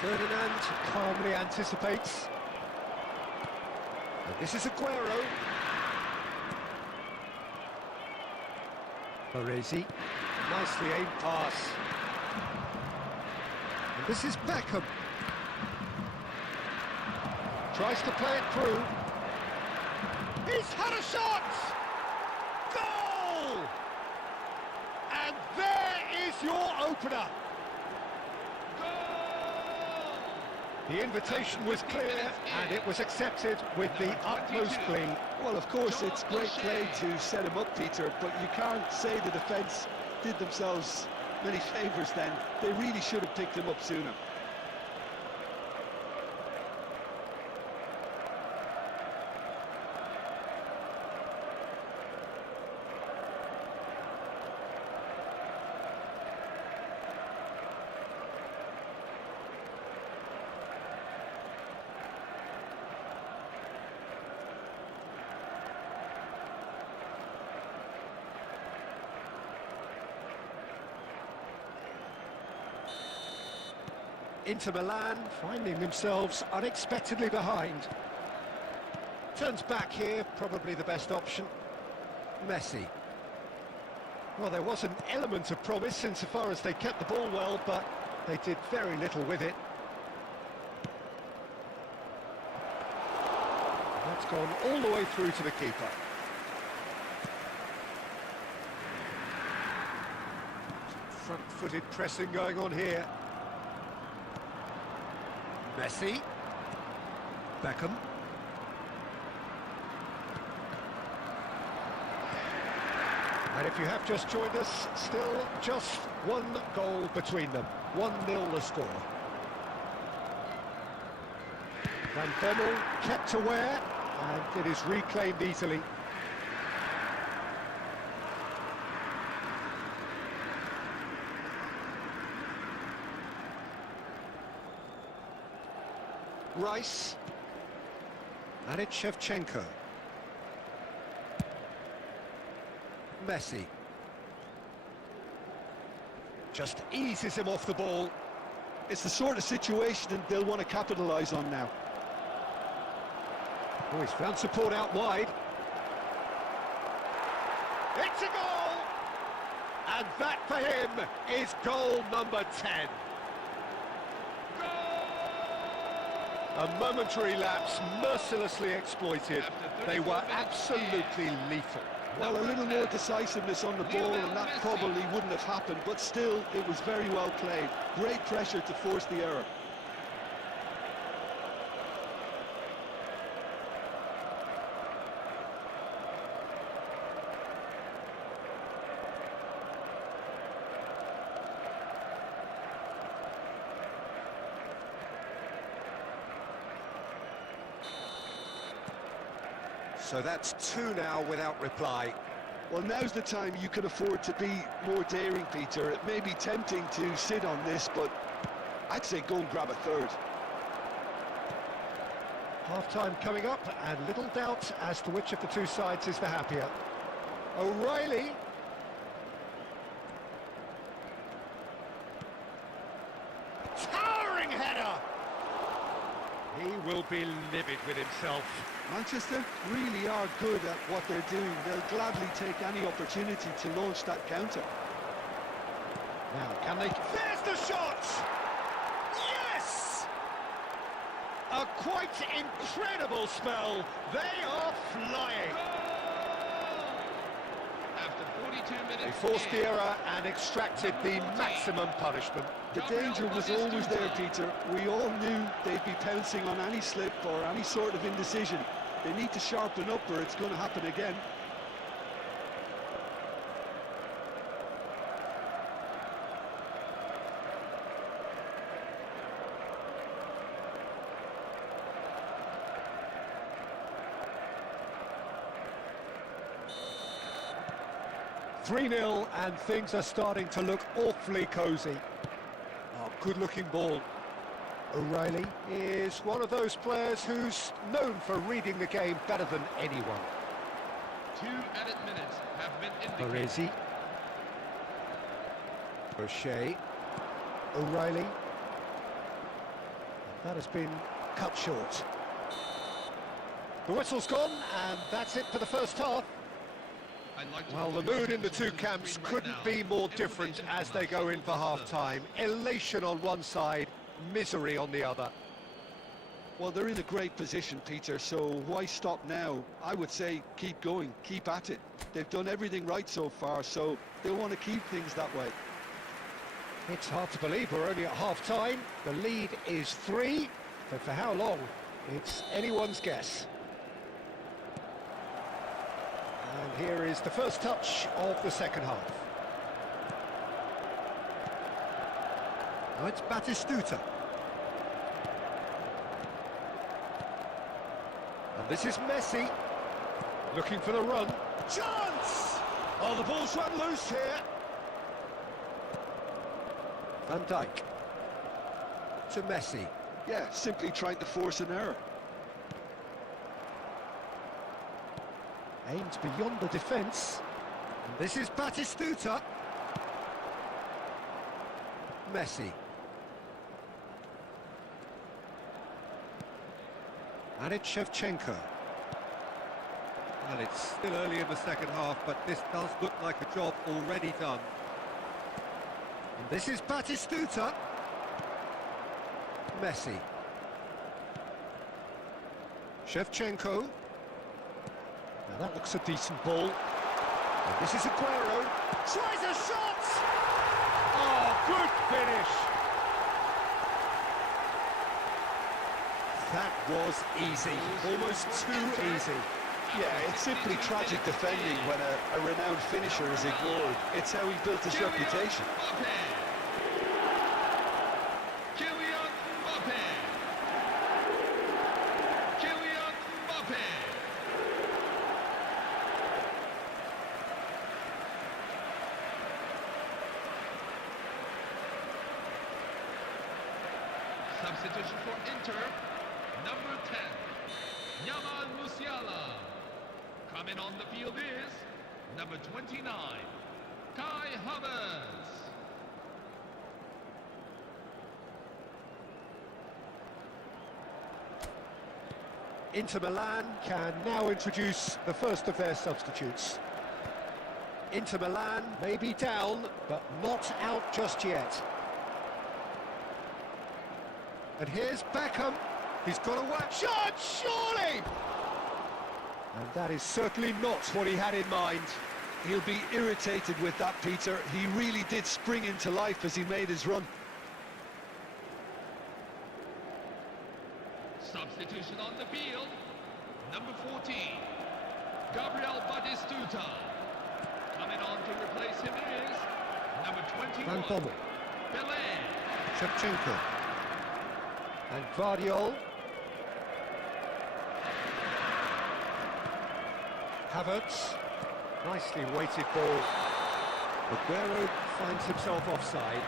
Ferdinand calmly anticipates. And this is Aguero. Baresi. Nicely aimed pass. And this is Beckham. Tries to play it through. He's had a shot! Goal! And there is your opener. The invitation was clear, and it was accepted with the utmost glee. Well, of course, it's great play to set him up, Peter, but you can't say the defence did themselves many favours then. They really should have picked him up sooner. Inter Milan finding themselves unexpectedly behind. Turns back here, probably the best option. Messi. Well, there was an element of promise insofar as they kept the ball well, but they did very little with it. That's gone all the way through to the keeper. Front-footed pressing going on here. Messi. Beckham. And if you have just joined us, still just one goal between them. 1-0 the score. Van Bommel kept aware, and it is reclaimed easily. Rice. And it's Shevchenko. Messi. Just eases him off the ball. It's the sort of situation that they'll want to capitalise on now. Oh, he's found support out wide. It's a goal! And that for him is goal number 10. A momentary lapse, mercilessly exploited. They were absolutely lethal. Well, a little more decisiveness on the ball and that probably wouldn't have happened, but still, it was very well played. Great pressure to force the error. So that's 2 now without reply. Well, now's the time you can afford to be more daring, Peter. It may be tempting to sit on this, but I'd say go and grab a third. Half-time coming up, and little doubt as to which of the two sides is the happier. O'Reilly. Towering header! He will be livid with himself. Manchester really are good at what they're doing. They'll gladly take any opportunity to launch that counter. Now, can they... There's the shot! Yes! A quite incredible spell. They are flying. After 42 minutes, They forced the error and extracted the maximum punishment. The danger was always there, Peter. We all knew they'd be pouncing on any slip or any sort of indecision. They need to sharpen up or it's going to happen again. (3-0) and things are starting to look awfully cosy. Oh, good-looking ball. O'Reilly is one of those players who's known for reading the game better than anyone. 2 added minutes have been indicated. Baresi. O'Shea, O'Reilly. That has been cut short. The whistle's gone, and that's it for the first half. Well, the mood in the two camps couldn't be more different as they go in for half-time. Elation on one side, misery on the other. Well, they're in a great position, Peter, so why stop now? I would say keep going, keep at it. They've done everything right so far, so they'll want to keep things that way. It's hard to believe we're only at half-time. The lead is 3, but for how long? It's anyone's guess. And here is the first touch of the second half. Now it's Batistuta. And this is Messi, looking for the run. Chance! Oh, the ball's run loose here. Van Dijk to Messi. Yeah, simply trying to force an error. Aimed beyond the defence. And this is Batistuta. Messi. And it's Shevchenko. Well, it's still early in the second half, but this does look like a job already done. And this is Batistuta. Messi. Shevchenko. Now that looks a decent ball. And this is Aguero. Tries a shot! Oh, good finish! That was easy. Almost too easy. Yeah, it's simply tragic defending when a renowned finisher is ignored. It's how he built his reputation. Substitution for Inter, number 10, Yamal Musiala. Coming on the field is number 29, Kai Havertz. Inter Milan can now introduce the first of their substitutes. Inter Milan may be down, but not out just yet. And here's Beckham. He's got a whack shot, surely! And that is certainly not what he had in mind. He'll be irritated with that, Peter. He really did spring into life as he made his run. Substitution on the field, number 14, Gabriel Batistuta. Coming on to replace him is number 21, Van Bommel. Belair. Shevchenko. And Guardiola. Havertz. Nicely weighted ball. Aguero finds himself offside.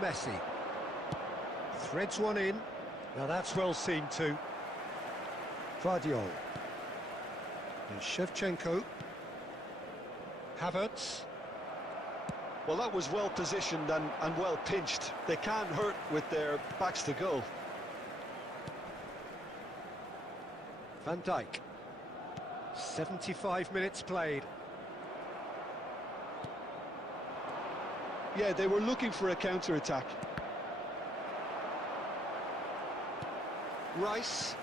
Messi threads one in. Now that's well seen too. Guardiola. And Shevchenko. Havertz. Well, that was well positioned and well pinched. They can't hurt with their backs to goal. Van Dijk. 75 minutes played. Yeah, they were looking for a counter-attack. Rice.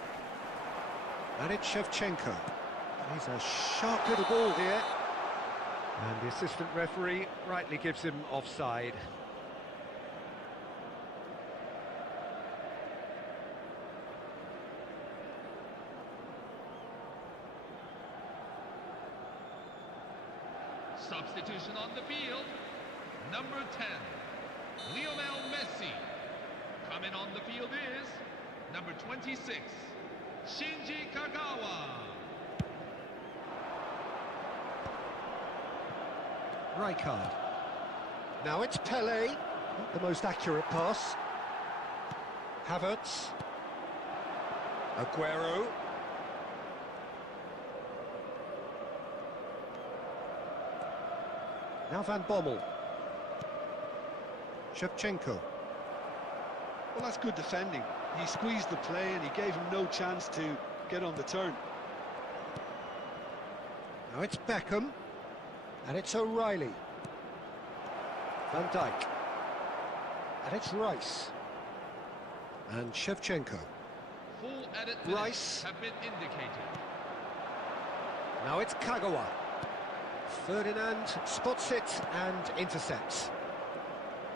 And it's Shevchenko. He's a sharp little ball here. And the assistant referee rightly gives him offside. Substitution on the field, number 10, Lionel Messi. Coming on the field is number 26, Shinji Kagawa. Rijkaard. Now it's Pele, not the most accurate pass. Havertz. Aguero. Now Van Bommel. Shevchenko. Well, that's good defending. He squeezed the play and he gave him no chance to get on the turn. Now it's Beckham. And it's O'Reilly. Van Dijk. And it's Rice. And Shevchenko. Full edit minutes Rice. have been indicated. Now it's Kagawa. Ferdinand spots it and intercepts.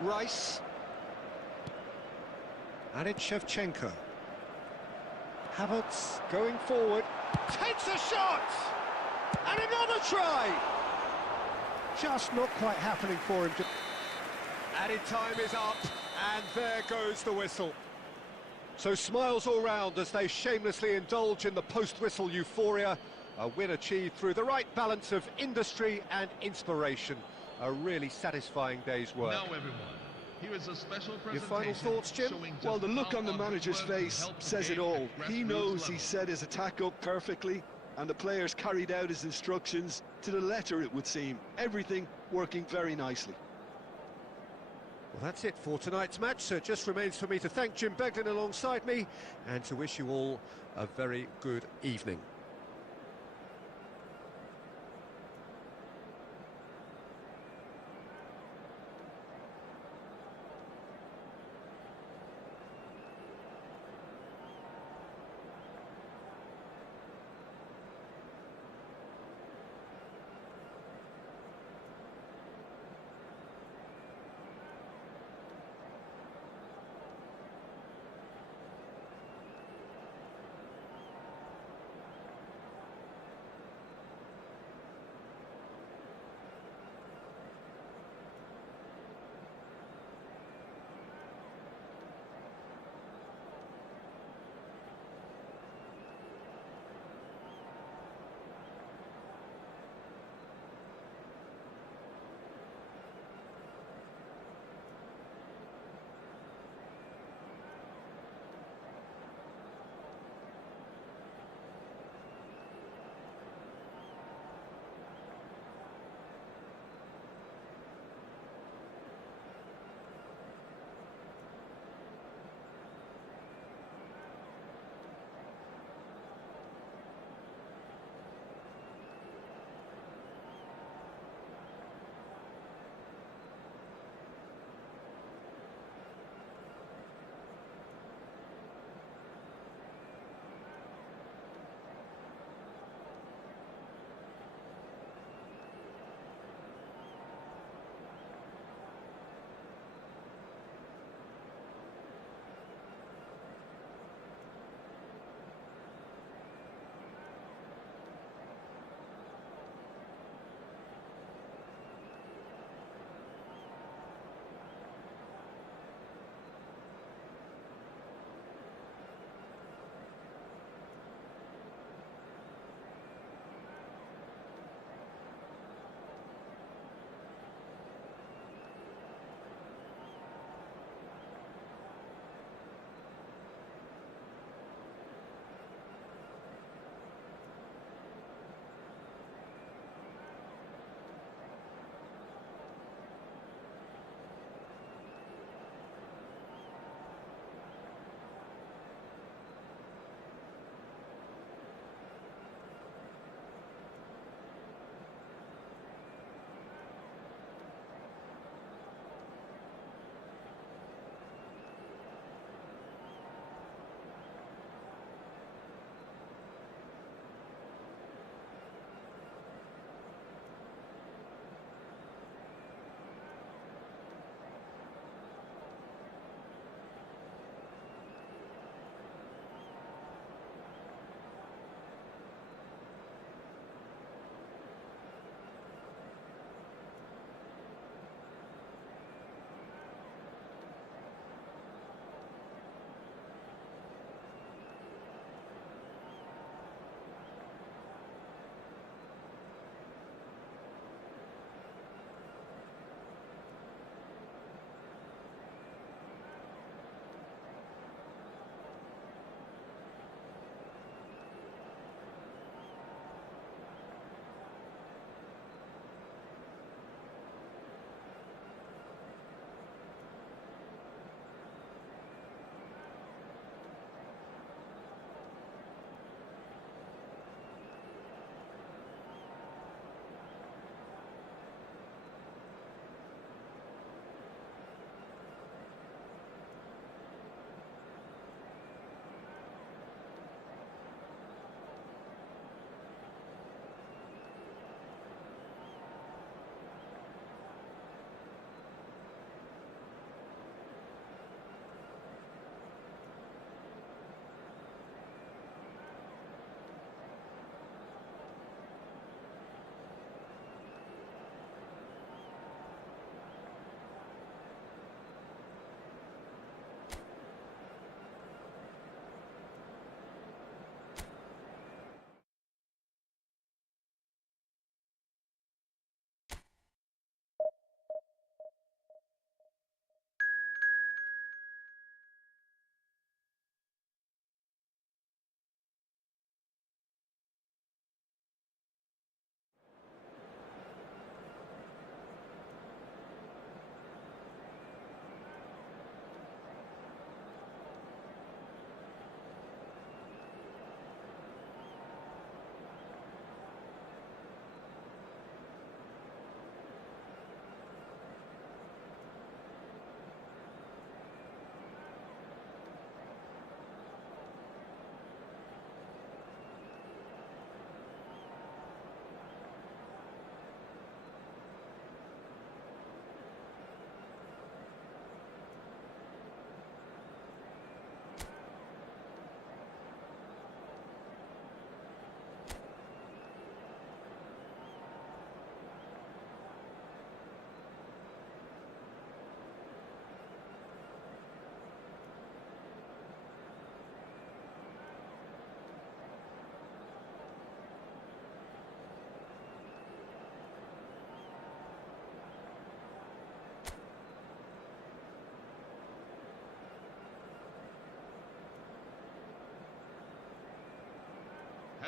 Rice. And it's Shevchenko. Havertz going forward. Takes a shot! And another try! Just not quite happening for him. Added time is up, and there goes the whistle. So smiles all round as they shamelessly indulge in the post-whistle euphoria. A win achieved through the right balance of industry and inspiration. A really satisfying day's work. Now everyone, here is a special Your presentation. final thoughts, Jim? showing just Well, the look how on the hard manager's work can face help the says it game all. at He grassroots knows he level. set his attack up perfectly, and the players carried out his instructions to the letter, it would seem. Everything working very nicely. Well, that's it for tonight's match, so it just remains for me to thank Jim Beglin alongside me and to wish you all a very good evening.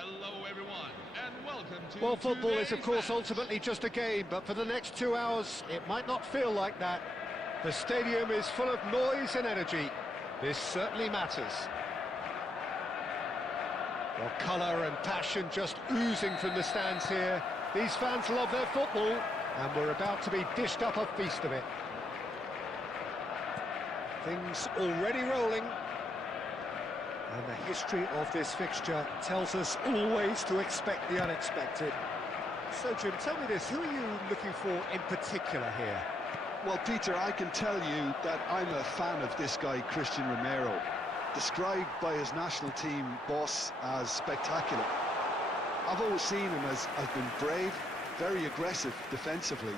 Hello, everyone, and welcome to Well, football is, of today's course, match. ultimately just a game, but for the next 2 hours, it might not feel like that. The stadium is full of noise and energy. This certainly matters. Well, colour and passion just oozing from the stands here. These fans love their football, and we're about to be dished up a feast of it. Things already rolling. And the history of this fixture tells us always to expect the unexpected. So, Jim, tell me this, who are you looking for in particular here? Well, Peter, I can tell you that I'm a fan of this guy, Christian Romero, described by his national team boss as spectacular. I've always seen him as being brave, very aggressive defensively,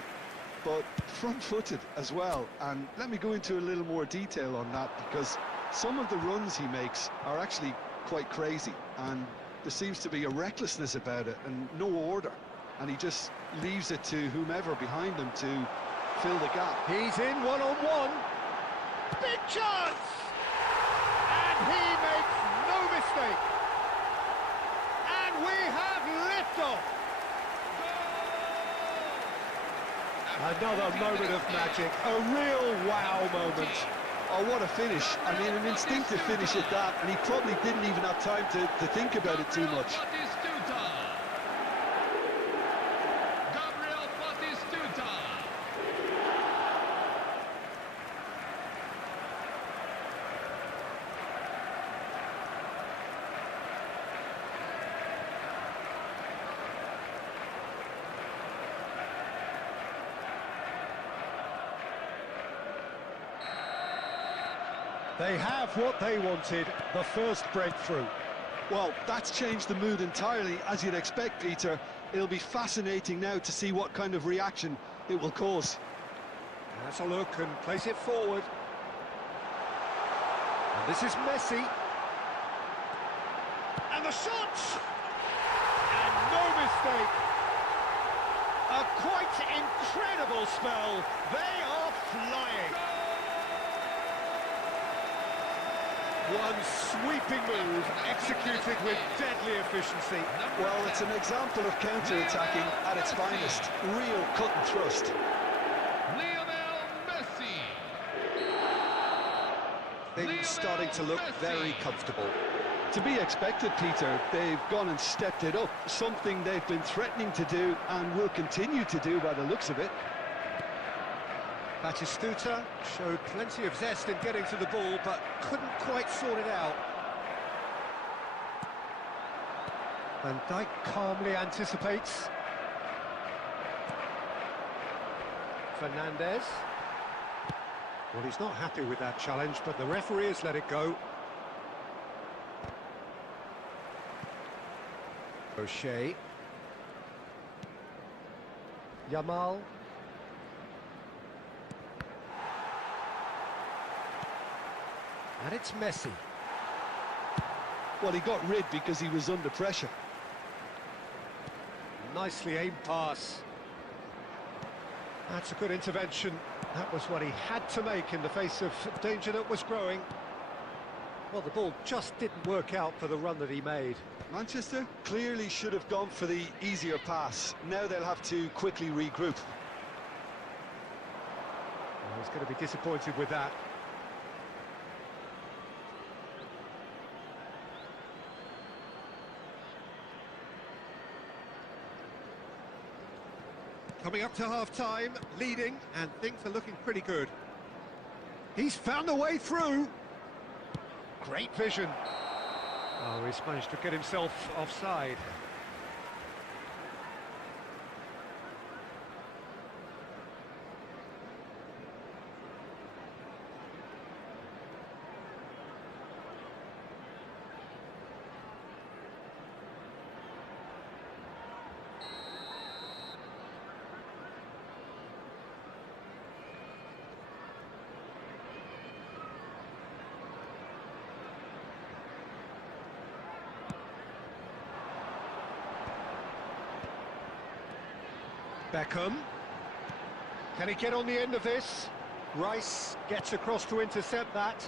but front-footed as well. And let me go into a little more detail on that, because some of the runs he makes are actually quite crazy, and there seems to be a recklessness about it and no order, and he just leaves it to whomever behind him to fill the gap. He's in one-on-one. Big chance! And he makes no mistake. And we have liftoff. Another moment of magic, a real wow moment. Oh, what a finish. I mean, an instinctive finish at that, and he probably didn't even have time to think about it too much. They have what they wanted, the first breakthrough. Well, that's changed the mood entirely, as you'd expect, Peter. It'll be fascinating now to see what kind of reaction it will cause. That's a look and place it forward. And this is Messi. And the shot! And no mistake. A quite incredible spell. They are flying. One sweeping move, executed with deadly efficiency. Well, it's an example of counter-attacking at its finest. Real cut and thrust. Lionel Messi. Things starting to look very comfortable. To be expected, Peter. They've gone and stepped it up. Something they've been threatening to do and will continue to do by the looks of it. Batistuta showed plenty of zest in getting to the ball, but couldn't quite sort it out. Van Dijk calmly anticipates. Fernandez. Well, he's not happy with that challenge, but the referee has let it go. O'Shea. Yamal. And it's Messi. Well, he got rid because he was under pressure. Nicely aimed pass. That's a good intervention. That was what he had to make in the face of danger that was growing. Well, the ball just didn't work out for the run that he made. Manchester clearly should have gone for the easier pass. Now they'll have to quickly regroup. Well, he's going to be disappointed with that. Coming up to half-time, leading, and things are looking pretty good. He's found a way through. Great vision. Oh, he's managed to get himself offside. Beckham. Can he get on the end of this? Rice gets across to intercept that.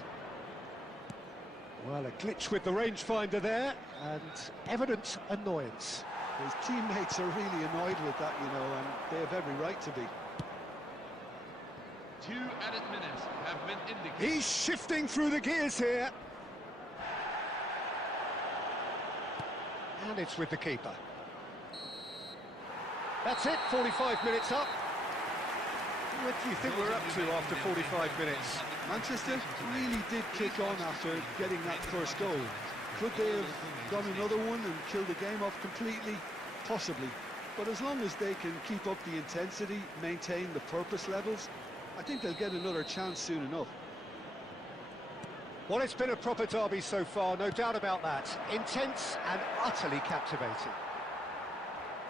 Well, a glitch with the rangefinder there, and evident annoyance. His teammates are really annoyed with that, you know, and they have every right to be. 2 added minutes have been indicated. He's shifting through the gears here. And it's with the keeper. That's it, 45 minutes up. What do you think we're up to after 45 minutes? Manchester really did kick on after getting that first goal. Could they have done another one and killed the game off completely? Possibly. But as long as they can keep up the intensity, maintain the purpose levels, I think they'll get another chance soon enough. Well, it's been a proper derby so far, no doubt about that. Intense and utterly captivating.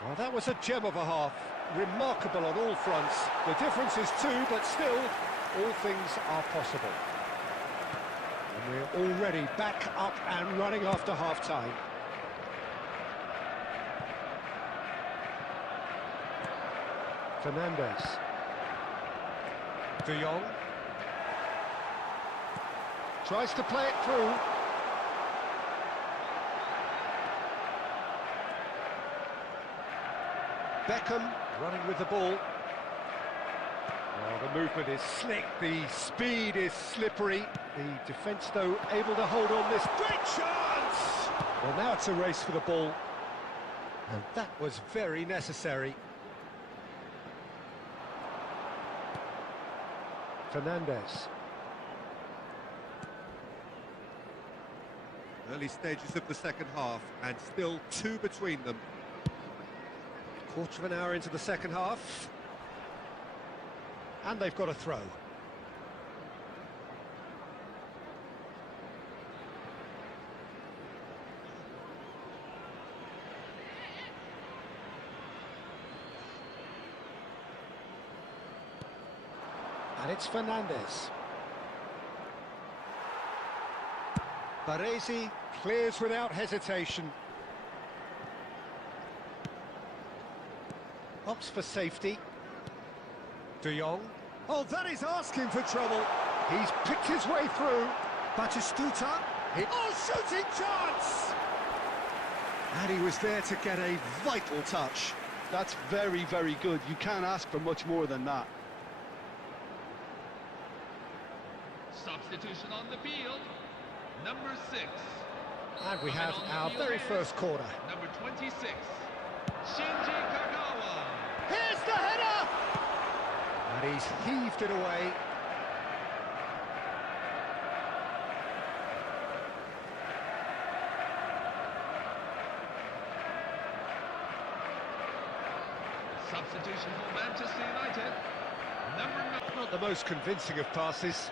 Well, that was a gem of a half. Remarkable on all fronts. The difference is 2, but still, all things are possible. And we're already back up and running after half-time. Fernandez. De Jong. Tries to play it through. Beckham running with the ball. Oh, the movement is slick, the speed is slippery. The defence, though, able to hold on this. Great chance! Well, now it's a race for the ball. And that was very necessary. Fernandez. Early stages of the second half, and still 2 between them. Quarter of an hour into the second half. And they've got a throw. And it's Fernandez. Baresi clears without hesitation. Opts for safety. De Jong. Oh, that is asking for trouble. He's picked his way through. Batistuta. Oh, shooting chance! And he was there to get a vital touch. That's very, very good. You can't ask for much more than that. Substitution on the field. Number 6. And we have our very first corner. Number 26. Shinji Kagawa. Here's the header! And he's heaved it away. Substitution for Manchester United. Number 9. Not the most convincing of passes.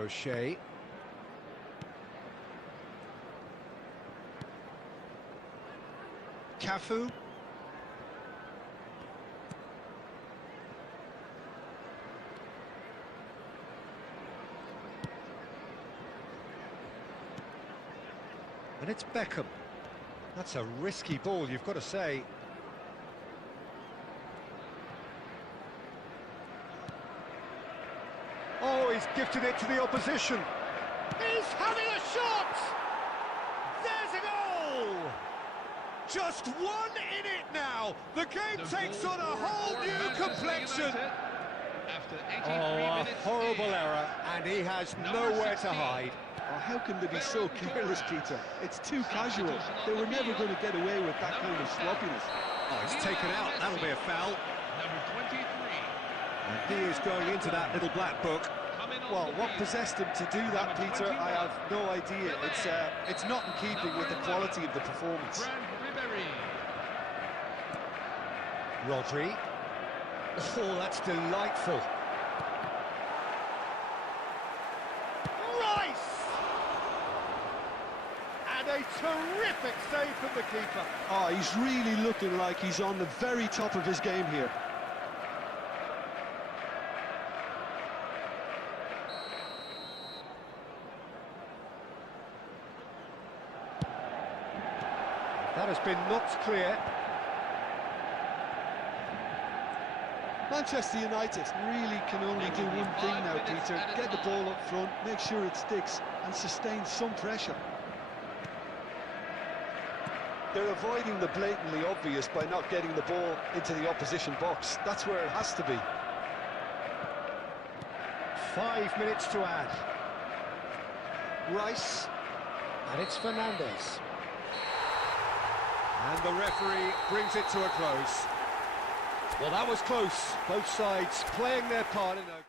O'Shea. Cafu. And it's Beckham. That's a risky ball, you've got to say. Oh, he's gifted it to the opposition. He's having a shot! There's a goal! Just one in it now. The game takes on a whole new complexion. After 83 Oh, a minutes horrible in. error, and he has Number nowhere to 16. hide. Oh, how can they be so careless, Peter? It's too casual. They were never going to get away with that kind of sloppiness. Oh, he's taken out. That'll be a foul. Number 23. And he is going into that little black book. Coming on Well, the what field. possessed him to do that, Number Peter, I 21. have no idea. It's not in keeping with the quality of the performance. Frank Ribery. Rodri. Oh, that's delightful. Rice! And a terrific save from the keeper. Oh, he's really looking like he's on the very top of his game here. That has been knocked clear. Manchester United really can only do one thing now, Peter. Get the ball up front, make sure it sticks, and sustain some pressure. They're avoiding the blatantly obvious by not getting the ball into the opposition box. That's where it has to be. 5 minutes to add. Rice, and it's Fernandez. And the referee brings it to a close. Well, that was close. Both sides playing their part in a...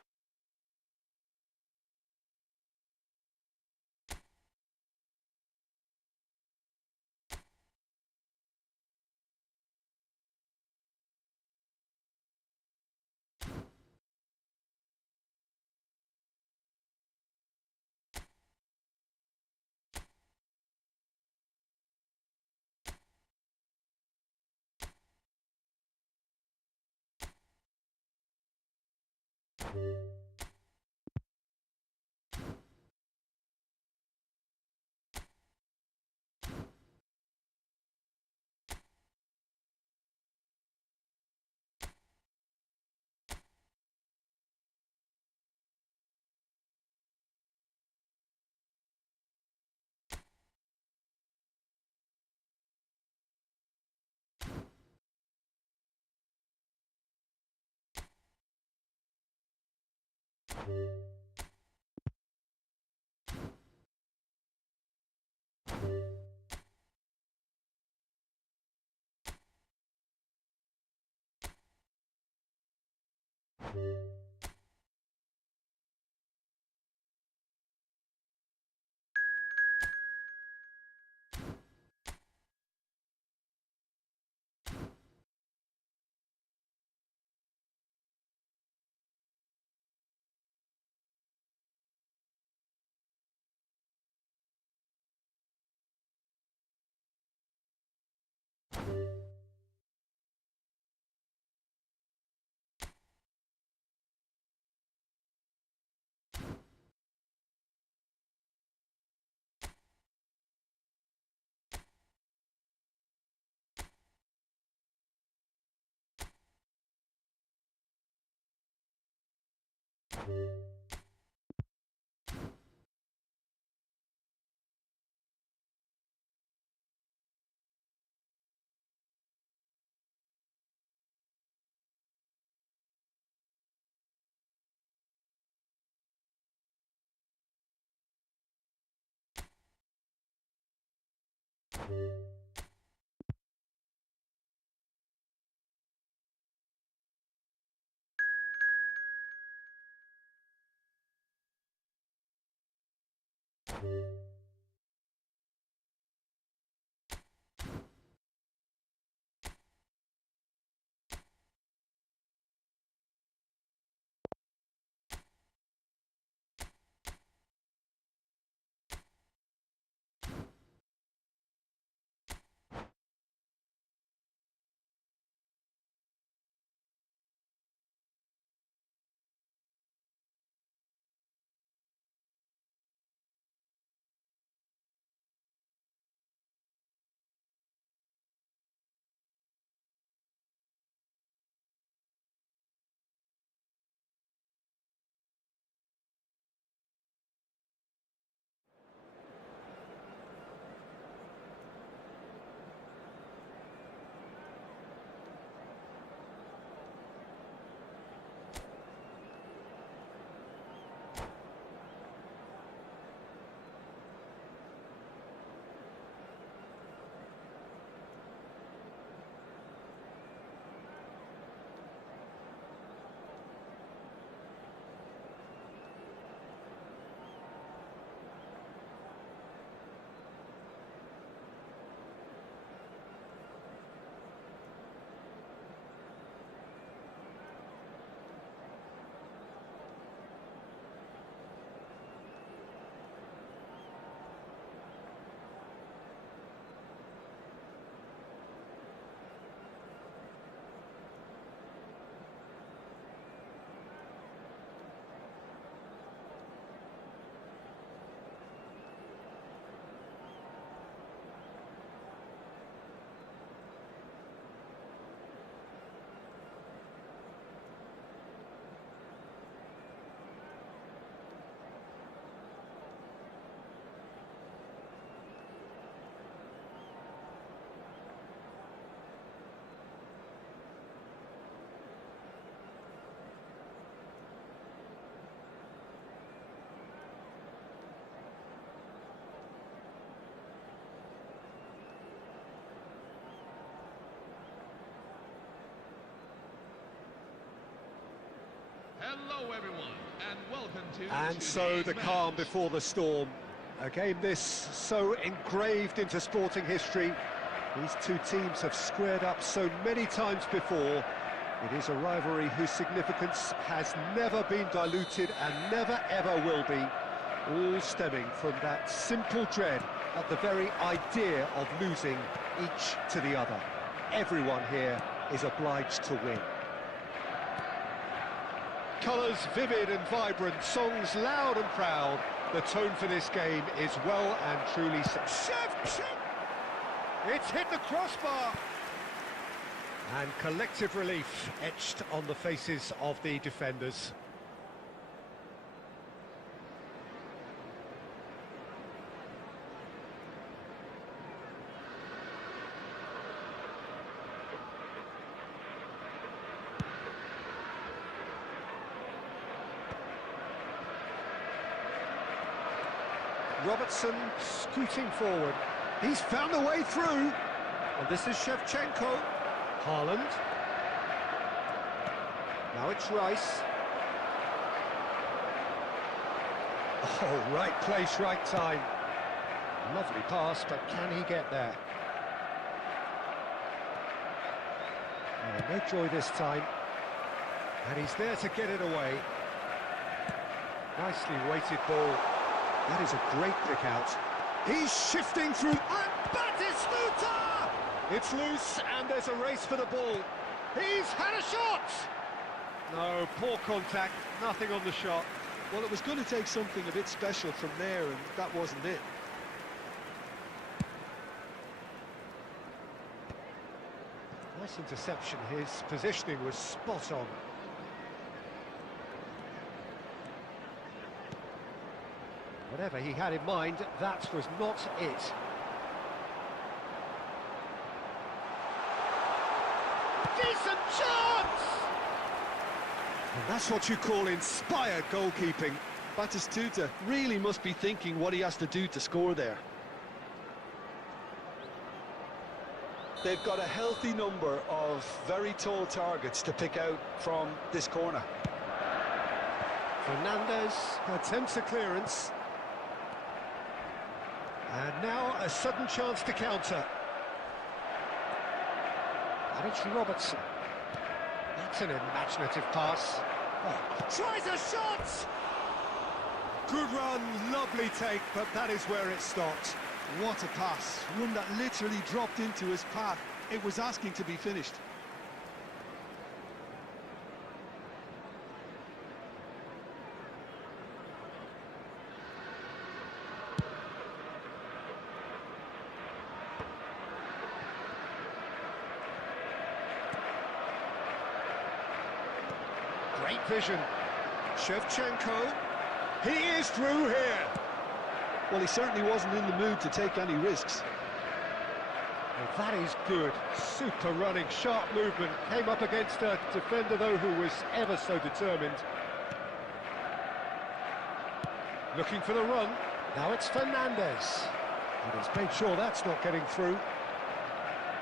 Hello, everyone, and welcome to And so the today's calm match. before the storm. A game this so engraved into sporting history. These two teams have squared up so many times before. It is a rivalry whose significance has never been diluted and never ever will be. All stemming from that simple dread at the very idea of losing each to the other. Everyone here is obliged to win. Colours vivid and vibrant, songs loud and proud. The tone for this game is well and truly set. It's hit the crossbar! And collective relief etched on the faces of the defenders. Robertson scooting forward. He's found a way through. And this is Shevchenko. Haaland. Now it's Rice. Oh, right place, right time. Lovely pass, but can he get there? Oh, no joy this time. And he's there to get it away. Nicely weighted ball. That is a great pick out. He's shifting through. And Batistuta! It's loose, and there's a race for the ball. He's had a shot! No, poor contact, nothing on the shot. Well, it was going to take something a bit special from there, and that wasn't it. Nice interception, his positioning was spot on. Whatever he had in mind, that was not it. Decent chance! And that's what you call inspired goalkeeping. Batistuta really must be thinking what he has to do to score there. They've got a healthy number of very tall targets to pick out from this corner. Fernandez attempts a clearance. And now a sudden chance to counter. And it's Robertson. That's an imaginative pass. Oh, tries a shot! Good run, lovely take, but that is where it stopped. What a pass, one that literally dropped into his path. It was asking to be finished. Great vision. Shevchenko. He is through here. Well, he certainly wasn't in the mood to take any risks. Well, that is good. Super running, sharp movement. Came up against a defender, though, who was ever so determined. Looking for the run. Now it's Fernandez. And he's made sure that's not getting through.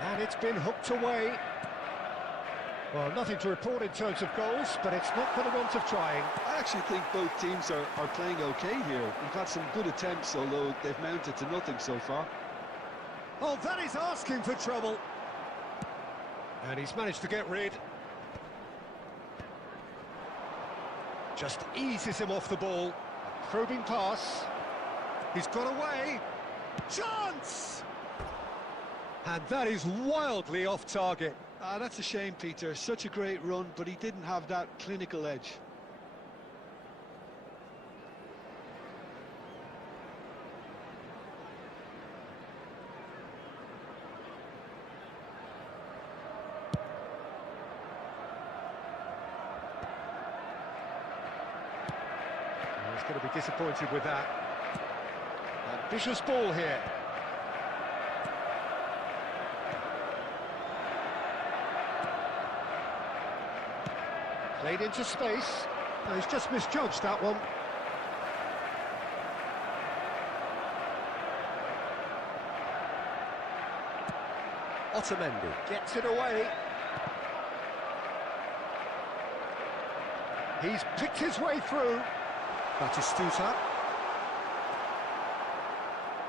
And it's been hooked away. Well, nothing to report in terms of goals, but it's not for the want of trying. I actually think both teams are playing okay here. We've had some good attempts, although they've mounted to nothing so far. Oh, that is asking for trouble. And he's managed to get rid. Just eases him off the ball. A probing pass. He's got away. Chance! And that is wildly off target. Ah, that's a shame, Peter. Such a great run, but he didn't have that clinical edge. He's going to be disappointed with that. Ambitious ball here. Played into space. No, he's just misjudged that one. Otamendi gets it away. He's picked his way through. Batistuta.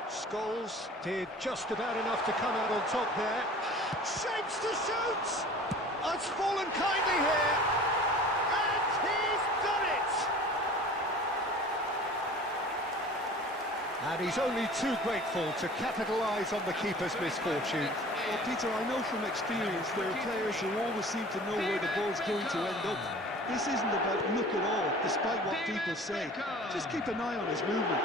Scholes did just about enough to come out on top there. Shapes to shoot! It's fallen kindly here. And he's done it! And he's only too grateful to capitalise on the keeper's misfortune. Well, Peter, I know from experience there are players who always seem to know where the ball's going to end up. This isn't about luck at all, despite what people say. Just keep an eye on his movement.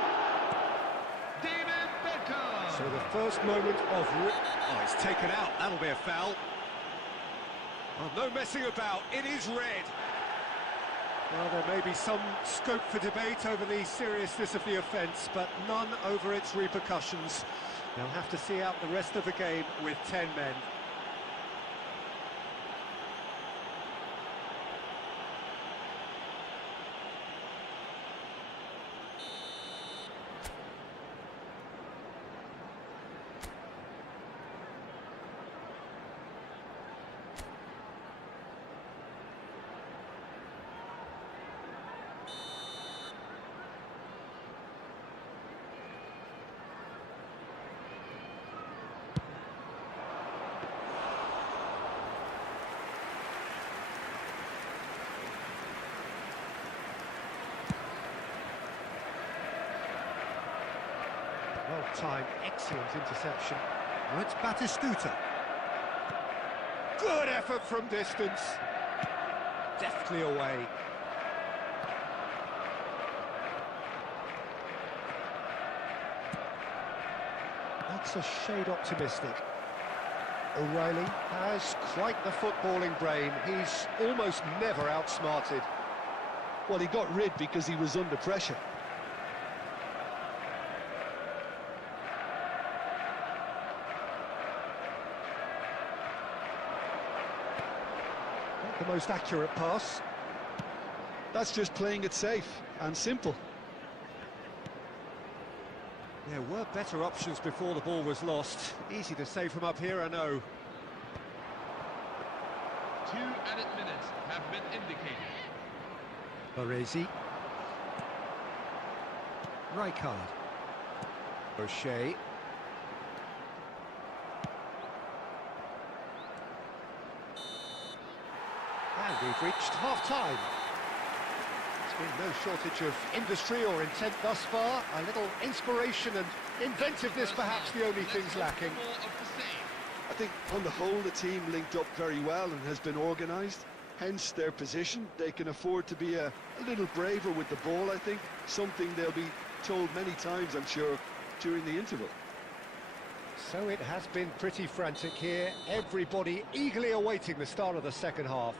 So the first moment of... Oh, it's taken out. That'll be a foul. Oh, no messing about. It is red. Well, there may be some scope for debate over the seriousness of the offence, but none over its repercussions. They'll have to see out the rest of the game with 10 men. Well-timed, excellent interception. Now it's Batistuta. Good effort from distance. Deftly away. That's a shade optimistic. O'Reilly has quite the footballing brain. He's almost never outsmarted. Well, he got rid because he was under pressure. Not the most accurate pass. That's just playing it safe and simple. There were better options before the ball was lost. Easy to say from up here, I know. 2 added minutes have been indicated. Baresi. Rijkaard. O'Shea. And we've reached half-time. There's been no shortage of industry or intent thus far. A little inspiration and inventiveness perhaps the only things lacking. I think on the whole the team linked up very well and has been organised. Hence their position. They can afford to be a little braver with the ball, I think. Something they'll be told many times, I'm sure, during the interval. So it has been pretty frantic here. Everybody eagerly awaiting the start of the second half.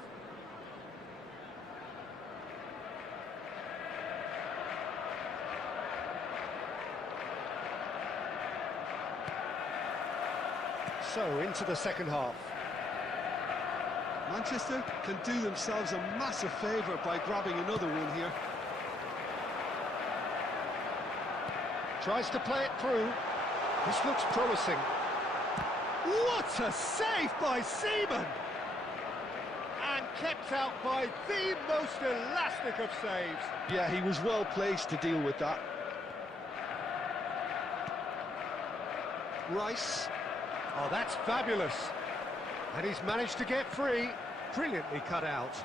So, into the second half. Manchester can do themselves a massive favour by grabbing another one here. Tries to play it through. This looks promising. What a save by Seaman! And kept out by the most elastic of saves. Yeah, he was well placed to deal with that. Rice. Oh, that's fabulous. And he's managed to get free. Brilliantly cut out.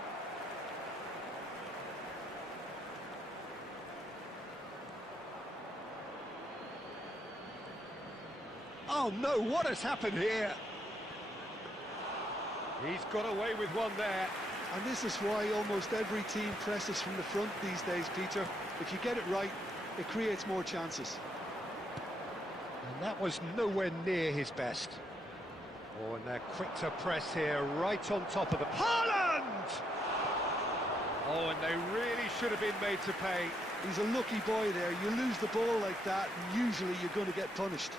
Oh no, what has happened here? He's got away with one there. And this is why almost every team presses from the front these days, Peter. If you get it right, it creates more chances. And that was nowhere near his best. Oh, and they're quick to press here, right on top of the... Haaland! Oh, and they really should have been made to pay. He's a lucky boy there. You lose the ball like that, and usually you're going to get punished.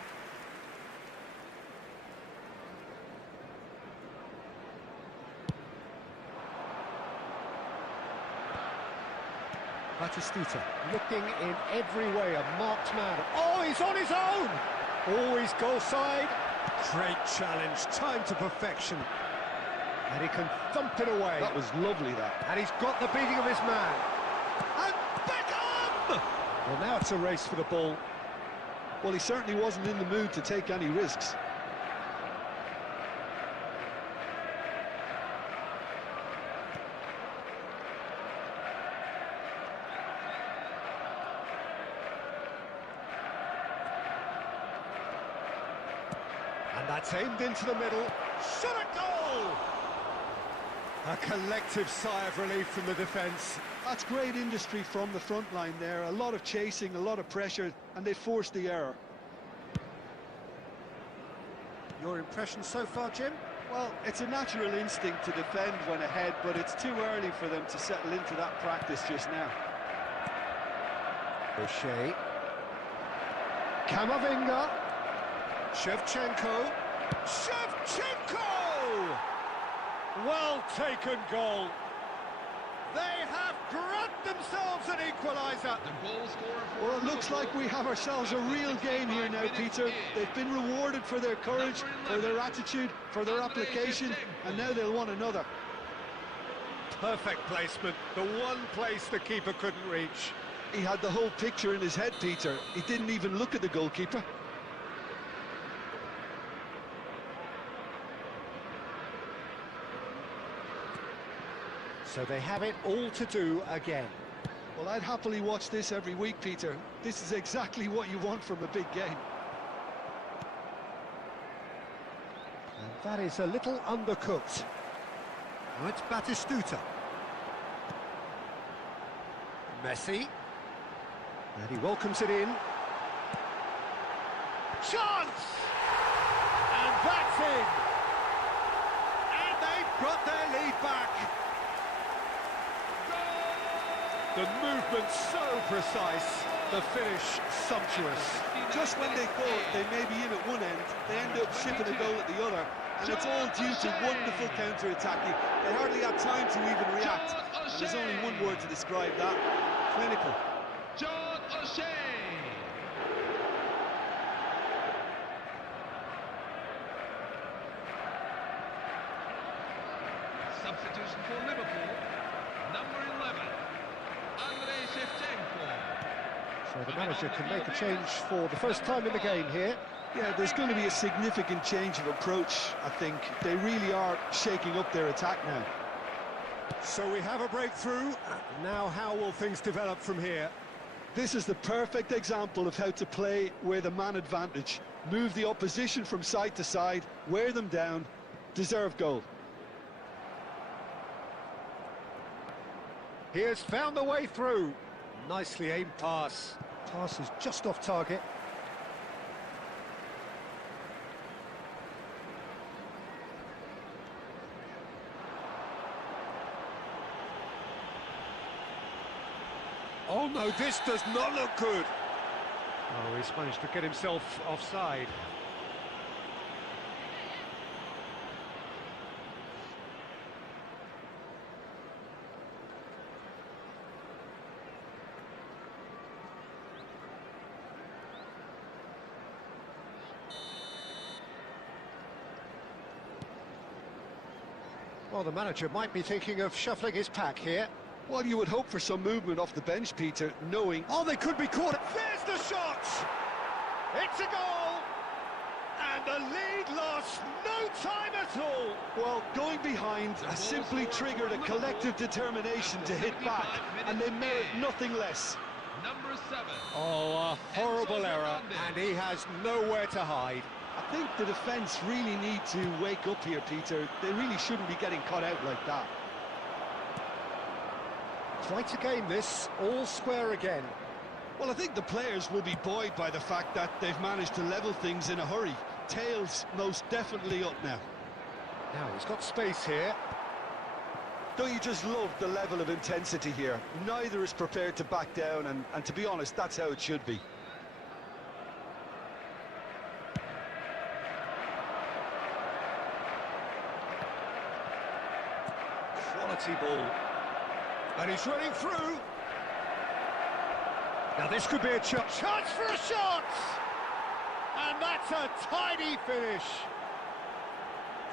Batistuta looking in every way, a marked man. Oh, he's on his own! Oh, he's goal side. Great challenge, time to perfection. And he can thump it away. That was lovely, that. And he's got the beating of his man. And Beckham! Well, now it's a race for the ball. Well, he certainly wasn't in the mood to take any risks. And that's aimed into the middle. Shot a goal! A collective sigh of relief from the defence. That's great industry from the front line there. A lot of chasing, a lot of pressure, and they forced the error. Your impression so far, Jim? Well, it's a natural instinct to defend when ahead, but it's too early for them to settle into that practice just now. O'Shea. Kamavinga. Shevchenko. Shevchenko! Well taken goal. They have grabbed themselves an equaliser. The goal scorer for Well, it looks like we have ourselves a real game here now, Peter. They've been rewarded for their courage, for their attitude, for their application, and now they'll want another. Perfect placement. The one place the keeper couldn't reach. He had the whole picture in his head, Peter. He didn't even look at the goalkeeper. So they have it all to do again. Well, I'd happily watch this every week, Peter. This is exactly what you want from a big game. And that is a little undercooked. Now it's Batistuta. Messi. And he welcomes it in. Chance! And that's in! And they've got their lead back. The movement so precise, the finish sumptuous. Just when they thought they may be in at one end, they end up shipping a goal at the other. And it's all due to wonderful counter-attacking. They hardly had time to even react. And there's only one word to describe that: clinical. John O'Shea. Substitution for Liverpool, number 11, Andrei Shevchenko. So the manager can make a change for the first time in the game here. Yeah, there's going to be a significant change of approach, I think. They really are shaking up their attack now. So we have a breakthrough. Now how will things develop from here? This is the perfect example of how to play with a man advantage. Move the opposition from side to side, wear them down, deserve goal. He has found the way through. Nicely aimed pass. Pass is just off target. Oh no, this does not look good. Oh, he's managed to get himself offside. Well, the manager might be thinking of shuffling his pack here. Well, you would hope for some movement off the bench, Peter, knowing... Oh, they could be caught. There's the shot! It's a goal! And the lead lost no time at all. Well, going behind has simply triggered a collective determination to hit back, and they merit nothing less. Number 7. Oh, a horrible error, and he has nowhere to hide. I think the defence really need to wake up here, Peter. They really shouldn't be getting caught out like that. Quite a game this, all square again. Well, I think the players will be buoyed by the fact that they've managed to level things in a hurry. Tails most definitely up now. Now he's got space here. Don't you just love the level of intensity here? Neither is prepared to back down, and to be honest, that's how it should be. Quality ball. And he's running through. Now this could be a chance for a shot! And that's a tidy finish.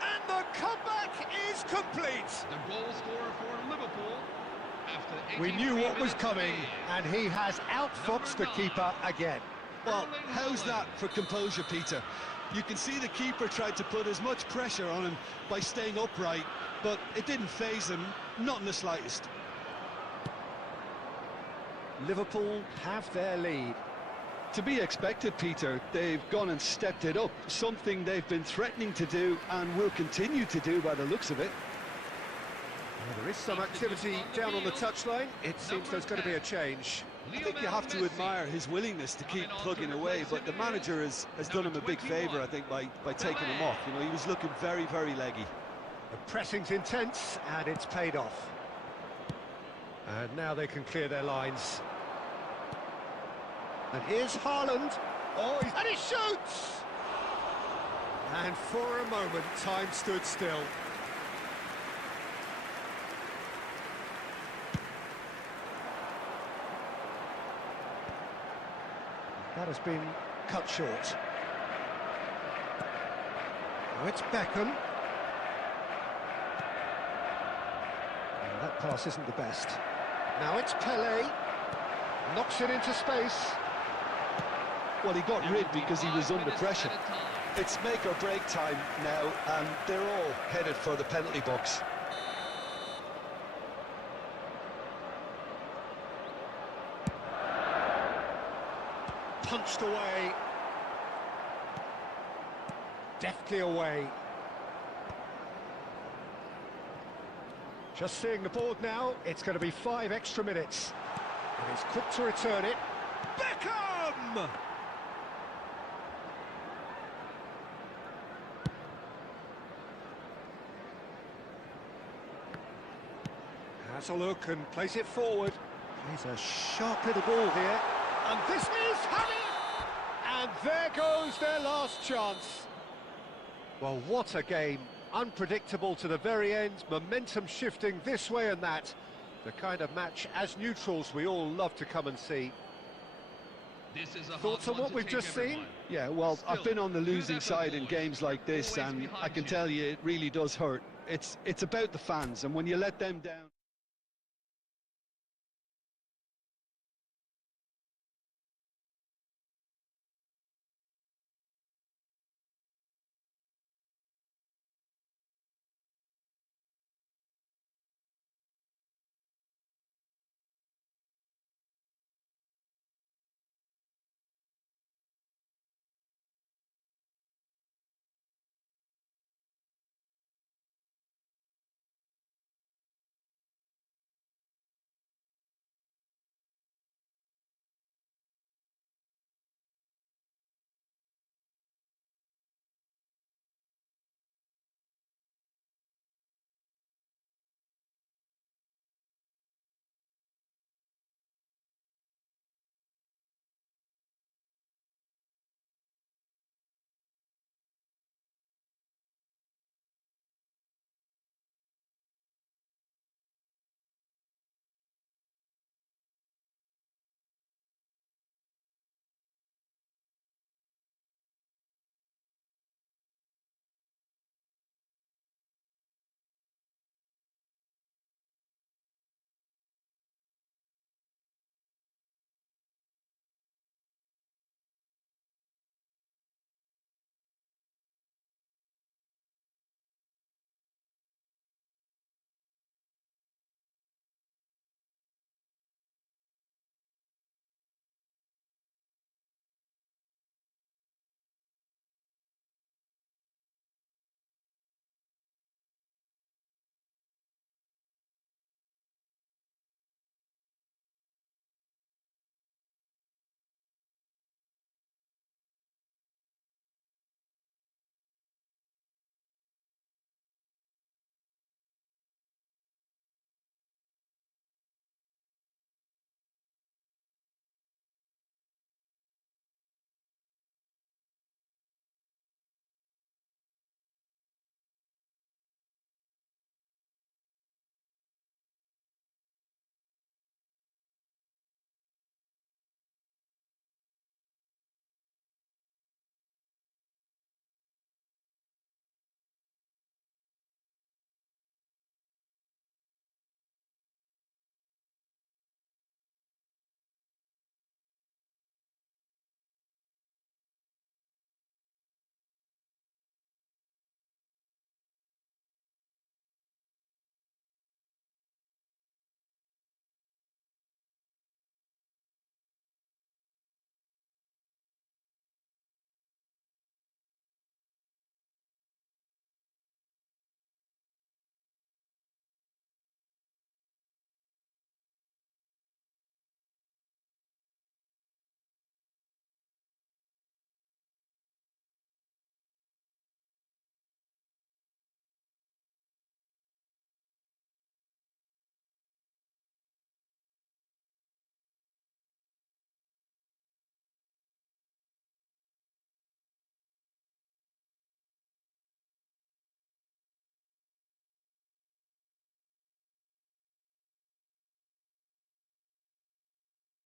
And the comeback is complete. The goal scorer for Liverpool after We knew 83 what was minutes coming, of and he has outfoxed the Number 9. keeper again. Well, how's that for composure, Peter? You can see the keeper tried to put as much pressure on him by staying upright, but it didn't faze him, not in the slightest. Liverpool have their lead. To be expected, Peter. They've gone and stepped it up, something they've been threatening to do and will continue to do by the looks of it. Well, there is some activity down on the touchline. It seems there's going to be a change. I think you have to admire his willingness to keep plugging away, but the manager has done him a big favour, I think, by taking him off. You know, he was looking very, very leggy. The pressing's intense, and it's paid off. And now they can clear their lines. And here's Haaland. Oh, and he shoots! And for a moment, time stood still. That has been cut short. Now it's Beckham. And that pass isn't the best. Now it's Pelé. Knocks it into space. Well, he got rid because he was under pressure. It's make or break time now, and they're all headed for the penalty box. Punched away. Deftly away. Just seeing the board now, it's going to be 5 extra minutes. And he's quick to return it. Beckham! Has a look and plays it forward. Plays a sharp little ball here. And this is Harry! And there goes their last chance. Well, what a game. Unpredictable to the very end, momentum shifting this way and that. The kind of match, as neutrals, we all love to come and see. This is a Thoughts on what we've just seen? Yeah, well, I've been on the losing side in games like this, and I can tell you it really does hurt. It's about the fans, and when you let them down...